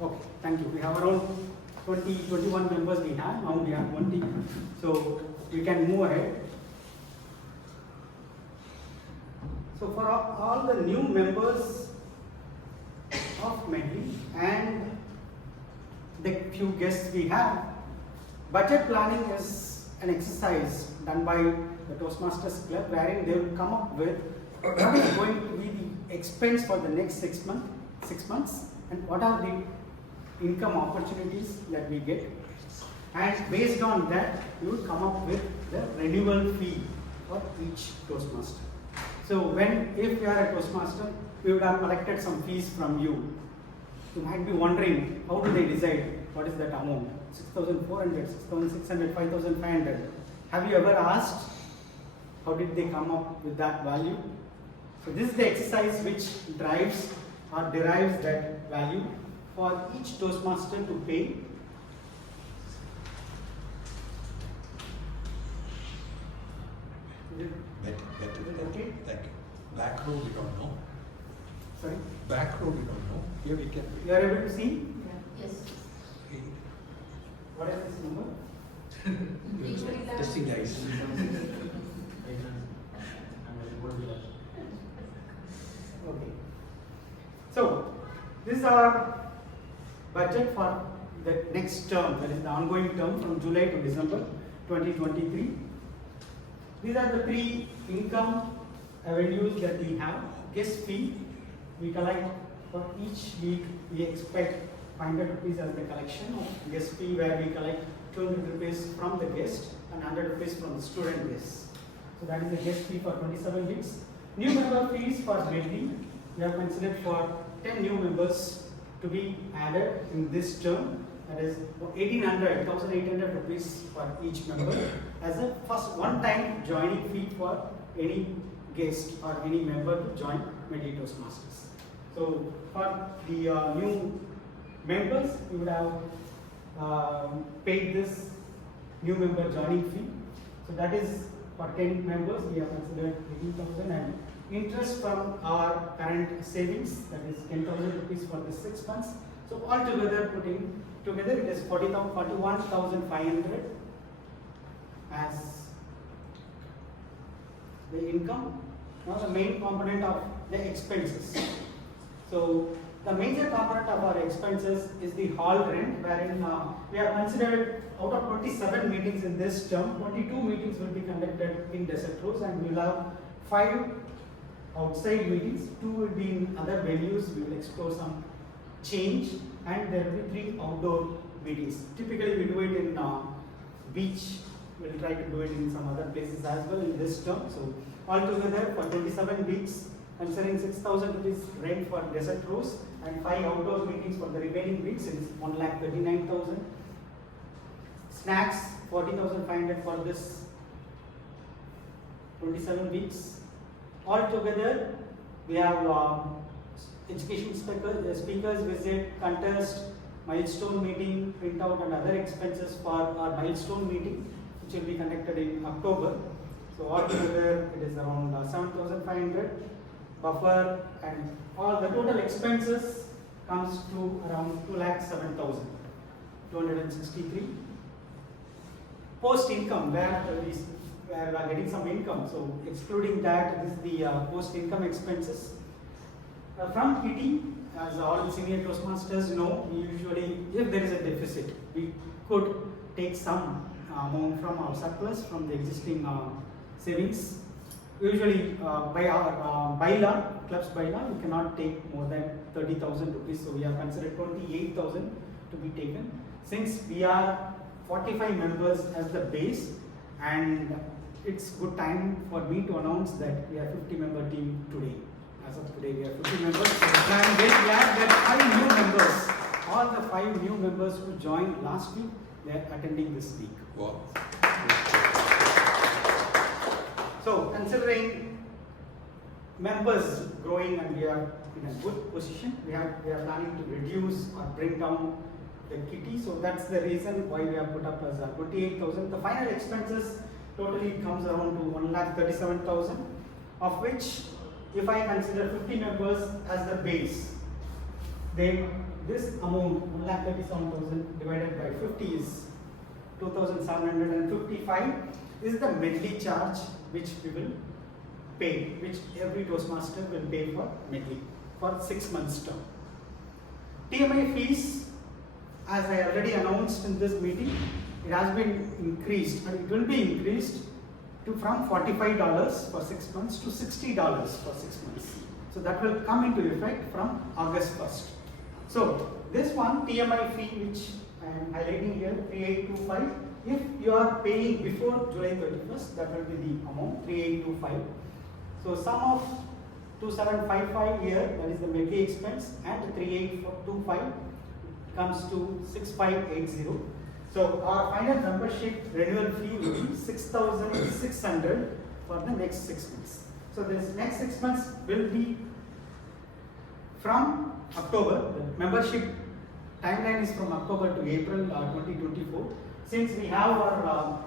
Okay, thank you. We have around 21 members we have, now we have 20. So we can move ahead. So for all the new members of Medley and the few guests we have, budget planning is an exercise done by the Toastmasters Club wherein they will come up with what is going to be the expense for the next 6 months and what are the income opportunities that we get, and based on that you will come up with the renewal fee for each Toastmaster. So if you are a Toastmaster, we would have collected some fees from you. You might be wondering, how do they decide what is that amount? 6,400, 6,600, 5,500. Have you ever asked how did they come up with that value? So this is the exercise which drives or derives that value for each Toastmaster to pay. Okay. Thank you. Back row we don't know. Sorry? Back row we don't know. Here we can. You are able to see? Yes. What is this number? Testing guys. Okay. So this is our budget for the next term, that is the ongoing term from July to December 2023. These are the three income avenues that we have. Guest fee, we collect for each week, we expect 500 rupees as the collection of guest fee, where we collect 200 rupees from the guest and 100 rupees from the student guests. So that is the guest fee for 27 weeks. New member fees for Medley, we have considered for 10 new members to be added in this term. That is 1,800 rupees for each member as a first one-time joining fee for any guest or any member to join Medley Toastmasters. So for the new members, we would have paid this new member joining fee. So that is for 10 members, we have considered 18,000, and interest from our current savings, that is 10,000 rupees for the 6 months. So altogether, putting together, it is 41,500 as the income. Now the main component of the expenses. So the major component of our expenses is the hall rent, wherein we have considered out of 27 meetings in this term, 22 meetings will be conducted in Desert Rose, and we will have 5 outside meetings, 2 will be in other venues. We will explore some change, and there will be 3 outdoor meetings. Typically we do it in beach. We will try to do it in some other places as well in this term. So altogether for 27 weeks, considering 6,000 rupees rent for Desert Rose and 5 outdoor meetings for the remaining weeks, it is 1,39,000. Snacks 40,500 for this 27 weeks. Altogether, we have education speakers visit, contest, milestone meeting, printout, and other expenses for our milestone meeting, which will be conducted in October. So altogether, it is around 7,500. Buffer and all the total expenses comes to around 2,07,263. Post income, where we are getting some income. So excluding that, this is the post income expenses. From PT, as all senior Toastmasters know, we usually, if there is a deficit, we could take some amount from our surplus, from the existing savings. Usually by our bylaw, club's bylaw, we cannot take more than 30,000 rupees. So we have considered 28,000 to be taken. Since we are 45 members as the base, and it's good time for me to announce that we are 50-member team today. As of today, we are 50 members. So I am very glad that 5 new members, all the 5 new members who joined last week, they are attending this week. Wow. So considering members growing and we are in a good position. We are planning to reduce or bring down the kitty. So that's the reason why we have put up as 28,000. The final expenses totally comes around to 1,37,000, of which if I consider 50 members as the base, then this amount 1,37,000 divided by 50 is 2,755 is the Medley charge which we will pay, which every Toastmaster will pay for Medley for 6 months term. TMI fees, as I already announced in this meeting, it has been increased and it will be increased to from $45 for 6 months to $60 for 6 months. So that will come into effect from August 1st. So this one TMI fee which I am highlighting here, 3825, if you are paying before July 31st, that will be the amount 3825. So sum of 2755 here, that is the Medley expense, and 3825 comes to 6580. So our final membership renewal fee will be 6,600 for the next 6 months. So this next 6 months will be from October. The membership timeline is from October to April 2024. Since we have our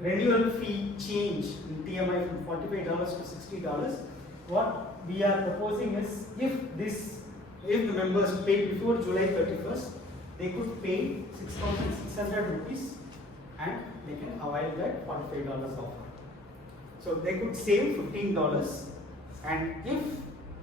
renewal fee change in TMI from $45 to $60, what we are proposing is if the members pay before July 31st, they could pay 6,600 rupees and they can avail that $45 offer. So they could save $15, and if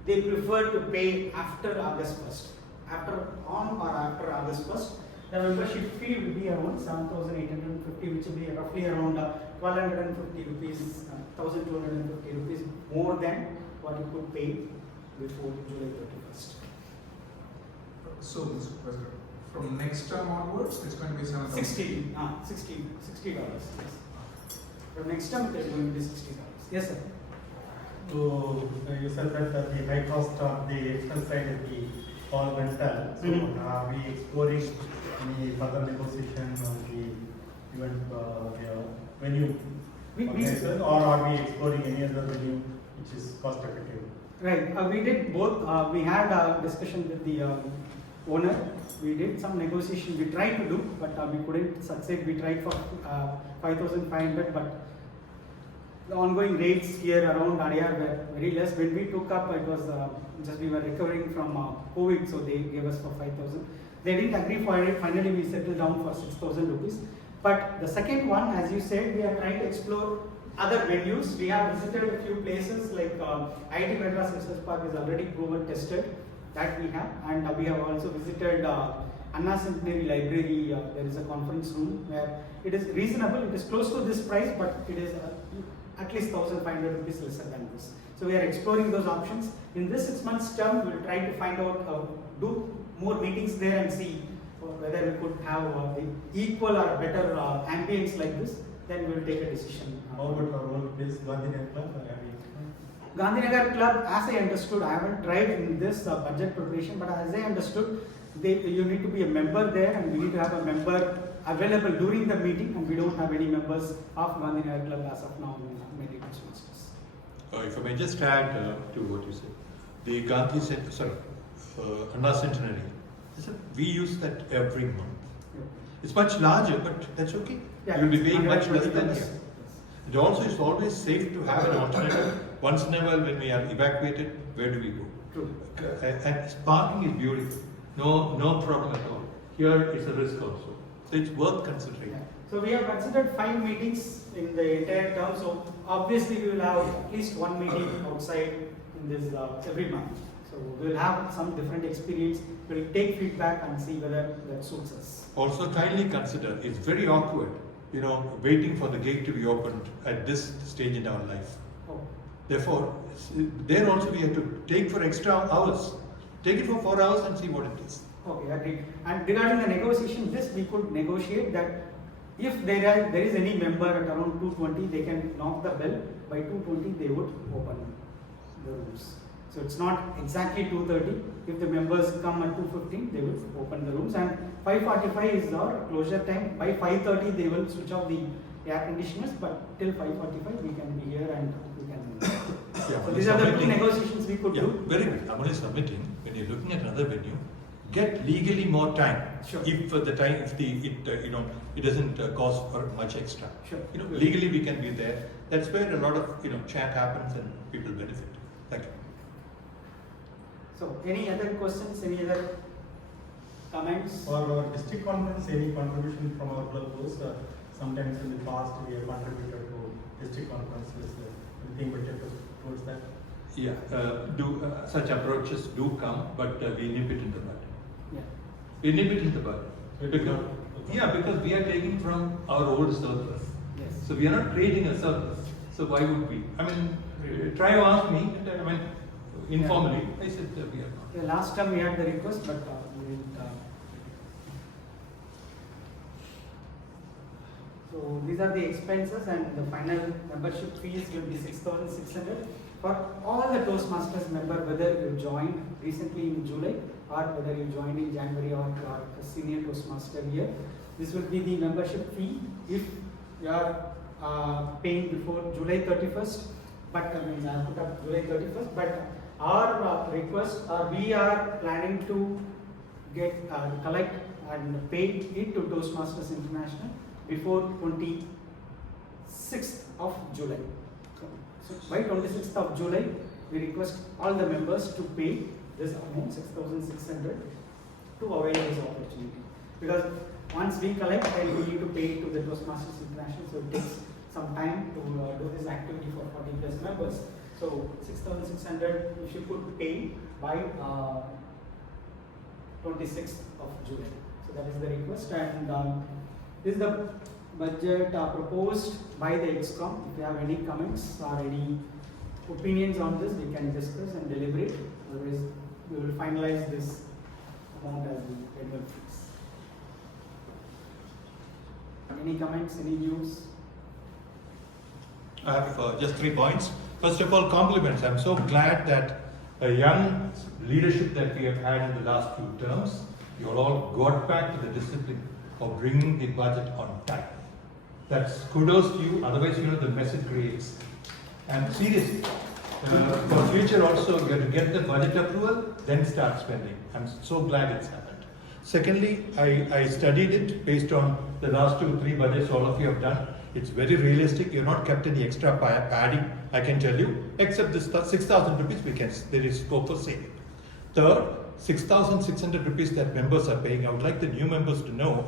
they prefer to pay after August 1st, after August 1st, the membership fee will be around 7,850, which will be roughly around 1,250 rupees, 1,250 rupees more than what you could pay before July 31st. So, Mr. President, from next term onwards, it's going to be $7,000. $60. Yes. From next term, it is going to be $60. Yes, sir. So you said that the high cost of the expense side is the all went well. So are we exploring any further negotiation on the event venue, or are we exploring any other venue which is cost effective? Right. We did both. We had a discussion with the owner. We did some negotiation. We tried to do, but we couldn't succeed. We tried for 5,500, but the ongoing rates here around Adyar were very less. When we took up, it was just we were recovering from COVID, so they gave us for 5,000. They didn't agree for it. Finally, we settled down for 6,000 rupees. But the second one, as you said, we are trying to explore other venues. We have visited a few places like IIT Madras Research Park is already proven tested. That we have, and we have also visited Anna Centenary Library. There is a conference room where it is reasonable. It is close to this price, but it is at least 1,500 rupees lesser than this. So we are exploring those options. In this 6 months term, we will try to find out, do more meetings there and see whether we could have the equal or better ambience like this. Then we will take a decision. How about our own place, Gandhinagar Club? Gandhinagar Club, as I understood, I haven't tried in this budget preparation, but as I understood, you need to be a member there, and we need to have a member available during the meeting, and we don't have any members of Gandhinagar Club as of now in Medley Toastmasters. If I may just add to what you said, the Anna Centenary, we use that every month. Yeah. It's much larger, but that's okay. Yeah, you'll be paying much less than yes. here. It also is always safe to have an alternative. Once in a while, when we are evacuated, where do we go? True. And parking is beautiful. No problem at all. Here is a risk also. So it's worth considering. Yeah. So we have considered 5 meetings in the entire term. So obviously we will have at least 1 meeting outside in this every month. So we will have some different experience. We will take feedback and see whether that suits us. Also kindly consider, it's very awkward, waiting for the gate to be opened at this stage in our life. Oh. Therefore, there also we have to take for extra hours. Take it for 4 hours and see what it is. Okay, agreed. And regarding the negotiation, this we could negotiate that if there is any member at around 2:20, they can knock the bell. By 2:20, they would open the rooms. So it's not exactly 2:30. If the members come at 2:15, they will open the rooms. And 5:45 is our closure time. By 5:30, they will switch off the air conditioners, but till 5:45 we can be here and we can. Yeah, So these are the two negotiations we could do. Very good. I'm only submitting, when you're looking at another venue, get legally more time. Sure. If the time, if it doesn't cause for much extra. Sure. Legally we can be there. That's where a lot of chat happens and people benefit. Thank you. So any other questions? Any other comments? For our district conference, any contribution from our club was sometimes in the past we have contributed to district conferences. Anything better towards that? Yeah, such approaches do come, but we nip it in the bud. Yeah. We nip it in the bud. Because we are taking from our old surplus. Yes. So we are not creating a surplus. So why would we? I mean, try to ask me. Informally, I said we are not. The last time we had the request, but we didn't. So these are the expenses, and the final membership fees will be 6,600 for all the Toastmasters member, whether you joined recently in July or whether you joined in January or a senior Toastmaster here. This will be the membership fee if you are paying before July 31st. But I put up July 31st. But our request, we are planning to collect and pay it to Toastmasters International before 26th of July. So by 26th of July, we request all the members to pay this amount, 6,600, to avail this opportunity. Because once we collect, then we need to pay to the Toastmasters International, so it takes some time to do this activity for 40 plus members. So 6,600 if you could pay by 26th of July. So that is the request, and this is the budget proposed by the ExCom. If you have any comments or any opinions on this, we can discuss and deliberate. Otherwise, we will finalize this amount as the annual fees. Any comments, any views? I have just 3 points. First of all, compliments. I'm so glad that a young leadership that we have had in the last few terms, you all got back to the discipline of bringing the budget on time. That's kudos to you, otherwise the message creates. And seriously, for future also, you have to get the budget approval, then start spending. I'm so glad it's happened. Secondly, I studied it based on the last 2-3 budgets all of you have done. It's very realistic. You've not kept any extra padding, I can tell you, except this 6,000 rupees there is scope for saving. Third, 6,600 rupees that members are paying. I would like the new members to know,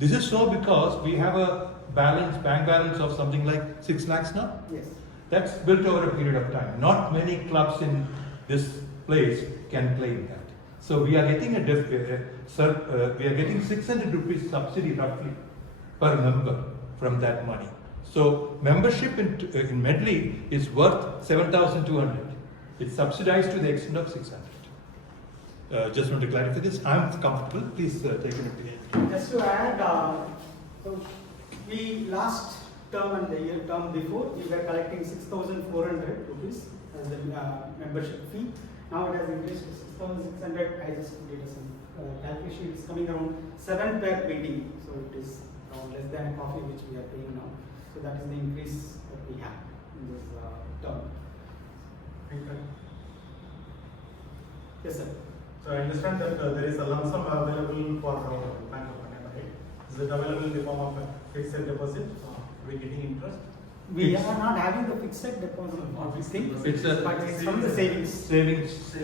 this is so because we have a bank balance of something like 6 lakhs now. Yes. That's built over a period of time. Not many clubs in this place can claim that. So we are getting we are getting 600 rupees subsidy roughly per member from that money. So membership in Medley is worth 7,200. It's subsidized to the extent of 600. Just want to clarify this. I'm comfortable. Please take an opinion. Just to add, so we last term and the year term before, we were collecting 6,400 rupees as the membership fee. Now it has increased to 6,600. I just did some calculation. It's coming around 7 per meeting. So it is less than a coffee which we are paying now. So that is the increase that we have in this term. Yes, sir. So I understand that there is a lump sum available for Bank of Canada, right? Is it available in the form of a fixed deposit? Are we getting interest? We are not having the fixed deposit. But it's from the savings. Savings. If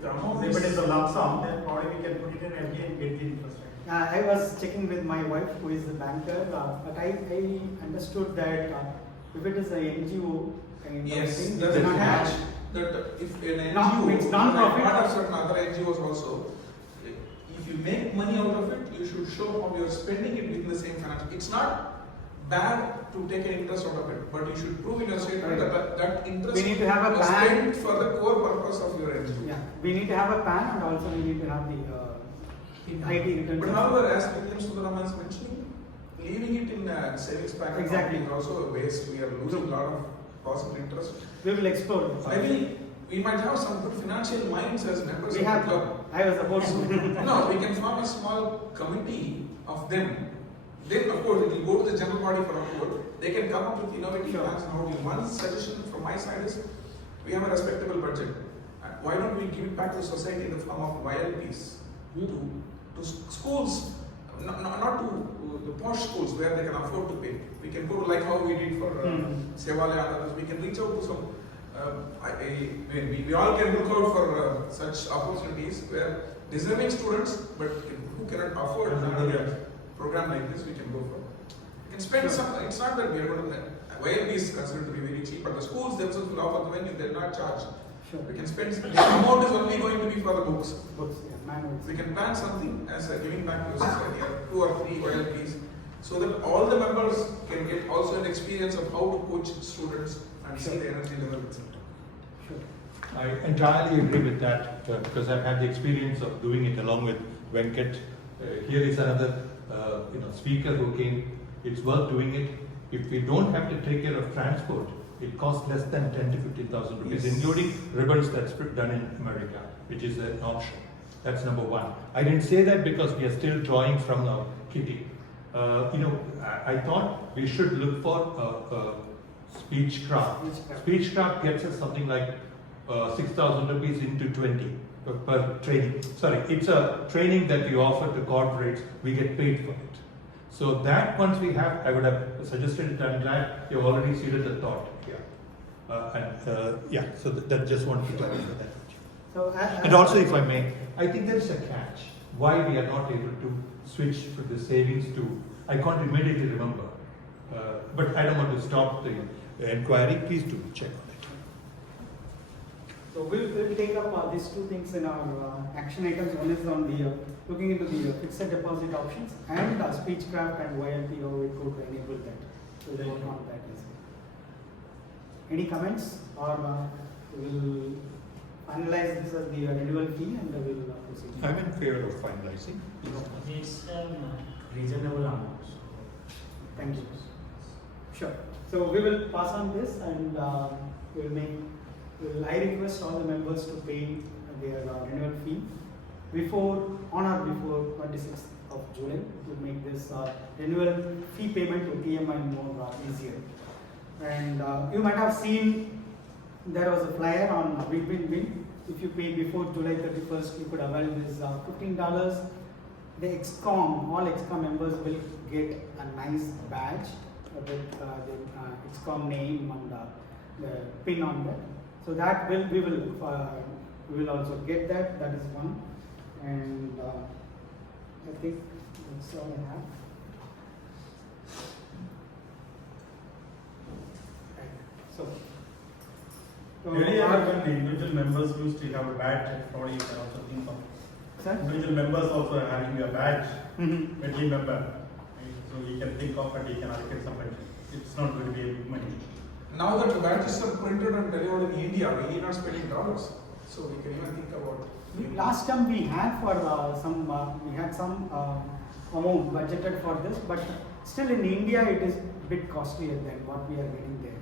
the amount is a lump sum, then probably we can put it in again and get the interest. I was checking with my wife, who is a banker, but I understood that if it is a NGO kind of thing, that's they a not match. have. That if an No, NGO, it's non-profit. part of certain other NGOs also, if you make money out of it, you should show how you are spending it within the same financial. It's not bad to take an interest out of it, but you should prove in your statement that interest We need to have a was PAN spent for the core purpose of your NGO. Yeah, we need to have a PAN, and also we need to have the IT return. But however, as William Sundarama is mentioning, leaving it in a savings bank Exactly. is also a waste. We are losing a lot of possible interest. We will explore. Maybe we might have some good financial minds as members We of have. the club. I was supposed to. No, we can form a small committee of them Then of course it will go to the general body for approval. They can come up with innovative plans and how to. One suggestion from my side is, we have a respectable budget. Why don't we give it back to the society in the form of YLPs to schools, not to the posh schools where they can afford to pay. We can go to like how we did for Sevale and others. We can reach out to some. We all can look out for such opportunities where deserving students, but who cannot afford another program like this, we can go for. We can spend some. It's not that we are going to. YLP is considered to be very cheap, but the schools themselves will offer the venue. They are not charged. We can spend. The amount is only going to be for the books. We can plan something as a giving back to society, 2 or 3 YLPs, so that all the members can get also an experience of how to coach students and see the energy level, etc. I entirely agree with that because I've had the experience of doing it along with Venkat. Here is another speaker who came. It's worth doing it. If we don't have to take care of transport, it costs less than 10 to 15,000 rupees, including ribbons that's done in America, which is an option. That's number one. I didn't say that because we are still drawing from our kitty. I thought we should look for Speechcraft. Speechcraft gets us something like 6,000 rupees into 20 per training. Sorry, it's a training that we offer to corporates. We get paid for it. So that once we have, I would have suggested it. I'm glad you've already seeded the thought. So that just wanted to clarify that. So, and also, if I may, I think there is a catch. Why we are not able to switch from the savings to, I can't immediately remember. But I don't want to stop the inquiry. Please do check on it. So we'll take up these 2 things in our action items. One is on the looking into the fixed deposit options and Speechcraft and YLP, how we could enable that. So we'll work on that as well. Any comments, or we'll finalize this as the renewal fee and we'll proceed? I'm in favor of finalizing. It's reasonable amount. Thank you. Sure. So we will pass on this and I request all the members to pay their renewal fee on or before 26th of July to make this renewal fee payment to TM more easier. And you might have seen there was a flyer on Win. If you pay before July 31st, you could avail this $15. The all XCOM members will get a nice badge with the XCOM name and the pin on that. So that we will also get that. That is one, and I think that's all I have. So earlier when the individual members used to have a badge, probably you can also think of. Sir? Individual members also are having a badge, Medley member. So you can think of and you can allocate some pension. It's not going to be a big money. Now that the badges are printed and delivered in India, we need not spending dollars. So we can even think about. Last time we had for some amount budgeted for this, but still in India it is a bit costlier than what we are getting there.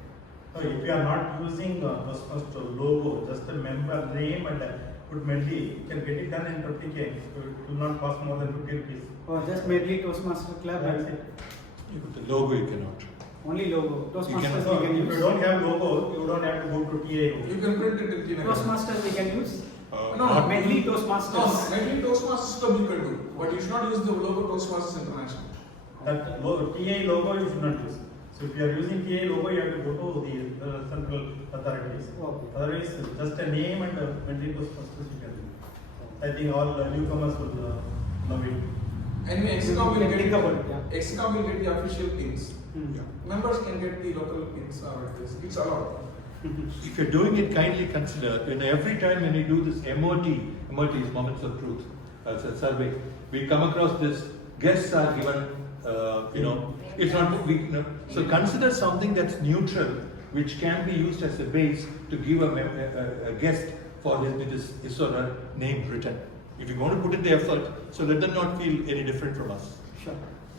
So if you are not using Toastmaster logo, just the member name and put Medley, you can get it done in 50K. So it will not cost more than 50 rupees. Or just Medley Toastmaster Club. That's it. The logo you cannot. Only logo. Toastmasters we can use. If you don't have logo, you don't have to go to TA. You can print it in TM. Toastmasters we can use. No, Medley Toastmasters. No, Medley Toastmasters Club you can do, but you should not use the logo Toastmasters International. That logo, TA logo you should not use. So if you are using TA logo, you have to go to the central authorities. Okay. Otherwise, just a name and Medley Toastmasters you can do. I think all newcomers will know it. Anyway, XCOM will get the official pins. Members can get the local pins or it's allowed. If you're doing it, kindly consider, every time when we do this MOT is Moments of Truth, as a survey, we come across this, guests are given, it's not, so consider something that's neutral, which can be used as a base to give a guest for his or her name written. If you're going to put in the effort, so let them not feel any different from us. Sure.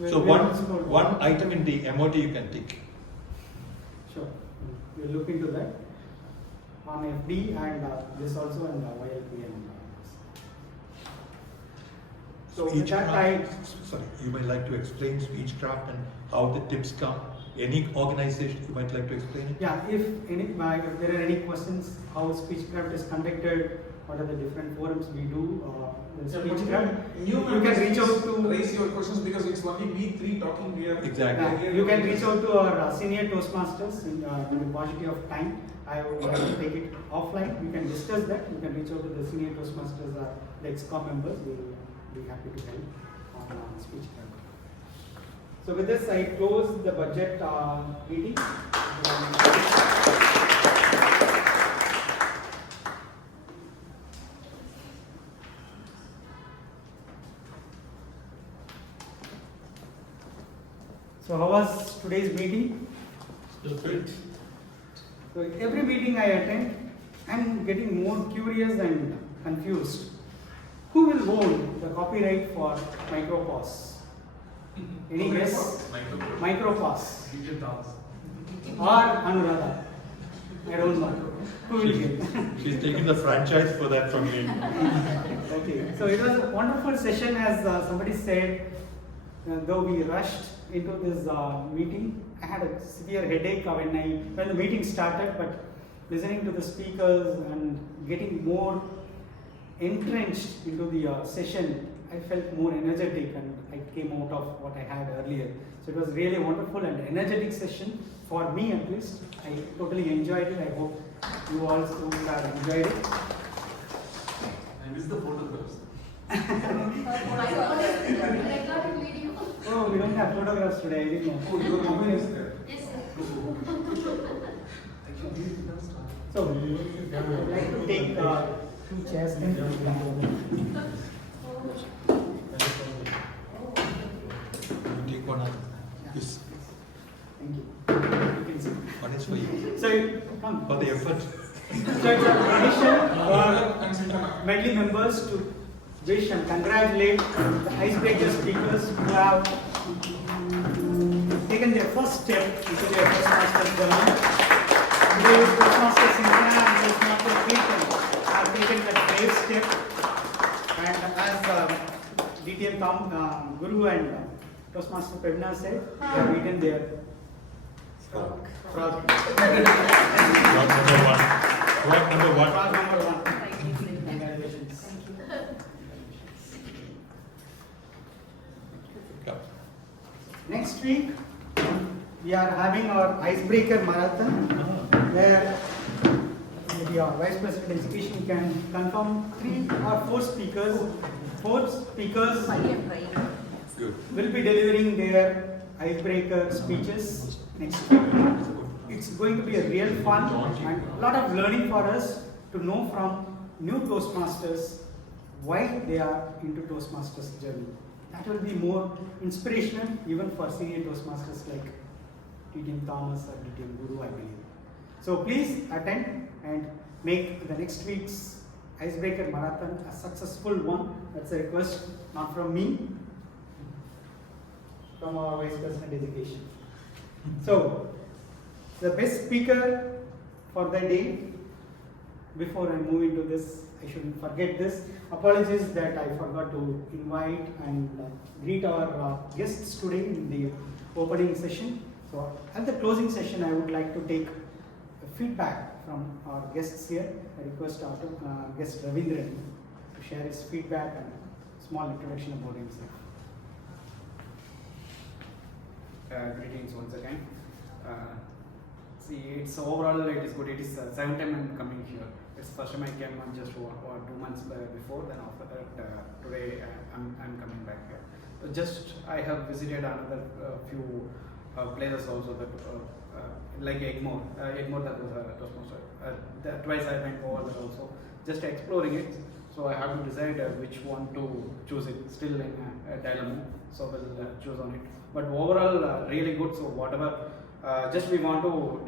So one item in the MOT you can think. Sure. We'll look into that on FD and this also and YLP and So with that Sorry, you might like to explain Speechcraft and how the tips come. Any organization you might like to explain it? Yeah, if there are any questions, how Speechcraft is conducted, what are the different forums we do, Speechcraft, you can reach out to raise your questions because it's only we three talking here. Exactly. You can reach out to our senior Toastmasters in the paucity of time. I would like to take it offline. We can discuss that. You can reach out to the senior Toastmasters or the EXCOM members. We will be happy to help on Speechcraft. So with this, I close the budget meeting. So how was today's meeting? Still good. So every meeting I attend, I'm getting more curious and confused. Who will hold the copyright for micropause? Any guess? Micropause. Or Anuradha? I don't know. Who will get? She's taking the franchise for that from me. Okay. So it was a wonderful session, as somebody said. Though we rushed into this meeting, I had a severe headache when the meeting started, but listening to the speakers and getting more entrenched into the session, I felt more energetic and I came out of what I had earlier. So it was really wonderful and energetic session for me at least. I totally enjoyed it. I hope you also have enjoyed it. I miss the photographs. Oh, we don't have photographs today. I didn't know. Oh, your mobile is there. Yes, So, I would like to take 2 chairs and Take one out. Yes. Thank you. You can sit. One is for you. So, come. For the effort. So it's a tradition for Medley members to wish and congratulate the Icebreaker speakers who have taken their first step into their Toastmaster journey. Today, Toastmaster Sinthana and Toastmaster Keerthan have taken that brave step, and as DTM Guru and Toastmaster Praveena said, they have eaten their frog. Frog number one. Frog number one. Frog number one. Congratulations. Next week, we are having our Icebreaker marathon, where the Vice President Education can confirm 3 or 4 speakers. 4 speakers will be delivering their Icebreaker speeches next week. It's going to be a real fun and a lot of learning for us to know from new Toastmasters why they are into Toastmasters journey. That will be more inspirational even for senior Toastmasters like TM Thomas or DTM Guru, I believe. So please attend and make the next week's Icebreaker Marathon a successful one. That's a request, not from me, from our Vice President Education. So, the best speaker for the day, before I move into this, I shouldn't forget this. Apologies that I forgot to invite and greet our guests today in the opening session. So at the closing session, I would like to take feedback from our guests here. I request our guest Ravindran to share his feedback and small introduction about himself. Greetings once again. It's overall it is good. It is 7th time I'm coming here. It's first time I came on just 2 months before. Then after that, today I'm coming back here. Just I have visited another few places also that like Egmore. Egmore, that was a Toastmaster. Twice I went over there also. Just exploring it. So I have to decide which one to choose it. Still in a dilemma. So we'll choose on it. But overall, really good. So whatever. Just we want to,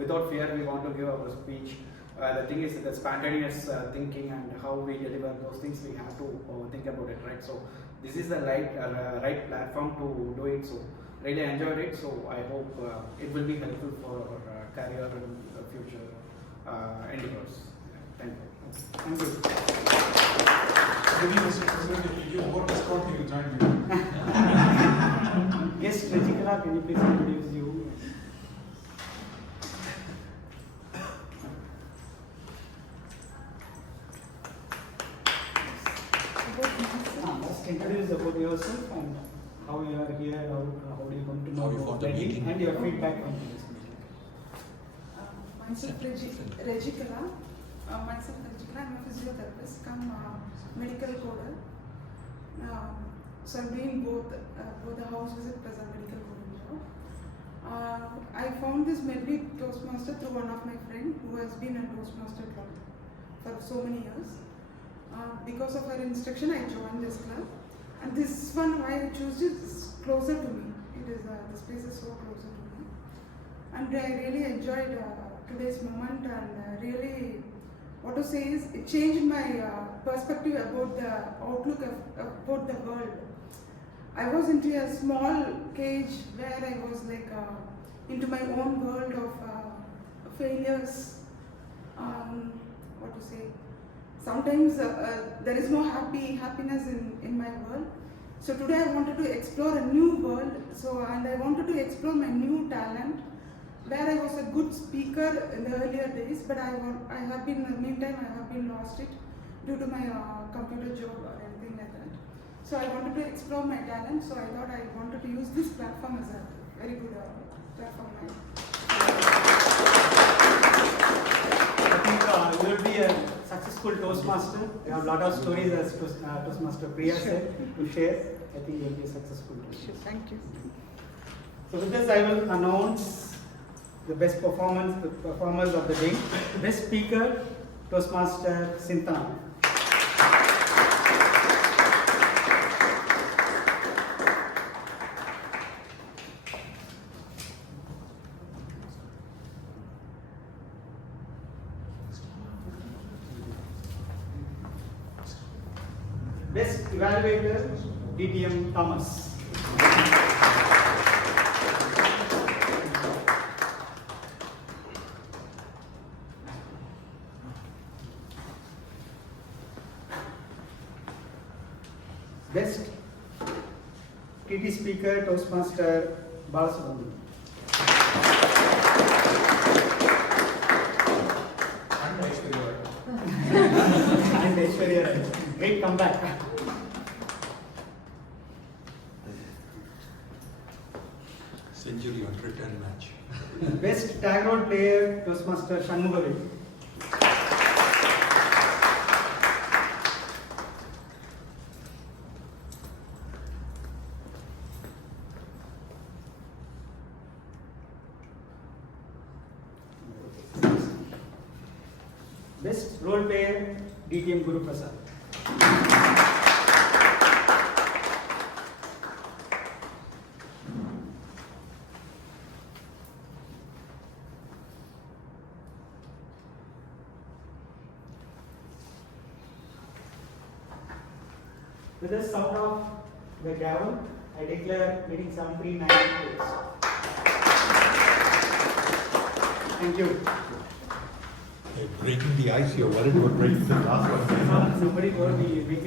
without fear, we want to give our speech. The thing is the spontaneous thinking and how we deliver those things, we have to think about it, right? So this is the right platform to do it. So really enjoyed it. So I hope it will be helpful for our career and future endeavors. Thank you. Thank you. Maybe Mr. President, if you give more discount, Sir, can you please introduce you? Just introduce about yourself and how you are here, how do you come to know How you about found the Medley, meeting. and your feedback from this meeting. Myself Regicala. Myself Regicala. I'm a physiotherapist, come medical coder. So I'm doing both the house visit plus a medical coding job. I found this Medley Toastmaster through one of my friends who has been a Toastmaster club for so many years. Because of her instruction, I joined this club. And this one, why I chose it is closer to me. It is the space is so closer to me. And I really enjoyed today's moment, and really, what to say is, it changed my perspective about the outlook about the world. I was into a small cage where I was like into my own world of failures. What to say? Sometimes there is no happiness in my world. So today I wanted to explore a new world. And I wanted to explore my new talent, where I was a good speaker in the earlier days, but I have been, in the meantime, I have been lost it due to my computer job or anything like that. So I wanted to explore my talent, so I thought I wanted to use this platform as a very good platform. I think you will be a successful Toastmaster. You have a lot of stories as Toastmaster Priya said to share. I think you will be a successful Toastmaster. Thank you. So with this, I will announce the best performers of the day. Best speaker, Toastmaster Sinthana. Best Evaluator, DTM Thomas. Best TT Speaker, Toastmaster Balasubramanian. And Aishwarya. Great comeback. Century on return match. Best tag role player, Toastmaster Shanmugavel. Best role player, DTM Guru Prasad. With the sound of the gavel, I declare meeting 739 closed. Thank you. Breaking the ice, you're worried about breaking the last one. Somebody told me